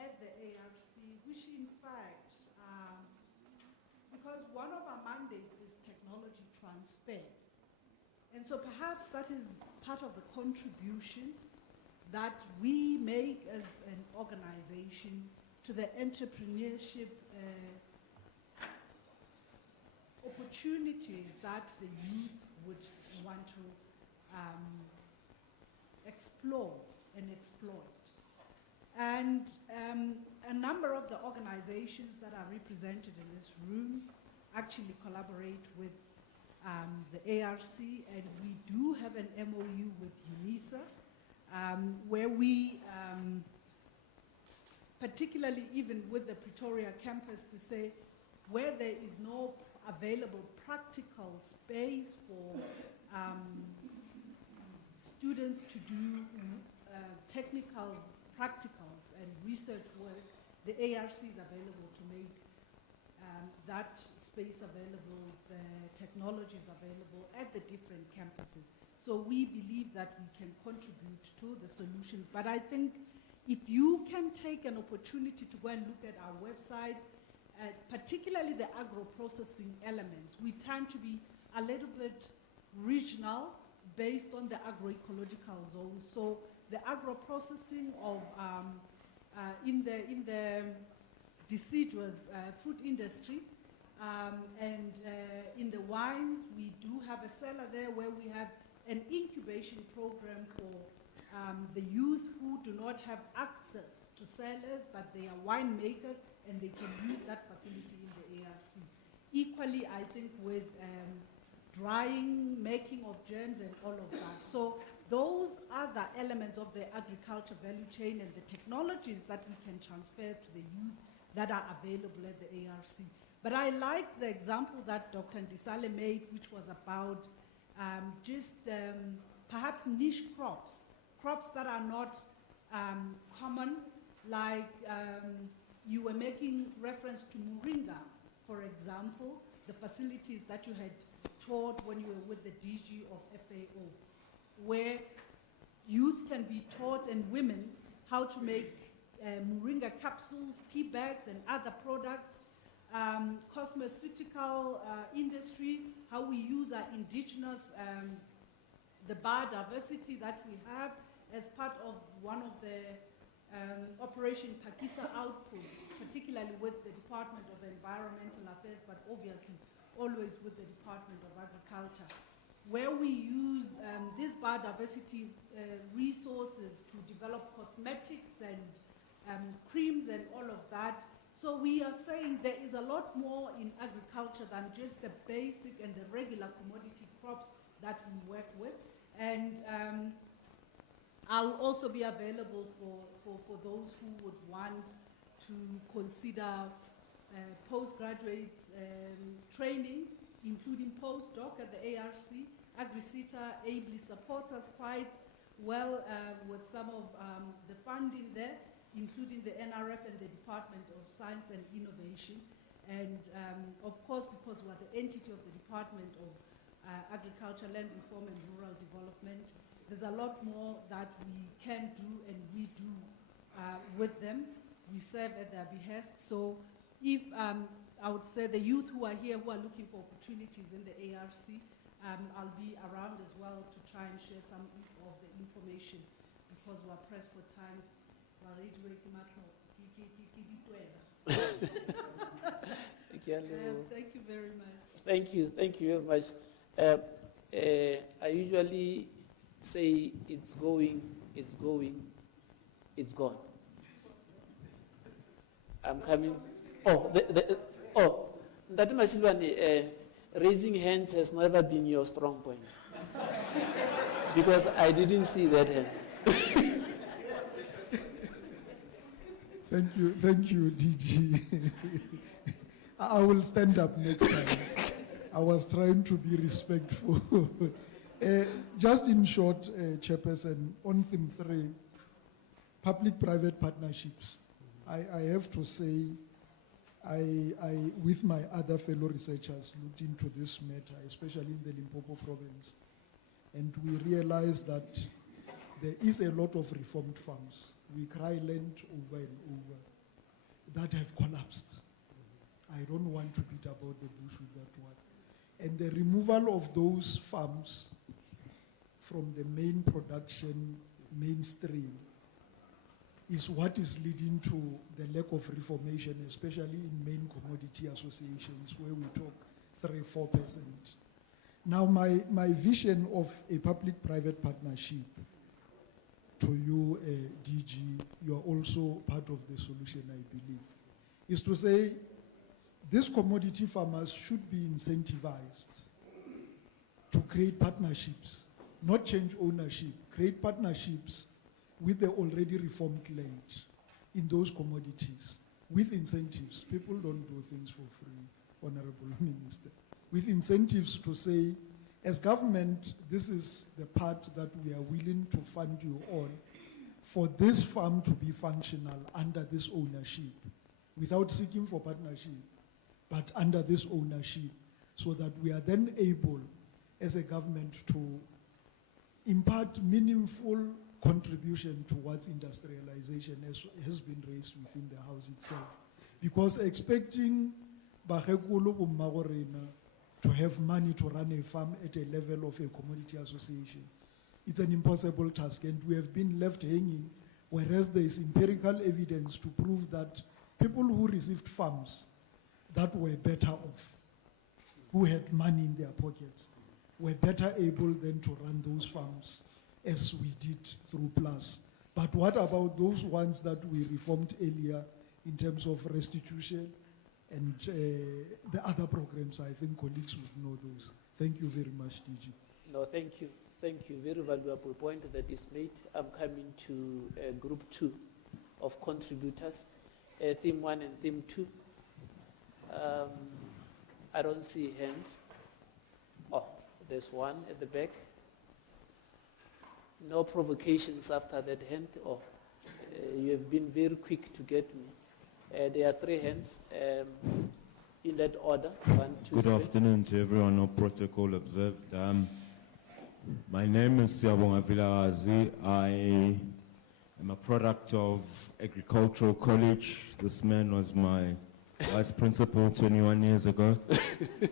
at the ARC, which in fact, because one of our mandates is technology transfer. And so perhaps that is part of the contribution that we make as an organization to the entrepreneurship opportunities that the youth would want to explore and exploit. And a number of the organizations that are represented in this room actually collaborate with the ARC, and we do have an MOU with Unisa, where we, particularly even with the Pretoria campus, to say where there is no available practical space for students to do technical practicals and research work, the ARC is available to make that space available, the technologies available at the different campuses. So we believe that we can contribute to the solutions. But I think if you can take an opportunity to go and look at our website, particularly the agro-processing elements, we tend to be a little bit regional based on the agroecological zones. So the agro-processing of, in the deciduous fruit industry, and in the wines, we do have a cellar there where we have an incubation program for the youth who do not have access to cellars, but they are winemakers and they can use that facility in the ARC. Equally, I think with drying, making of jams and all of that. So those are the elements of the agriculture value chain and the technologies that we can transfer to the youth that are available at the ARC. But I liked the example that Dr. Ndisale made, which was about perhaps niche crops, crops that are not common, like you were making reference to Moringa, for example, the facilities that you had taught when you were with the DG of FAO, where youth can be taught and women how to make Moringa capsules, tea bags, and other products, cosmeceutical industry, how we use our indigenous, the biodiversity that we have as part of one of the Operation Pakisa outputs, particularly with the Department of Environmental Affairs, but obviously always with the Department of Agriculture, where we use these biodiversity resources to develop cosmetics and creams and all of that. So we are saying there is a lot more in agriculture than just the basic and the regular commodity crops that we work with. And I'll also be available for those who would want to to consider postgraduate training, including postdoc at the ARC. AgriSeta ably supports us quite well with some of the funding there, including the NRF and the Department of Science and Innovation. And of course, because we're the entity of the Department of Agriculture, Land Reform and Rural Development, there's a lot more that we can do and we do with them. We serve at their behest. So if I would say the youth who are here who are looking for opportunities in the ARC, I'll be around as well to try and share some of the information because we're pressed for time. Thank you very much. Thank you very much. I usually say it's going, it's gone. I'm coming. Ndati Mashilwani, raising hands has never been your strong point. Because I didn't see that hand. Thank you, DG. I will stand up next time. I was trying to be respectful. Just in short, Chairperson, on theme 3, public-private partnerships. I have to say, I, with my other fellow researchers, looked into this matter, especially in the Limpopo province, and we realized that there is a lot of reformed farms. We cry land over and over that have collapsed. I don't want to beat about the bush with that one. And the removal of those farms from the main production mainstream is what is leading to the lack of reformation, especially in main commodity associations where we talk 3-4%. Now, my vision of a public-private partnership, to you, DG, you are also part of the solution, I believe, is to say these commodity farmers should be incentivized to create partnerships, not change ownership, create partnerships with the already reformed land in those commodities, with incentives. People don't do things for free, Honorable Minister. With incentives to say, as government, this is the part that we are willing to fund you on for this farm to be functional under this ownership, without seeking for partnership, but under this ownership, so that we are then able, as a government, to impart meaningful contribution towards industrialization, as has been raised within the House itself. Because expecting Bahekulu Bumagorena to have money to run a farm at a level of a commodity association, it's an impossible task, and we have been left hanging, whereas there is empirical evidence to prove that people who received farms that were better off, who had money in their pockets, were better able then to run those farms as we did through PLUS. But what about those ones that we reformed earlier in terms of restitution and the other programs? I think colleagues would know those. Thank you very much, DG. No, thank you. Thank you. Very valuable point that is made. I'm coming to group 2 of contributors, theme 1 and theme 2. I don't see hands. Oh, there's one at the back. No provocations after that hand. Oh, you have been very quick to get me. There are 3 hands in that order. 1, 2, Good 3. afternoon to everyone. No protocol observed. My name is Siabonga Vilarazi. I am a product of Agricultural College. This man was my vice principal 21 years ago.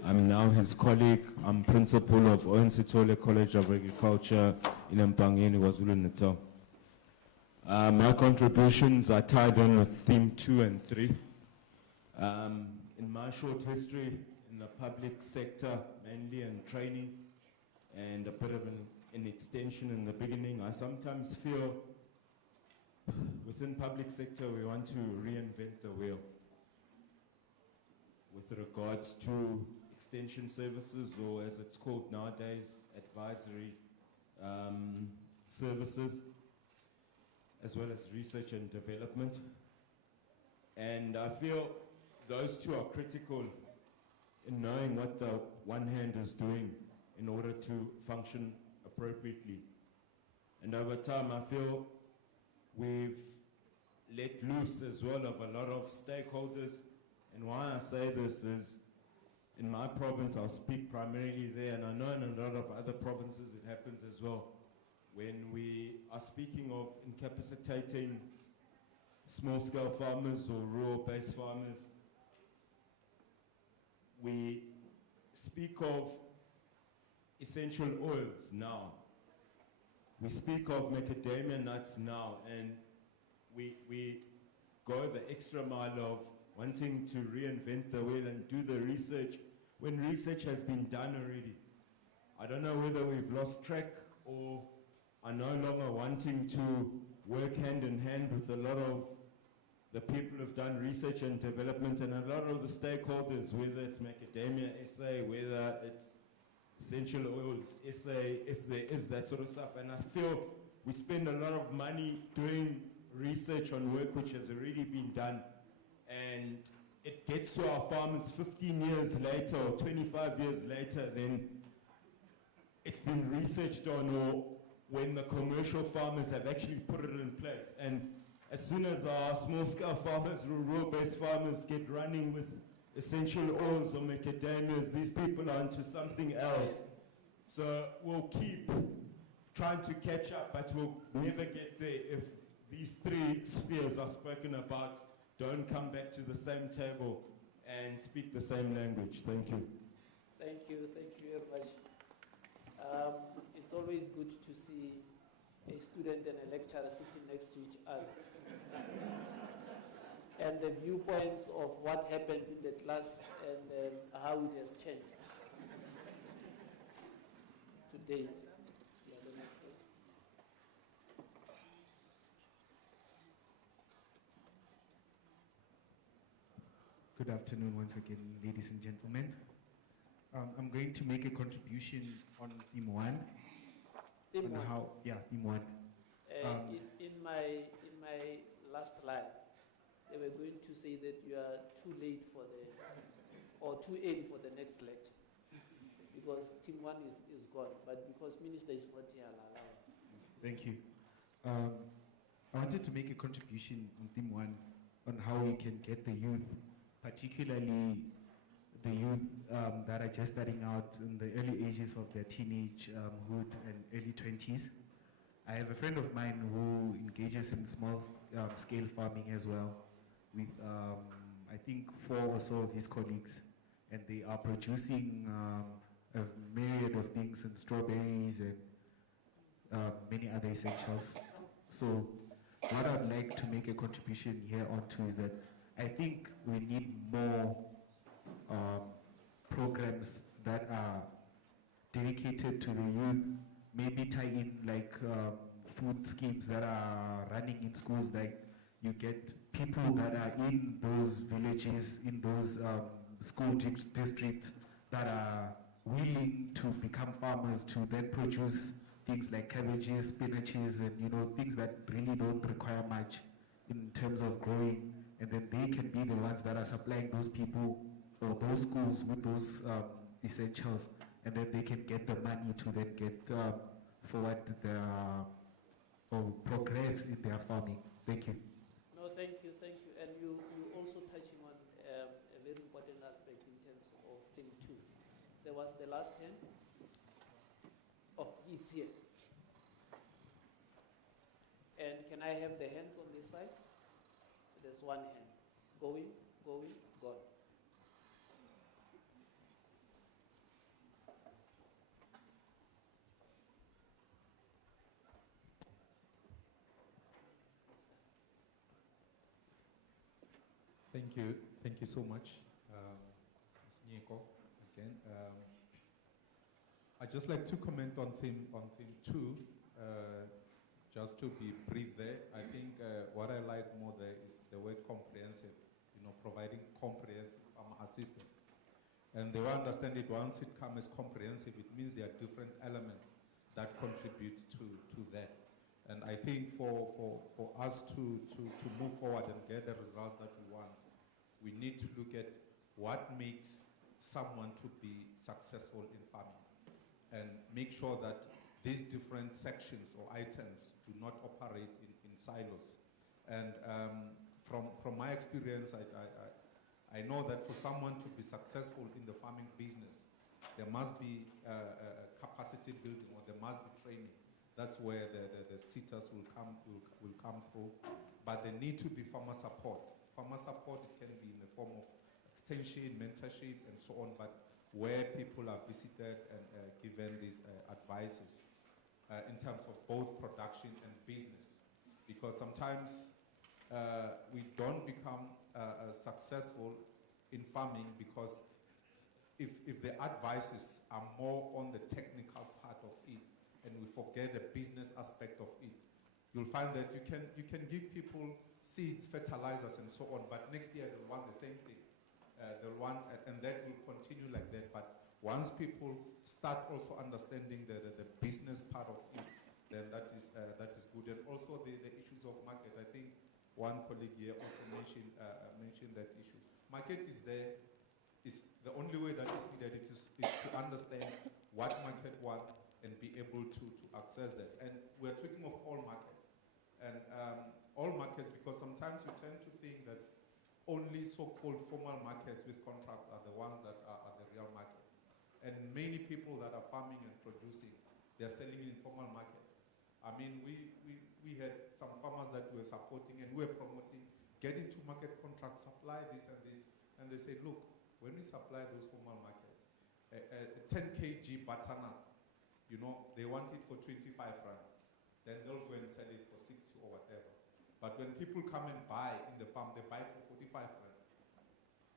I'm now his colleague. I'm principal of Oensitole College of Agriculture in Mpangeni, KwaZulu-Natal. My contributions are tied in with theme 2 and 3. In my short history in the public sector, mainly in training and a bit of an extension in the beginning, I sometimes feel within public sector we want to reinvent the wheel with regards to extension services, or as it's called nowadays, advisory services, as well as research and development. And I feel those two are critical in knowing what the one hand is doing in order to function appropriately. And over time, I feel we've let loose as well of a lot of stakeholders. And why I say this is, in my province, I'll speak primarily there, and I know in a lot of other provinces it happens as well. When we are speaking of incapacitating small-scale farmers or rural-based farmers, we speak of essential oils now. We speak of macadamia nuts now, and we go the extra mile of wanting to reinvent the wheel and do the research when research has been done already. I don't know whether we've lost track or are no longer wanting to work hand in hand with a lot of the people who've done research and development and a lot of the stakeholders, whether it's macadamia SA, whether it's essential oils SA, if there is that sort of stuff. And I feel we spend a lot of money doing research on work which has already been done, and it gets to our farmers 15 years later or 25 years later than it's been researched on, or when the commercial farmers have actually put it in place. And as soon as our small-scale farmers, rural-based farmers get running with essential oils or macadamias, these people are into something else. So we'll keep trying to catch up, but we'll never get there if these three spheres are spoken about don't come back to the same table and speak the same language. Thank you. Thank you very much. It's always good to see a student and a lecturer sitting next to each other. And the viewpoints of what happened in the class and how it has changed to date. Yeah, the next one. Good afternoon once again, ladies and gentlemen. I'm going to make a contribution on theme one. Theme one? Theme one. In my last live, they were going to say that you are too late for or too early for the next lecture, because team one is gone, but because minister is not here, I'll allow it. Thank you. I wanted to make a contribution on theme one on how we can get the youth, particularly the youth that are just starting out in the early ages of their teenagehood and early 20s. I have a friend of mine who engages in small scale farming as well with I think 4 or so of his colleagues, and they are producing a myriad of things and strawberries and many other essentials. So what I'd like to make a contribution here onto is that I think we need more programs that are dedicated to the youth, maybe tie in like food schemes that are running in schools, like you get people that are in those villages, in those school districts that are willing to become farmers to then produce things like cabbages, spinaches, and things that really don't require much in terms of growing, and then they can be the ones that are supplying those people or those schools with those essentials, and then they can get the money to then get forward or progress in their farming. Thank you. No, thank you. And you also touching on a very important aspect in terms of thing 2. There was the last hand. Oh, it's here. And can I have the hands on this side? There's one hand. Going, gone. Thank you so much. It's Nico again. I'd just like to comment on theme 2. Just to be brief there, I think what I like more there is the word comprehensive, providing comprehensive assistance. And the way I understand it, once it comes as comprehensive, it means there are different elements that contribute to that. And I think for us to move forward and get the results that we want, we need to look at what makes someone to be successful in farming and make sure that these different sections or items do not operate in silos. And from my experience, I know that for someone to be successful in the farming business, there must be capacity building, or there must be training. That's where the SETAs will come through. But there need to be farmer support. Farmer support, it can be in the form of extension, mentorship, and so on, but where people are visited and given these advices in terms of both production and business. Because sometimes we don't become successful in farming because if the advices are more on the technical part of it and we forget the business aspect of it, you'll find that you can give people seeds, fertilizers, and so on, but next year they'll want the same thing. They'll want, and that will continue like that. But once people start also understanding the business part of it, then that is good. And also the issues of market. I think one colleague here also mentioned that issue. Market is there. Is the only way that is needed is to understand what market wants and be able to access that. And we're talking of all markets. And all markets, because sometimes you tend to think that only so-called formal markets with contracts are the ones that are the real market. And many people that are farming and producing, they're selling in formal market. I mean, we had some farmers that we were supporting and we were promoting, get into market contracts, supply this and this. And they say, look, when we supply those formal markets, a 10 kg butternut, you know, they want it for 25 rand. Then they'll go and sell it for 60 or whatever. But when people come and buy in the farm, they buy for 45 rand.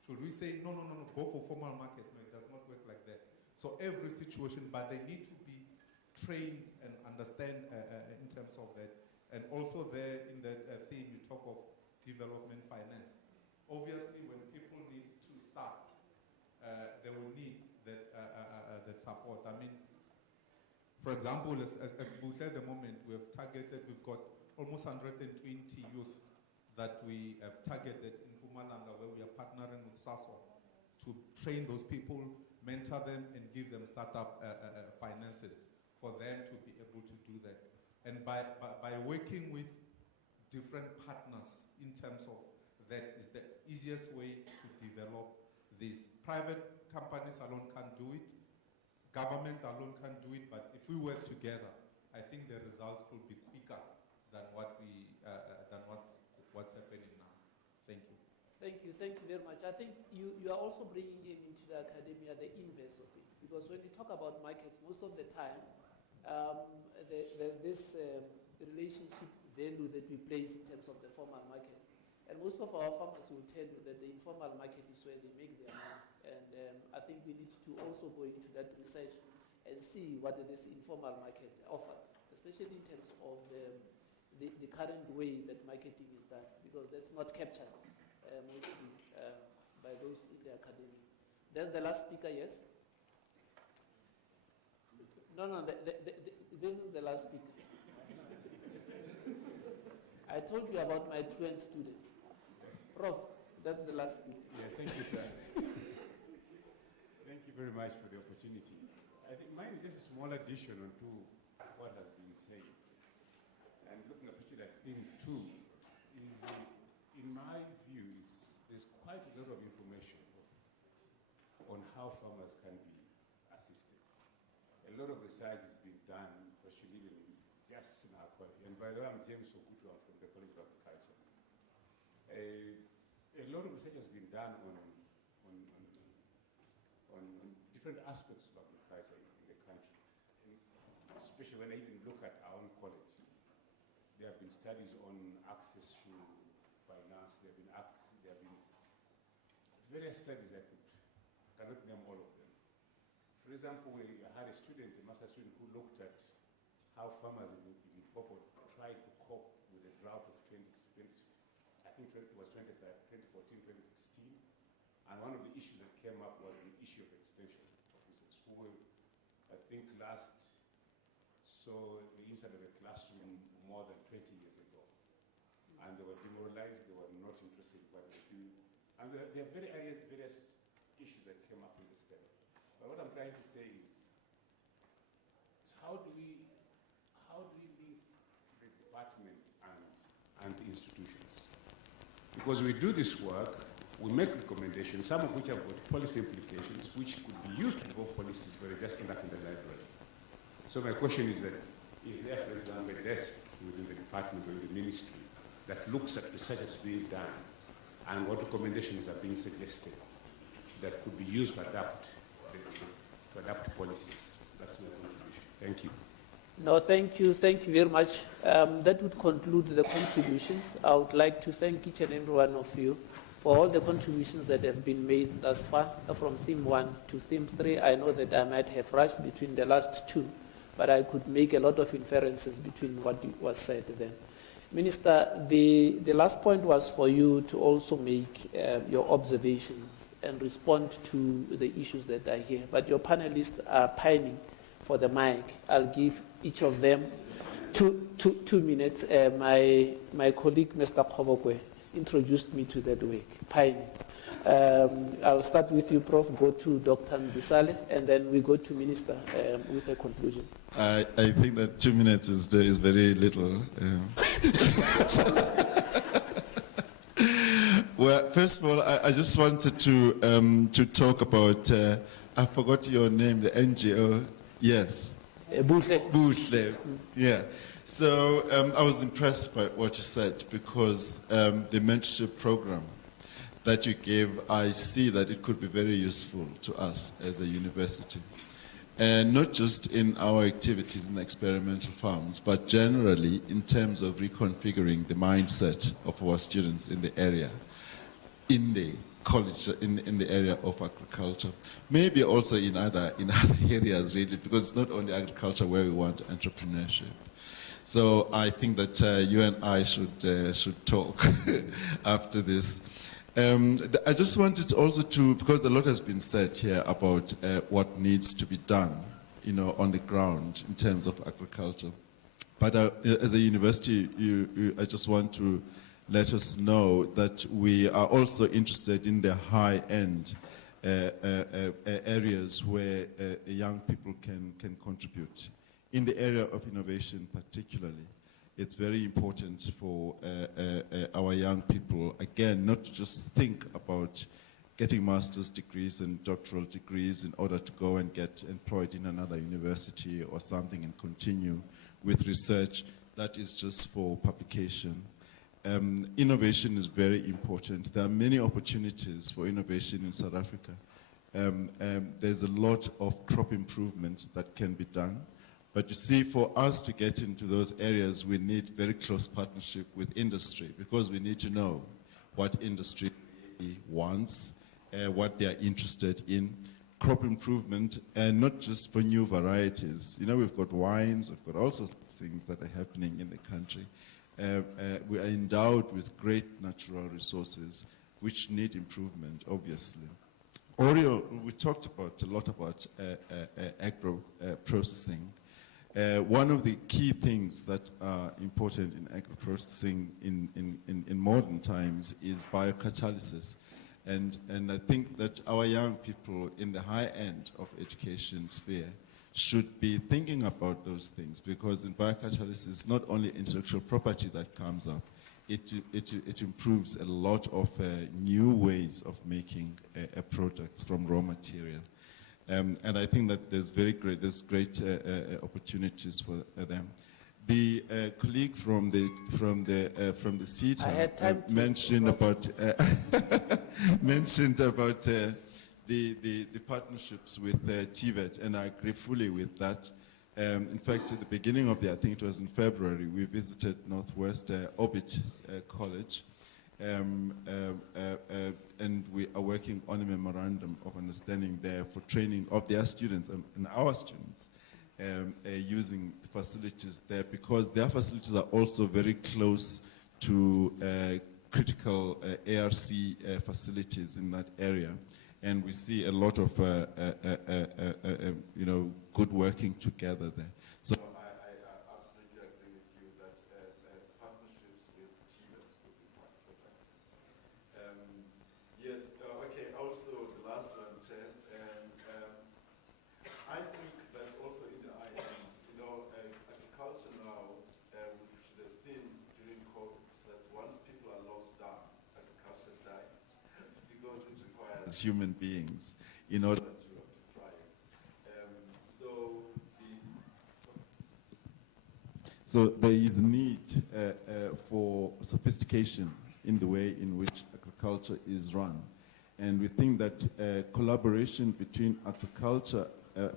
Should we say, no, go for formal market? No, it does not work like that. So every situation, but they need to be trained and understand in terms of that. And also there in that theme, you talk of development finance. Obviously, when people need to start, they will need that support. I mean, for example, as Butle at the moment, we've got almost 120 youth that we have targeted in Mpumalanga, where we are partnering with SASO to train those people, mentor them, and give them startup finances for them to be able to do that. And by working with different partners in terms of that is the easiest way to develop this. Private companies alone can't do it. Government alone can't do it, but if we work together, I think the results will be quicker than what's happening now. Thank you. Thank you very much. I think you are also bringing into the academia the inverse of it, because when you talk about markets, most of the time, there's this relationship value that we place in terms of the formal market. And most of our farmers will tell you that the informal market is where they make their money. And I think we need to also go into that research and see what this informal market offers, especially in terms of the current way that marketing is done, because that's not captured mostly by those in the academy. That's the last speaker, yes? No, this is the last speaker. I told you about my truant student. Prof, that's the last speaker. Yeah, thank you, sir. Thank you very much for the opportunity. I think mine is just a small addition onto what has been said. And looking especially at theme 2, is, in my view, there's quite a lot of information on how farmers can be assisted. A lot of research has been done, especially just in our college. And by the way, I'm James Okutu, I'm from the College of Agriculture. A lot of research has been done on different aspects of agriculture in the country. And especially when I even look at our own college, there have been studies on access to finance. There have been various studies I cannot name all of them. For example, we had a master student, who looked at how farmers in Limpopo tried to cope with the drought of 2014, 2016. And one of the issues that came up was the issue of extension officers, who I think last saw the inside of a classroom more than 20 years ago. And they were demoralized, they were not interested in what they do. And there are various issues that came up in the state. But what I'm trying to say is, how do we link the department and the institutions? Because we do this work, we make recommendations, some of which have got policy implications, which could be used to develop policies, but they just end up in the library. So my question is that, is there, for example, a desk within the department or the ministry that looks at research that's being done and what recommendations are being suggested that could be used to adapt policies? That's my contribution. Thank you. No, thank you very much. That would conclude the contributions. I would like to thank each and every one of you for all the contributions that have been made thus far, from theme 1 to theme 3. I know that I might have rushed between the last two, but I could make a lot of inferences between what was said then. Minister, the last point was for you to also make your observations and respond to the issues that are here. But your panelists are pining for the mic. I'll give each of them two minutes. My colleague, Mr. Kobokwe, introduced me to that work, pining. I'll start with you, Prof, go to Dr. Mbisale, and then we go to Minister with a conclusion. I think that 2 minutes is very little. Well, first of all, I just wanted to talk about, I forgot your name, the NGO. Yes. Buhle. Yeah. So I was impressed by what you said, because the mentorship program that you gave, I see that it could be very useful to us as a university. And not just in our activities in experimental farms, but generally in terms of reconfiguring the mindset of our students in the area, in the college, in the area of agriculture. Maybe also in other areas, really, because it's not only agriculture where we want entrepreneurship. So I think that you and I should talk after this. I just wanted also to, because a lot has been said here about what needs to be done, on the ground in terms of agriculture. But as a university, I just want to let us know that we are also interested in the high-end areas where young people can contribute. In the area of innovation particularly, it's very important for our young people, again, not to just think about getting master's degrees and doctoral degrees in order to go and get employed in another university or something and continue with research that is just for publication. Innovation is very important. There are many opportunities for innovation in South Africa. There's a lot of crop improvement that can be done. But you see, for us to get into those areas, we need very close partnership with industry, because we need to know what industry wants, what they are interested in. Crop improvement, and not just for new varieties. We've got wines, we've got all sorts of things that are happening in the country. We are endowed with great natural resources, which need improvement, obviously. We talked a lot about agro-processing. One of the key things that are important in agro-processing in modern times is biocatalysis. And I think that our young people in the high end of education sphere should be thinking about those things, because in biocatalysis, it's not only intellectual property that comes up, it improves a lot of new ways of making products from raw material. And I think that there's great opportunities for them. The colleague from the CETA mentioned about the partnerships with TVET, and I agree fully with that. In fact, at the beginning of I think it was in February, we visited Northwest Orbit College, and we are working on a memorandum of understanding there for training of their students and our students using the facilities there, because their facilities are also very close to critical ARC facilities in that area. And we see a lot of good working together there. So I absolutely agree with you that as human beings in order to thrive. So there is a need for sophistication in the way in which agriculture is run. And we think that collaboration between agriculture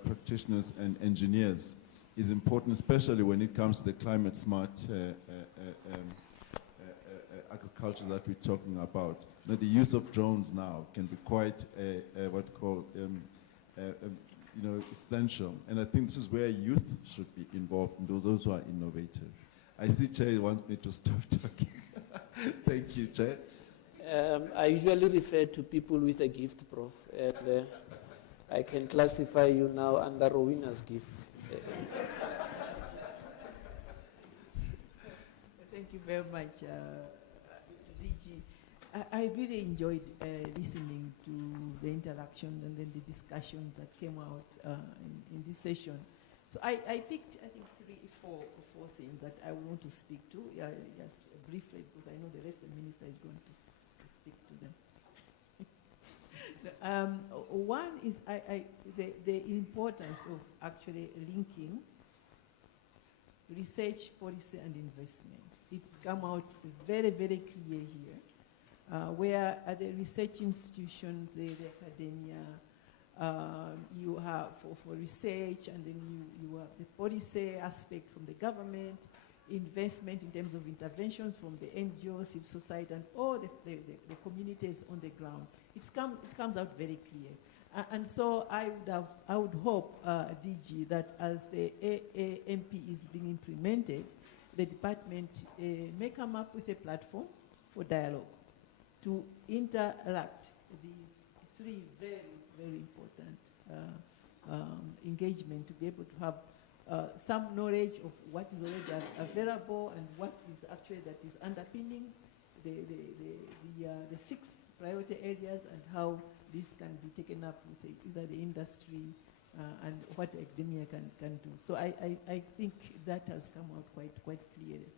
practitioners and engineers is important, especially when it comes to the climate smart agriculture that we're talking about. Now, the use of drones now can be quite what you call essential. And I think this is where youth should be involved, and those who are innovative. I see Chair wants me to stop talking. Thank you, Chair. I usually refer to people with a gift, Prof. And I can classify you now under Rowena's gift. Thank you very much, DG. I really enjoyed listening to the interaction and then the discussions that came out in this session. So I picked, I think, four things that I want to speak to, yes, briefly, because I know the rest of the minister is going to speak to them. One is the importance of actually linking research, policy, and investment. It's come out very, very clear here, where at the research institutions, the academia, you have for research, and then you have the policy aspect from the government, investment in terms of interventions from the NGOs, civil society, and all the communities on the ground. It comes out very clear. And so I would hope, DG, that as the AMP is being implemented, the department may come up with a platform for dialogue to interact these three very, very important engagement, to be able to have some knowledge of what is already available and what is actually that is underpinning the 6 priority areas, and how this can be taken up with either the industry and what academia can do. So I think that has come out quite clearly.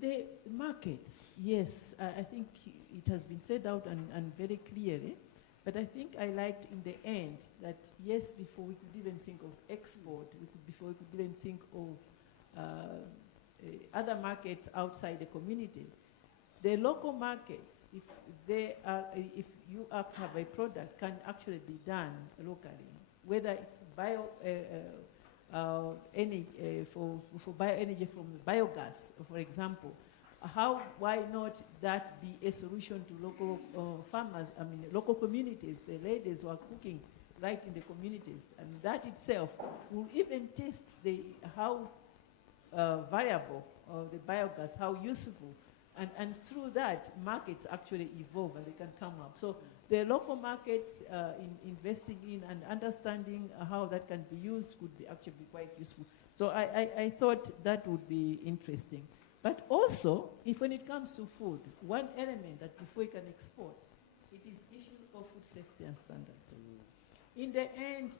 The markets, yes, I think it has been said out and very clearly, but I think I liked in the end that, yes, before we could even think of export, before we could even think of other markets outside the community, the local markets, if you have a product, can actually be done locally, whether it's for bioenergy from biogas, for example. Why not that be a solution to local farmers, local communities, the ladies who are cooking right in the communities, and that itself will even test how variable the biogas, how useful. And through that, markets actually evolve and they can come up. So the local markets investing in and understanding how that can be used could actually be quite useful. So I thought that would be interesting. But also, when it comes to food, one element that before you can export, it is issue of food safety and standards. In the end,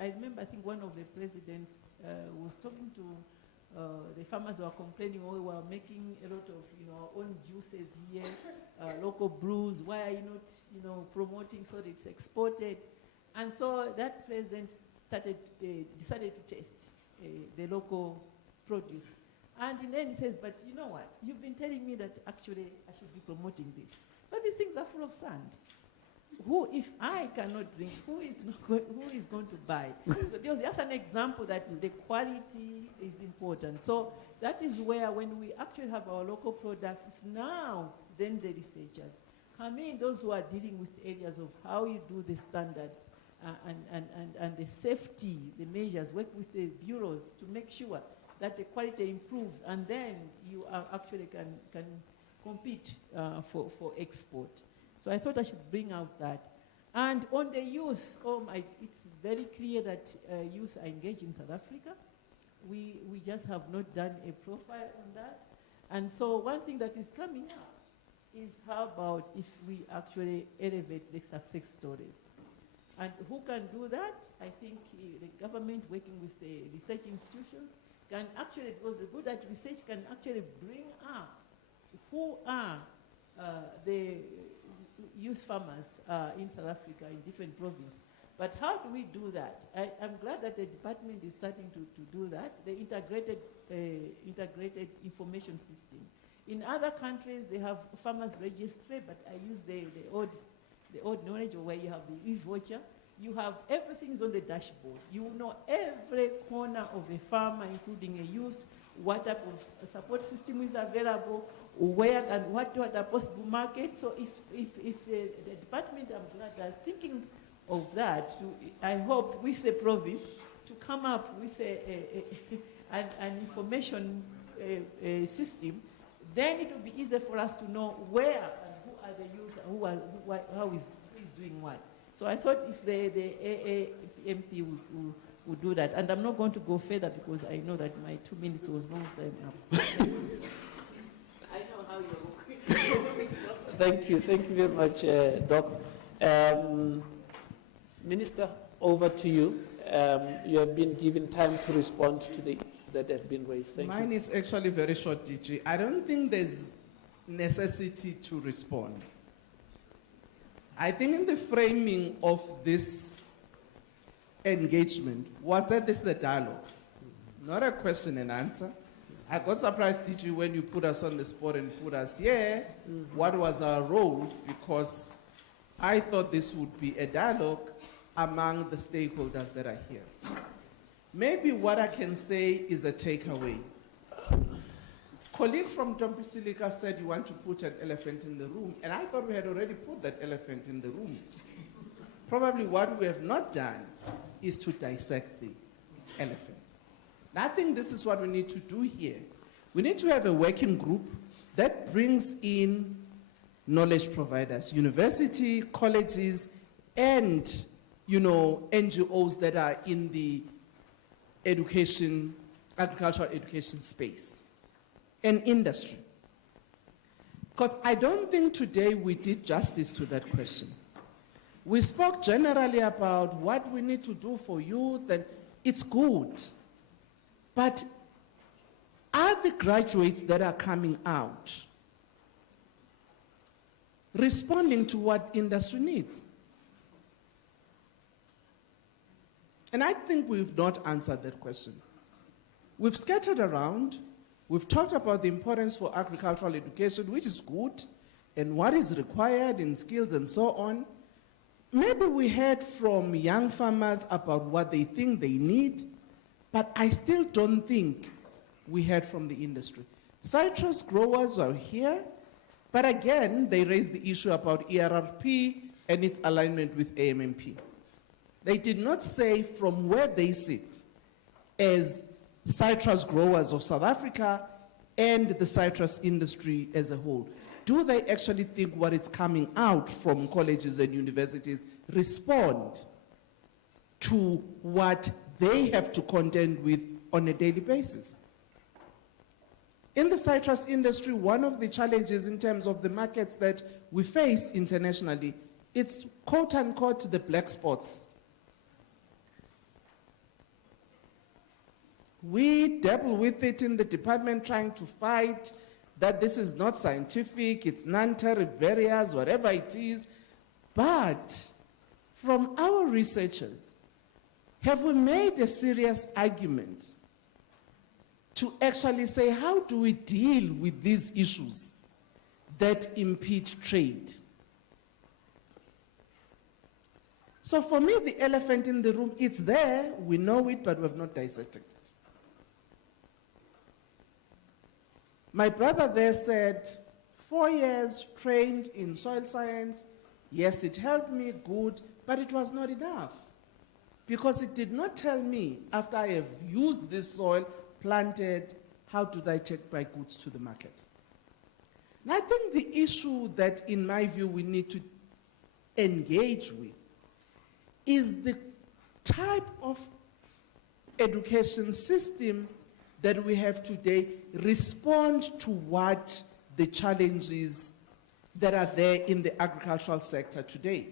I remember, I think one of the presidents was talking to the farmers who were complaining, we were making a lot of our own juices here, local brews, why are you not promoting so that it's exported? And so that president decided to test the local produce. And in the end he says, but you know what, you've been telling me that actually I should be promoting this. But these things are full of sand. If I cannot drink, who is going to buy? So there was just an example that the quality is important. So that is where, when we actually have our local products, it's now then the researchers come in, those who are dealing with areas of how you do the standards and the safety, the measures, work with the bureaus to make sure that the quality improves, and then you actually can compete for export. So I thought I should bring out that. And on the youth, it's very clear that youth are engaged in South Africa. We just have not done a profile on that. And so one thing that is coming up is how about if we actually elevate the success stories. And who can do that? I think the government working with the research institutions can actually, because the good at research can actually bring up who are the youth farmers in South Africa, in different provinces. But how do we do that? I'm glad that the department is starting to do that, the integrated information system. In other countries, they have farmers registry, but I use the old knowledge where you have the e-voucher. You have everything's on the dashboard. You know every corner of a farmer, including a youth, what type of support system is available, where and what are possible markets. So if the department, I'm glad they're thinking of that, I hope with the province to come up with an information system, then it will be easier for us to know where and who are the youth, how is doing what. So I thought if the AAMP would do that, and I'm not going to go further because I know that my 2 minutes was long time up. I know how you're working. Thank you very much, Doc. Minister, over to you. You have been given time to respond to the that have been raised. Thank you. Mine is actually very short, DG. I don't think there's necessity to respond. I think in the framing of this engagement was that this is a dialogue, not a question and answer. I got surprised, DG, when you put us on the spot and put us here. What was our role? Because I thought this would be a dialogue among the stakeholders that are here. Maybe what I can say is a takeaway. Colleague from Dompisilica said you want to put an elephant in the room, and I thought we had already put that elephant in the room. Probably what we have not done is to dissect the elephant. And I think this is what we need to do here. We need to have a working group that brings in knowledge providers, university, colleges, and NGOs that are in the education, agricultural education space, and industry. Because I don't think today we did justice to that question. We spoke generally about what we need to do for youth, and it's good. But are the graduates that are coming out responding to what industry needs? And I think we've not answered that question. We've scattered around. We've talked about the importance for agricultural education, which is good, and what is required in skills and so on. Maybe we heard from young farmers about what they think they need, but I still don't think we heard from the industry. Citrus growers are here, but again, they raised the issue about ERRP and its alignment with AMMP. They did not say from where they sit as citrus growers of South Africa and the citrus industry as a whole. Do they actually think what is coming out from colleges and universities respond to what they have to contend with on a daily basis? In the citrus industry, one of the challenges in terms of the markets that we face internationally, it's quote unquote the black spots. We dabble with it in the department trying to fight that this is not scientific, it's non-tariff barriers, whatever it is. But from our researchers, have we made a serious argument to actually say, how do we deal with these issues that impede trade? So for me, the elephant in the room, it's there, we know it, but we have not dissected it. My brother there said, 4 years trained in soil science, yes, it helped me, good, but it was not enough. Because it did not tell me, after I have used this soil, planted, how do I take my goods to the market? And I think the issue that, in my view, we need to engage with is the type of education system that we have today respond to what the challenges that are there in the agricultural sector today.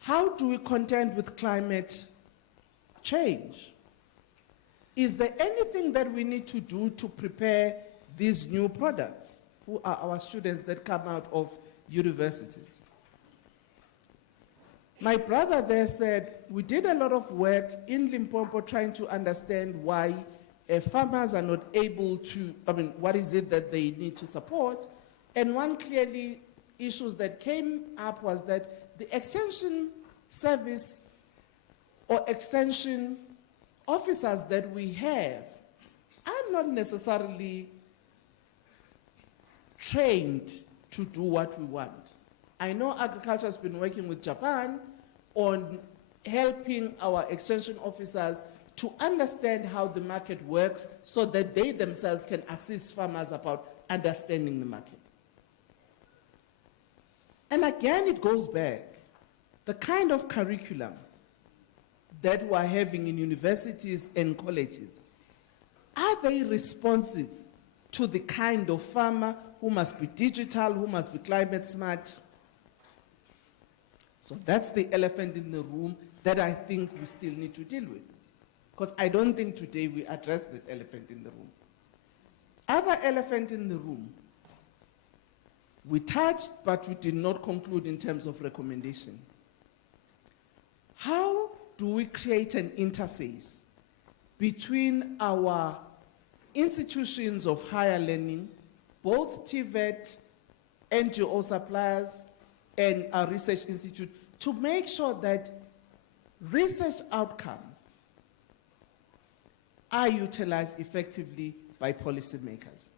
How do we contend with climate change? Is there anything that we need to do to prepare these new products, who are our students that come out of universities. My brother there said, we did a lot of work in Limpopo trying to understand why farmers are not able to, what is it that they need to support? And one clearly issues that came up was that the extension service or extension officers that we have are not necessarily trained to do what we want. I know agriculture has been working with Japan on helping our extension officers to understand how the market works so that they themselves can assist farmers about understanding the market. And again, it goes back. The kind of curriculum that we're having in universities and colleges, are they responsive to the kind of farmer who must be digital, who must be climate smart? So that's the elephant in the room that I think we still need to deal with. Because I don't think today we address that elephant in the room. Other elephant in the room, we touched, but we did not conclude in terms of recommendation. How do we create an interface between our institutions of higher learning, both TVET, NGO suppliers, and our research institute, to make sure that research outcomes are utilized effectively by policymakers?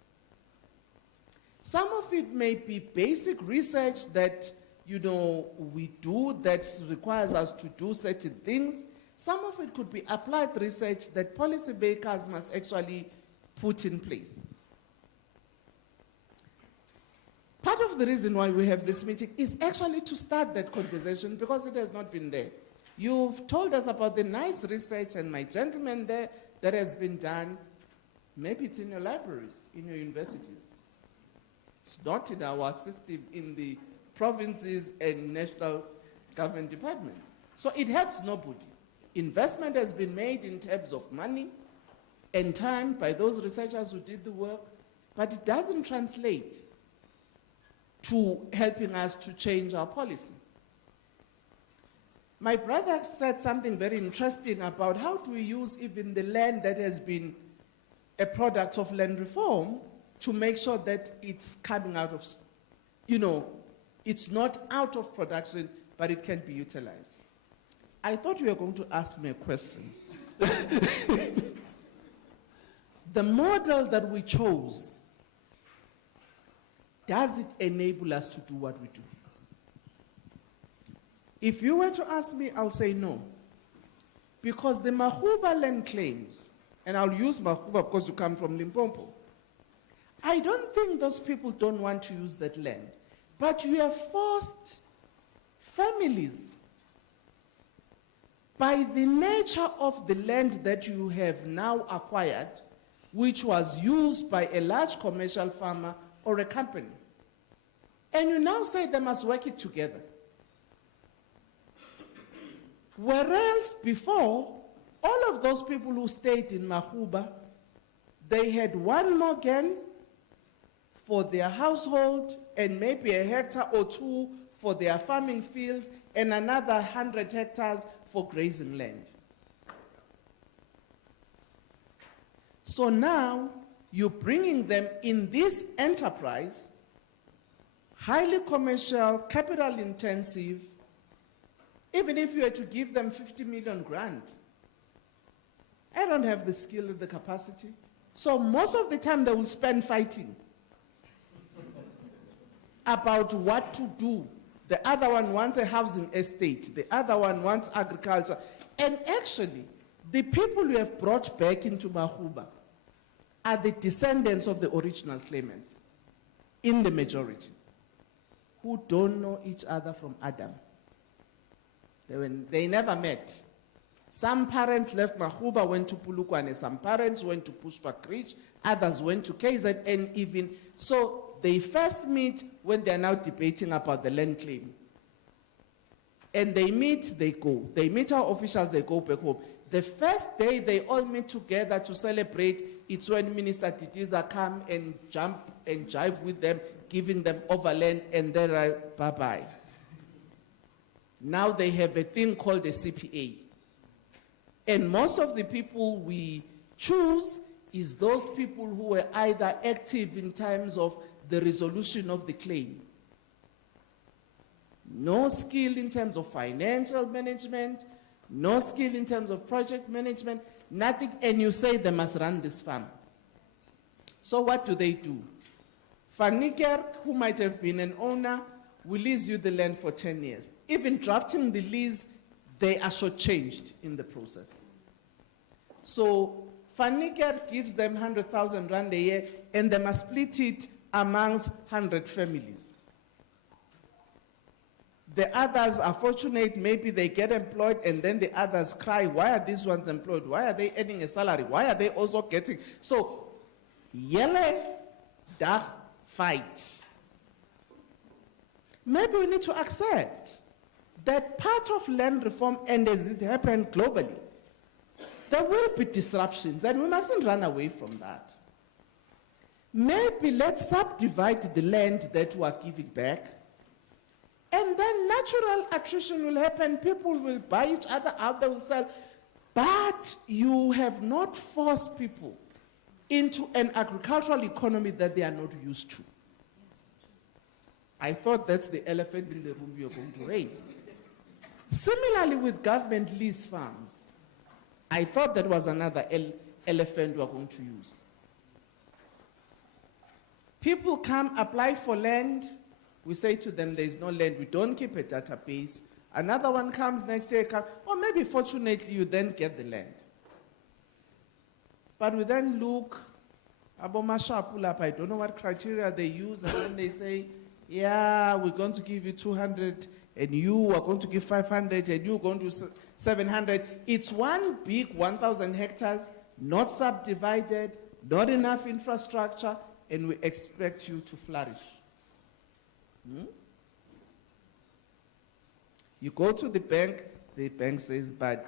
Some of it may be basic research that we do that requires us to do certain things. Some of it could be applied research that policymakers must actually put in place. Part of the reason why we have this meeting is actually to start that conversation because it has not been there. You've told us about the nice research, and my gentleman there, that has been done. Maybe it's in your libraries, in your universities. It's not in our system in the provinces and national government departments. So it helps nobody. Investment has been made in terms of money and time by those researchers who did the work, but it doesn't translate to helping us to change our policy. My brother said something very interesting about how do we use even the land that has been a product of land reform to make sure that it's coming out of, it's not out of production, but it can be utilized. I thought you were going to ask me a question. The model that we chose, does it enable us to do what we do? If you were to ask me, I'll say no. Because the Mahuba land claims, and I'll use Mahuba because you come from Limpopo, I don't think those people don't want to use that land. But you have forced families, by the nature of the land that you have now acquired, which was used by a large commercial farmer or a company. And you now say they must work it together. Whereas before, all of those people who stayed in Mahuba, they had one Morgan for their household and maybe a hectare or two for their farming fields and another 100 hectares for grazing land. So now you're bringing them in this enterprise, highly commercial, capital intensive. Even if you were to give them 50 million grand, I don't have the skill and the capacity. So most of the time they will spend fighting about what to do. The other one wants a housing estate. The other one wants agriculture. And actually, the people we have brought back into Mahuba are the descendants of the original claimants, in the majority, who don't know each other from Adam. They never met. Some parents left Mahuba, went to Pulukwane. Some parents went to Pushpa Creek. Others went to KZN even. So they first meet when they're now debating about the land claim. And they meet, they go. They meet our officials, they go back home. The first day they all meet together to celebrate, it's when Minister Titiza come and jump and jive with them giving them overland, and then bye-bye. Now they have a thing called a CPA. And most of the people we choose is those people who were either active in terms of the resolution of the claim. No skill in terms of financial management, no skill in terms of project management, nothing, and you say they must run this farm. So what do? Van Niekerk, who might have been an owner, will lease you the land for 10 years. Even drafting the lease, they are shortchanged in the process. So Van Niekerk gives them 100,000 rand a year, and they must split it amongst 100 families. The others are fortunate, maybe they get employed, and then the others cry, why are these ones employed? Why are they earning a salary? Why are they also getting? So, yele, da, fight. Maybe we need to accept that part of land reform, and as it happened globally, there will be disruptions, and we mustn't run away from that. Maybe let's subdivide the land that we are giving back, and then natural attrition will happen. People will buy each other out, they will sell. But you have not forced people into an agricultural economy that they are not used to. I thought that's the elephant in the room you're going to raise. Similarly with government lease farms, I thought that was another elephant we're going to use. People come, apply for land, we say to them there's no land, we don't keep a database. Another one comes next year, or maybe fortunately you then get the land. But we then look, I don't know what criteria they use, and then they say, yeah, we're going to give you 200, and you are going to give 500, and you're going to 700. It's one big 1,000 hectares, not subdivided, not enough infrastructure, and we expect you to flourish. You go to the bank says, but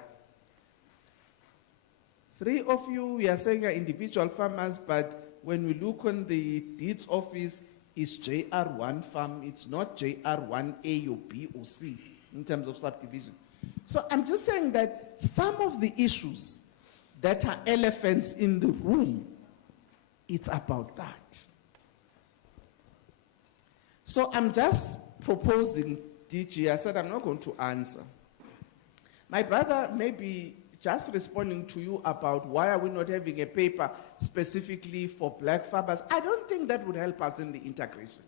3 of you, we are saying are individual farmers, but when we look on the deeds office, it's JR1 farm, it's not JR1A or B or C in terms of subdivision. So I'm just saying that some of the issues that are elephants in the room, it's about that. So I'm just proposing, DG, I said I'm not going to answer. My brother may be just responding to you about why are we not having a paper specifically for black farmers. I don't think that would help us in the integration.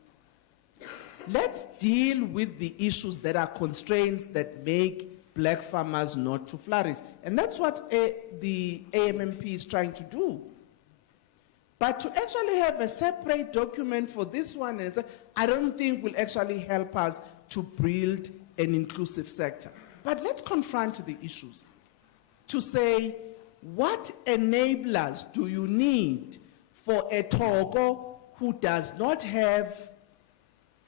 Let's deal with the issues that are constraints that make black farmers not to flourish. And that's what the AMMP is trying to do. But to actually have a separate document for this one, I don't think will actually help us to build an inclusive sector. But let's confront the issues to say, what enablers do you need for a Togo who does not have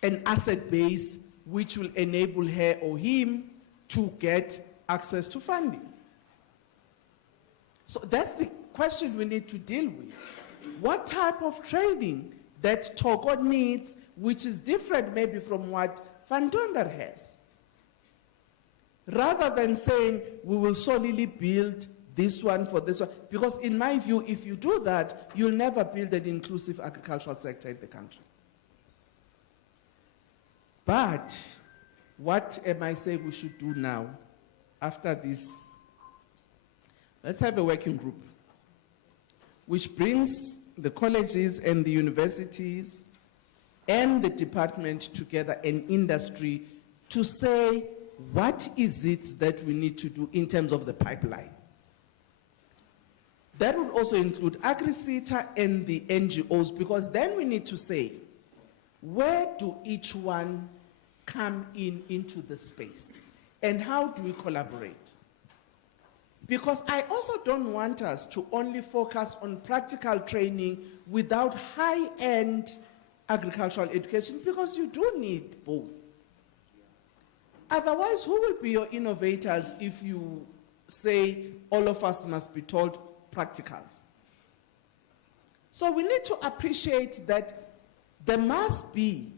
an asset base which will enable her or him to get access to funding? So that's the question we need to deal with. What type of training that Togo needs, which is different maybe from what Van Donder has? Rather than saying, we will solely build this one for this one. Because in my view, if you do that, you'll never build an inclusive agricultural sector in the country. But what am I saying we should do now after this? Let's have a working group which brings the colleges and the universities and the department together and industry to say, what is it that we need to do in terms of the pipeline? That would also include AgriSeta and the NGOs, because then we need to say, where do each one come into the space? And how do we collaborate? Because I also don't want us to only focus on practical training without high-end agricultural education, because you do need both. Otherwise, who will be your innovators if you say all of us must be taught practicals? So we need to appreciate that There must be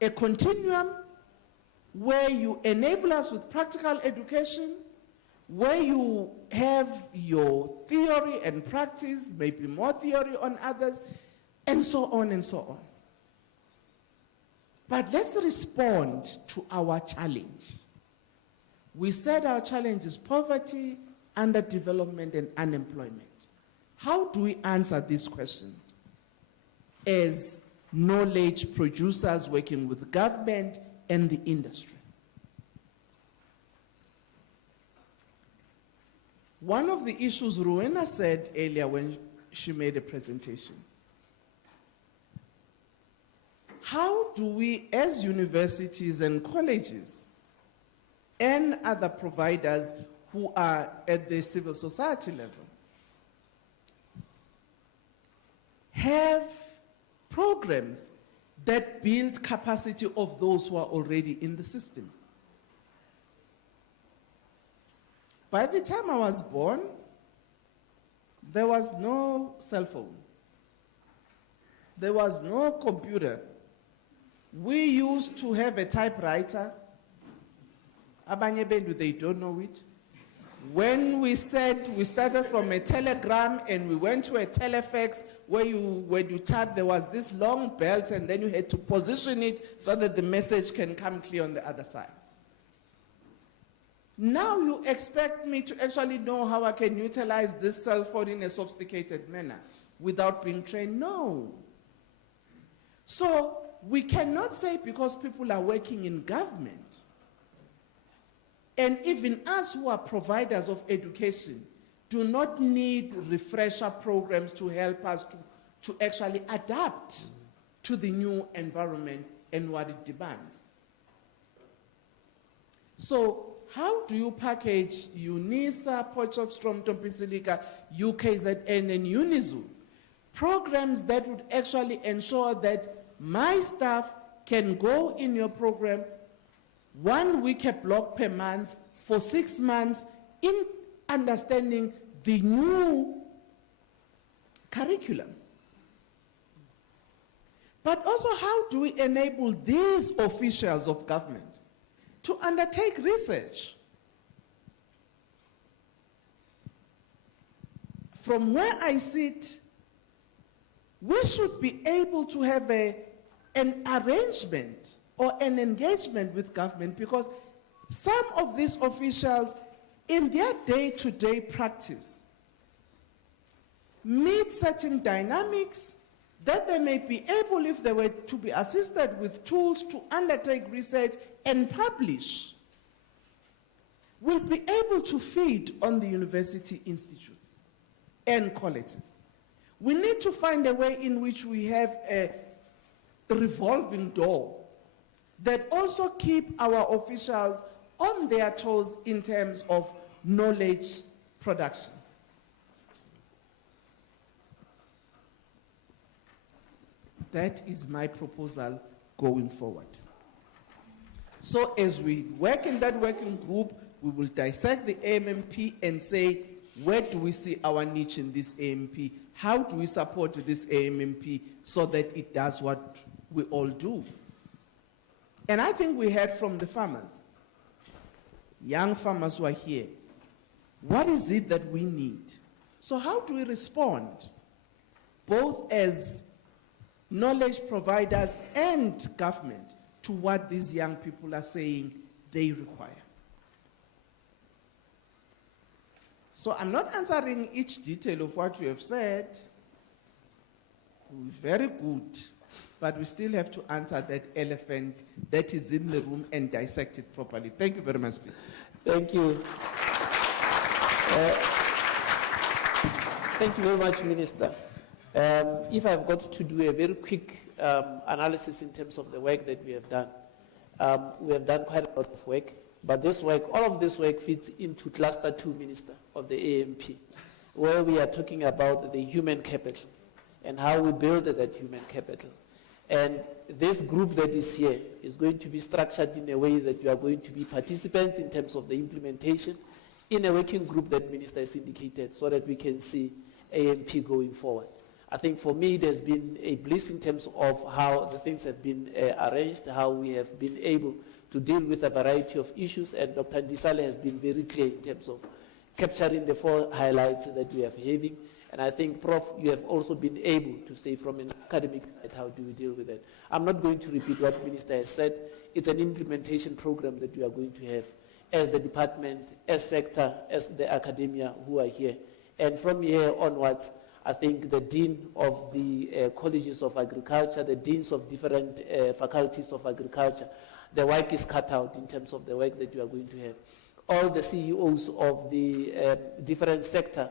a continuum where you enable us with practical education, where you have your theory and practice, maybe more theory on others, and so on and so on. But let's respond to our challenge. We said our challenge is poverty, underdevelopment, and unemployment. How do we answer these questions as knowledge producers working with government and the industry? One of the issues Rowena said earlier when she made a presentation, how do we as universities and colleges and other providers who are at the civil society level have programs that build capacity of those who are already in the system? By the time I was born, there was no cell phone. There was no computer. We used to have a typewriter. Abanye bendu, they don't know it. When we said we started from a telegram and we went to a telefax where when you type, there was this long belt and then you had to position it so that the message can come clear on the other side. Now you expect me to actually know how I can utilize this cell phone in a sophisticated manner without being trained? No. So we cannot say because people are working in government, and even us who are providers of education do not need refresher programs to help us to actually adapt to the new environment and what it demands. So how do you package Unisa, Potchefstroom, Tompisilica, UKZN, and Unisa? Programs that would actually ensure that my staff can go in your program 1 week a block per month for 6 months in understanding the new curriculum. But also, how do we enable these officials of government to undertake research? From where I sit, we should be able to have an arrangement or an engagement with government, because some of these officials in their day-to-day practice meet certain dynamics that they may be able, if they were to be assisted with tools to undertake research and publish, will be able to feed on the university institutes and colleges. We need to find a way in which we have a revolving door that also keep our officials on their toes in terms of knowledge production. That is my proposal going forward. So as we work in that working group, we will dissect the AMMP and say, where do we see our niche in this AMP? How do we support this AMMP so that it does what we all do? And I think we heard from the farmers, young farmers who are here. What is it that we need? So how do we respond, both as knowledge providers and government, to what these young people are saying they require? So I'm not answering each detail of what you have said. We're very good, but we still have to answer that elephant that is in the room and dissect it properly. Thank you very much, Steve. Thank you. Thank you very much, Minister. If I've got to do a very quick analysis in terms of the work that we have done quite a lot of work, but this work, all of this work fits into Cluster 2, Minister, of the AMP, where we are talking about the human capital and how we build that human capital. And this group that is here is going to be structured in a way that you are going to be participants in terms of the implementation in a working group that Minister has indicated, so that we can see AMP going forward. I think for me, there's been a bliss in terms of how the things have been arranged, how we have been able to deal with a variety of issues, and Dr. Ndisale has been very clear in terms of capturing the 4 highlights that we have having. And I think, Prof, you have also been able to say from an academic side, how do we deal with it? I'm not going to repeat what the Minister has said. It's an implementation program that we are going to have as the department, as sector, as the academia who are here. And from here onwards, I think the dean of the colleges of agriculture, the deans of different faculties of agriculture, the work is cut out in terms of the work that you are going to have. All the CEOs of the different sector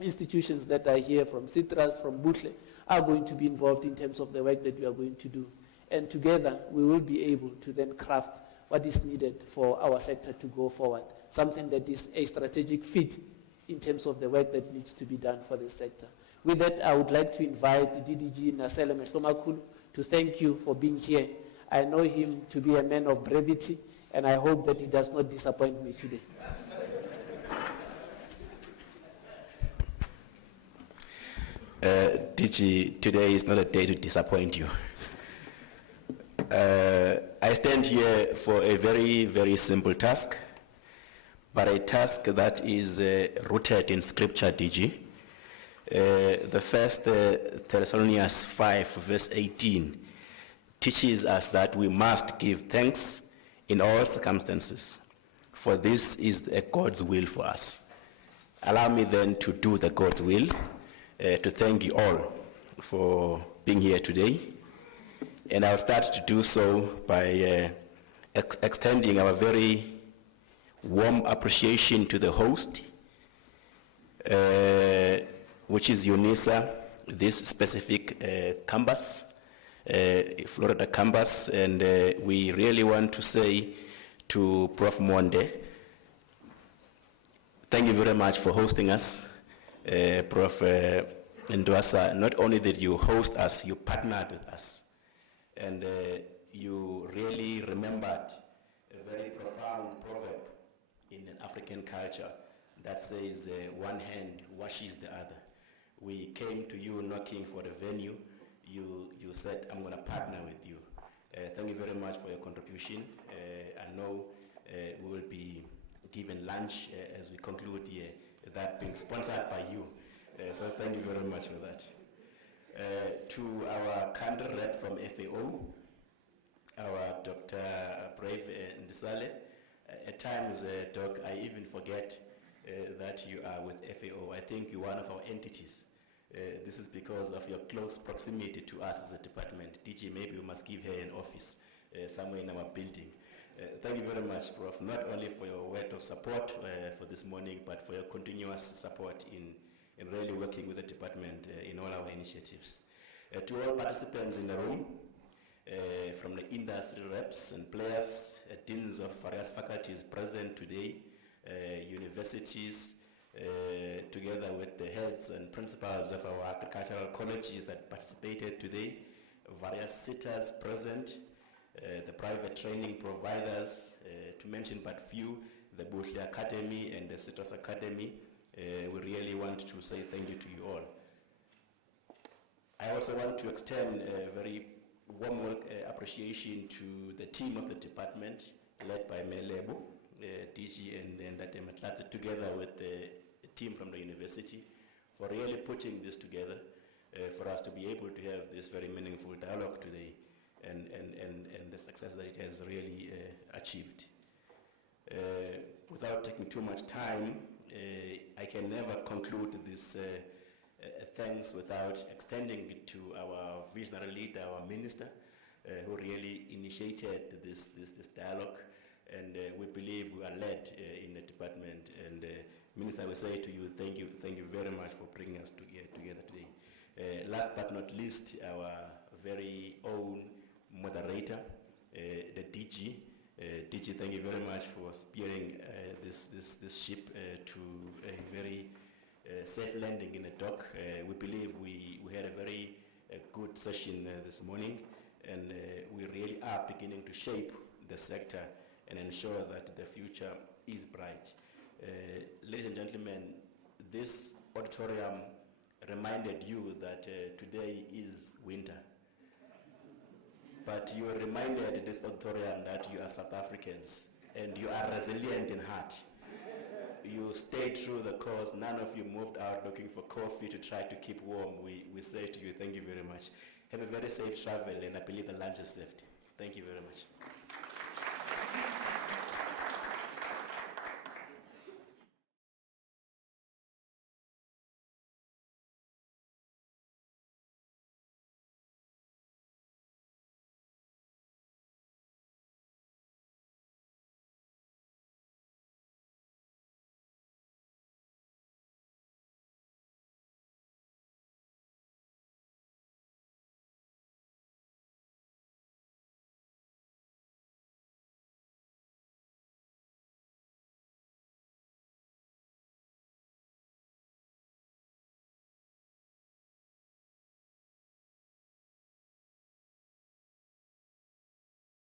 institutions that are here, from Citrus, from Butle, are going to be involved in terms of the work that we are going to do. And together, we will be able to then craft what is needed for our sector to go forward, something that is a strategic fit in terms of the work that needs to be done for the sector. With that, I would like to invite DDG Nasele Mehlomakulu to thank you for being here. I know him to be a man of brevity, and I hope that he does not disappoint me today. DG, today is not a day to disappoint you. I stand here for a very, very simple task, but a task that is rooted in scripture, DG. The first Thessalonians 5, verse 18, teaches us that we must give thanks in all circumstances, for this is God's will for us. Allow me then to do the God's will, to thank you all for being here today. And I'll start to do so by extending our very warm appreciation to the host, which is Unisa, this specific campus, Florida campus, and we really want to say to Prof. Monde, thank you very much for hosting us. Prof. Ndwasa, not only did you host us, you partnered with us, and you really remembered a very profound proverb in an African culture that says one hand washes the other. We came to you knocking for the venue. You said, I'm going to partner with you. Thank you very much for your contribution. I know we will be given lunch as we conclude here, that being sponsored by you. So thank you very much for that. To our country rep from FAO, our Dr. Brave Ndisale. At times, Doc, I even forget that you are with FAO. I think you're one of our entities. This is because of your close proximity to us as a department. DG, maybe we must give her an office somewhere in our building. Thank you very much, Prof, not only for your word of support for this morning, but for your continuous support in really working with the department in all our initiatives. To all participants in the room, from the industry reps and players, deans of various faculties present today, universities, together with the heads and principals of our agricultural colleges that participated today, various sitters present, the private training providers, to mention but few, the Butle Academy and the Citrus Academy. We really want to say thank you to you all. I also want to extend a very warm appreciation to the team of the department, led by Melebo, DG and Matlatse, together with the team from the university, for really putting this together for us to be able to have this very meaningful dialogue today and the success that it has really achieved. Without taking too much time, I can never conclude this thanks without extending it to our visionary leader, our minister, who really initiated this dialogue, and we believe we are led in the department. And Minister, we say to you, thank you very much for bringing us together today. Last but not least, our very own moderator, the DG. DG, thank you very much for steering this ship to a very safe landing in the dock. We believe we had a very good session this morning, and we really are beginning to shape the sector and ensure that the future is bright. Ladies and gentlemen, this auditorium reminded you that today is winter. But you reminded this auditorium that you are South Africans and you are resilient in heart. You stayed through the course. None of you moved out looking for coffee to try to keep warm. We say to you, thank you very much. Have a very safe travel, and I believe the lunch is safe. Thank you very much.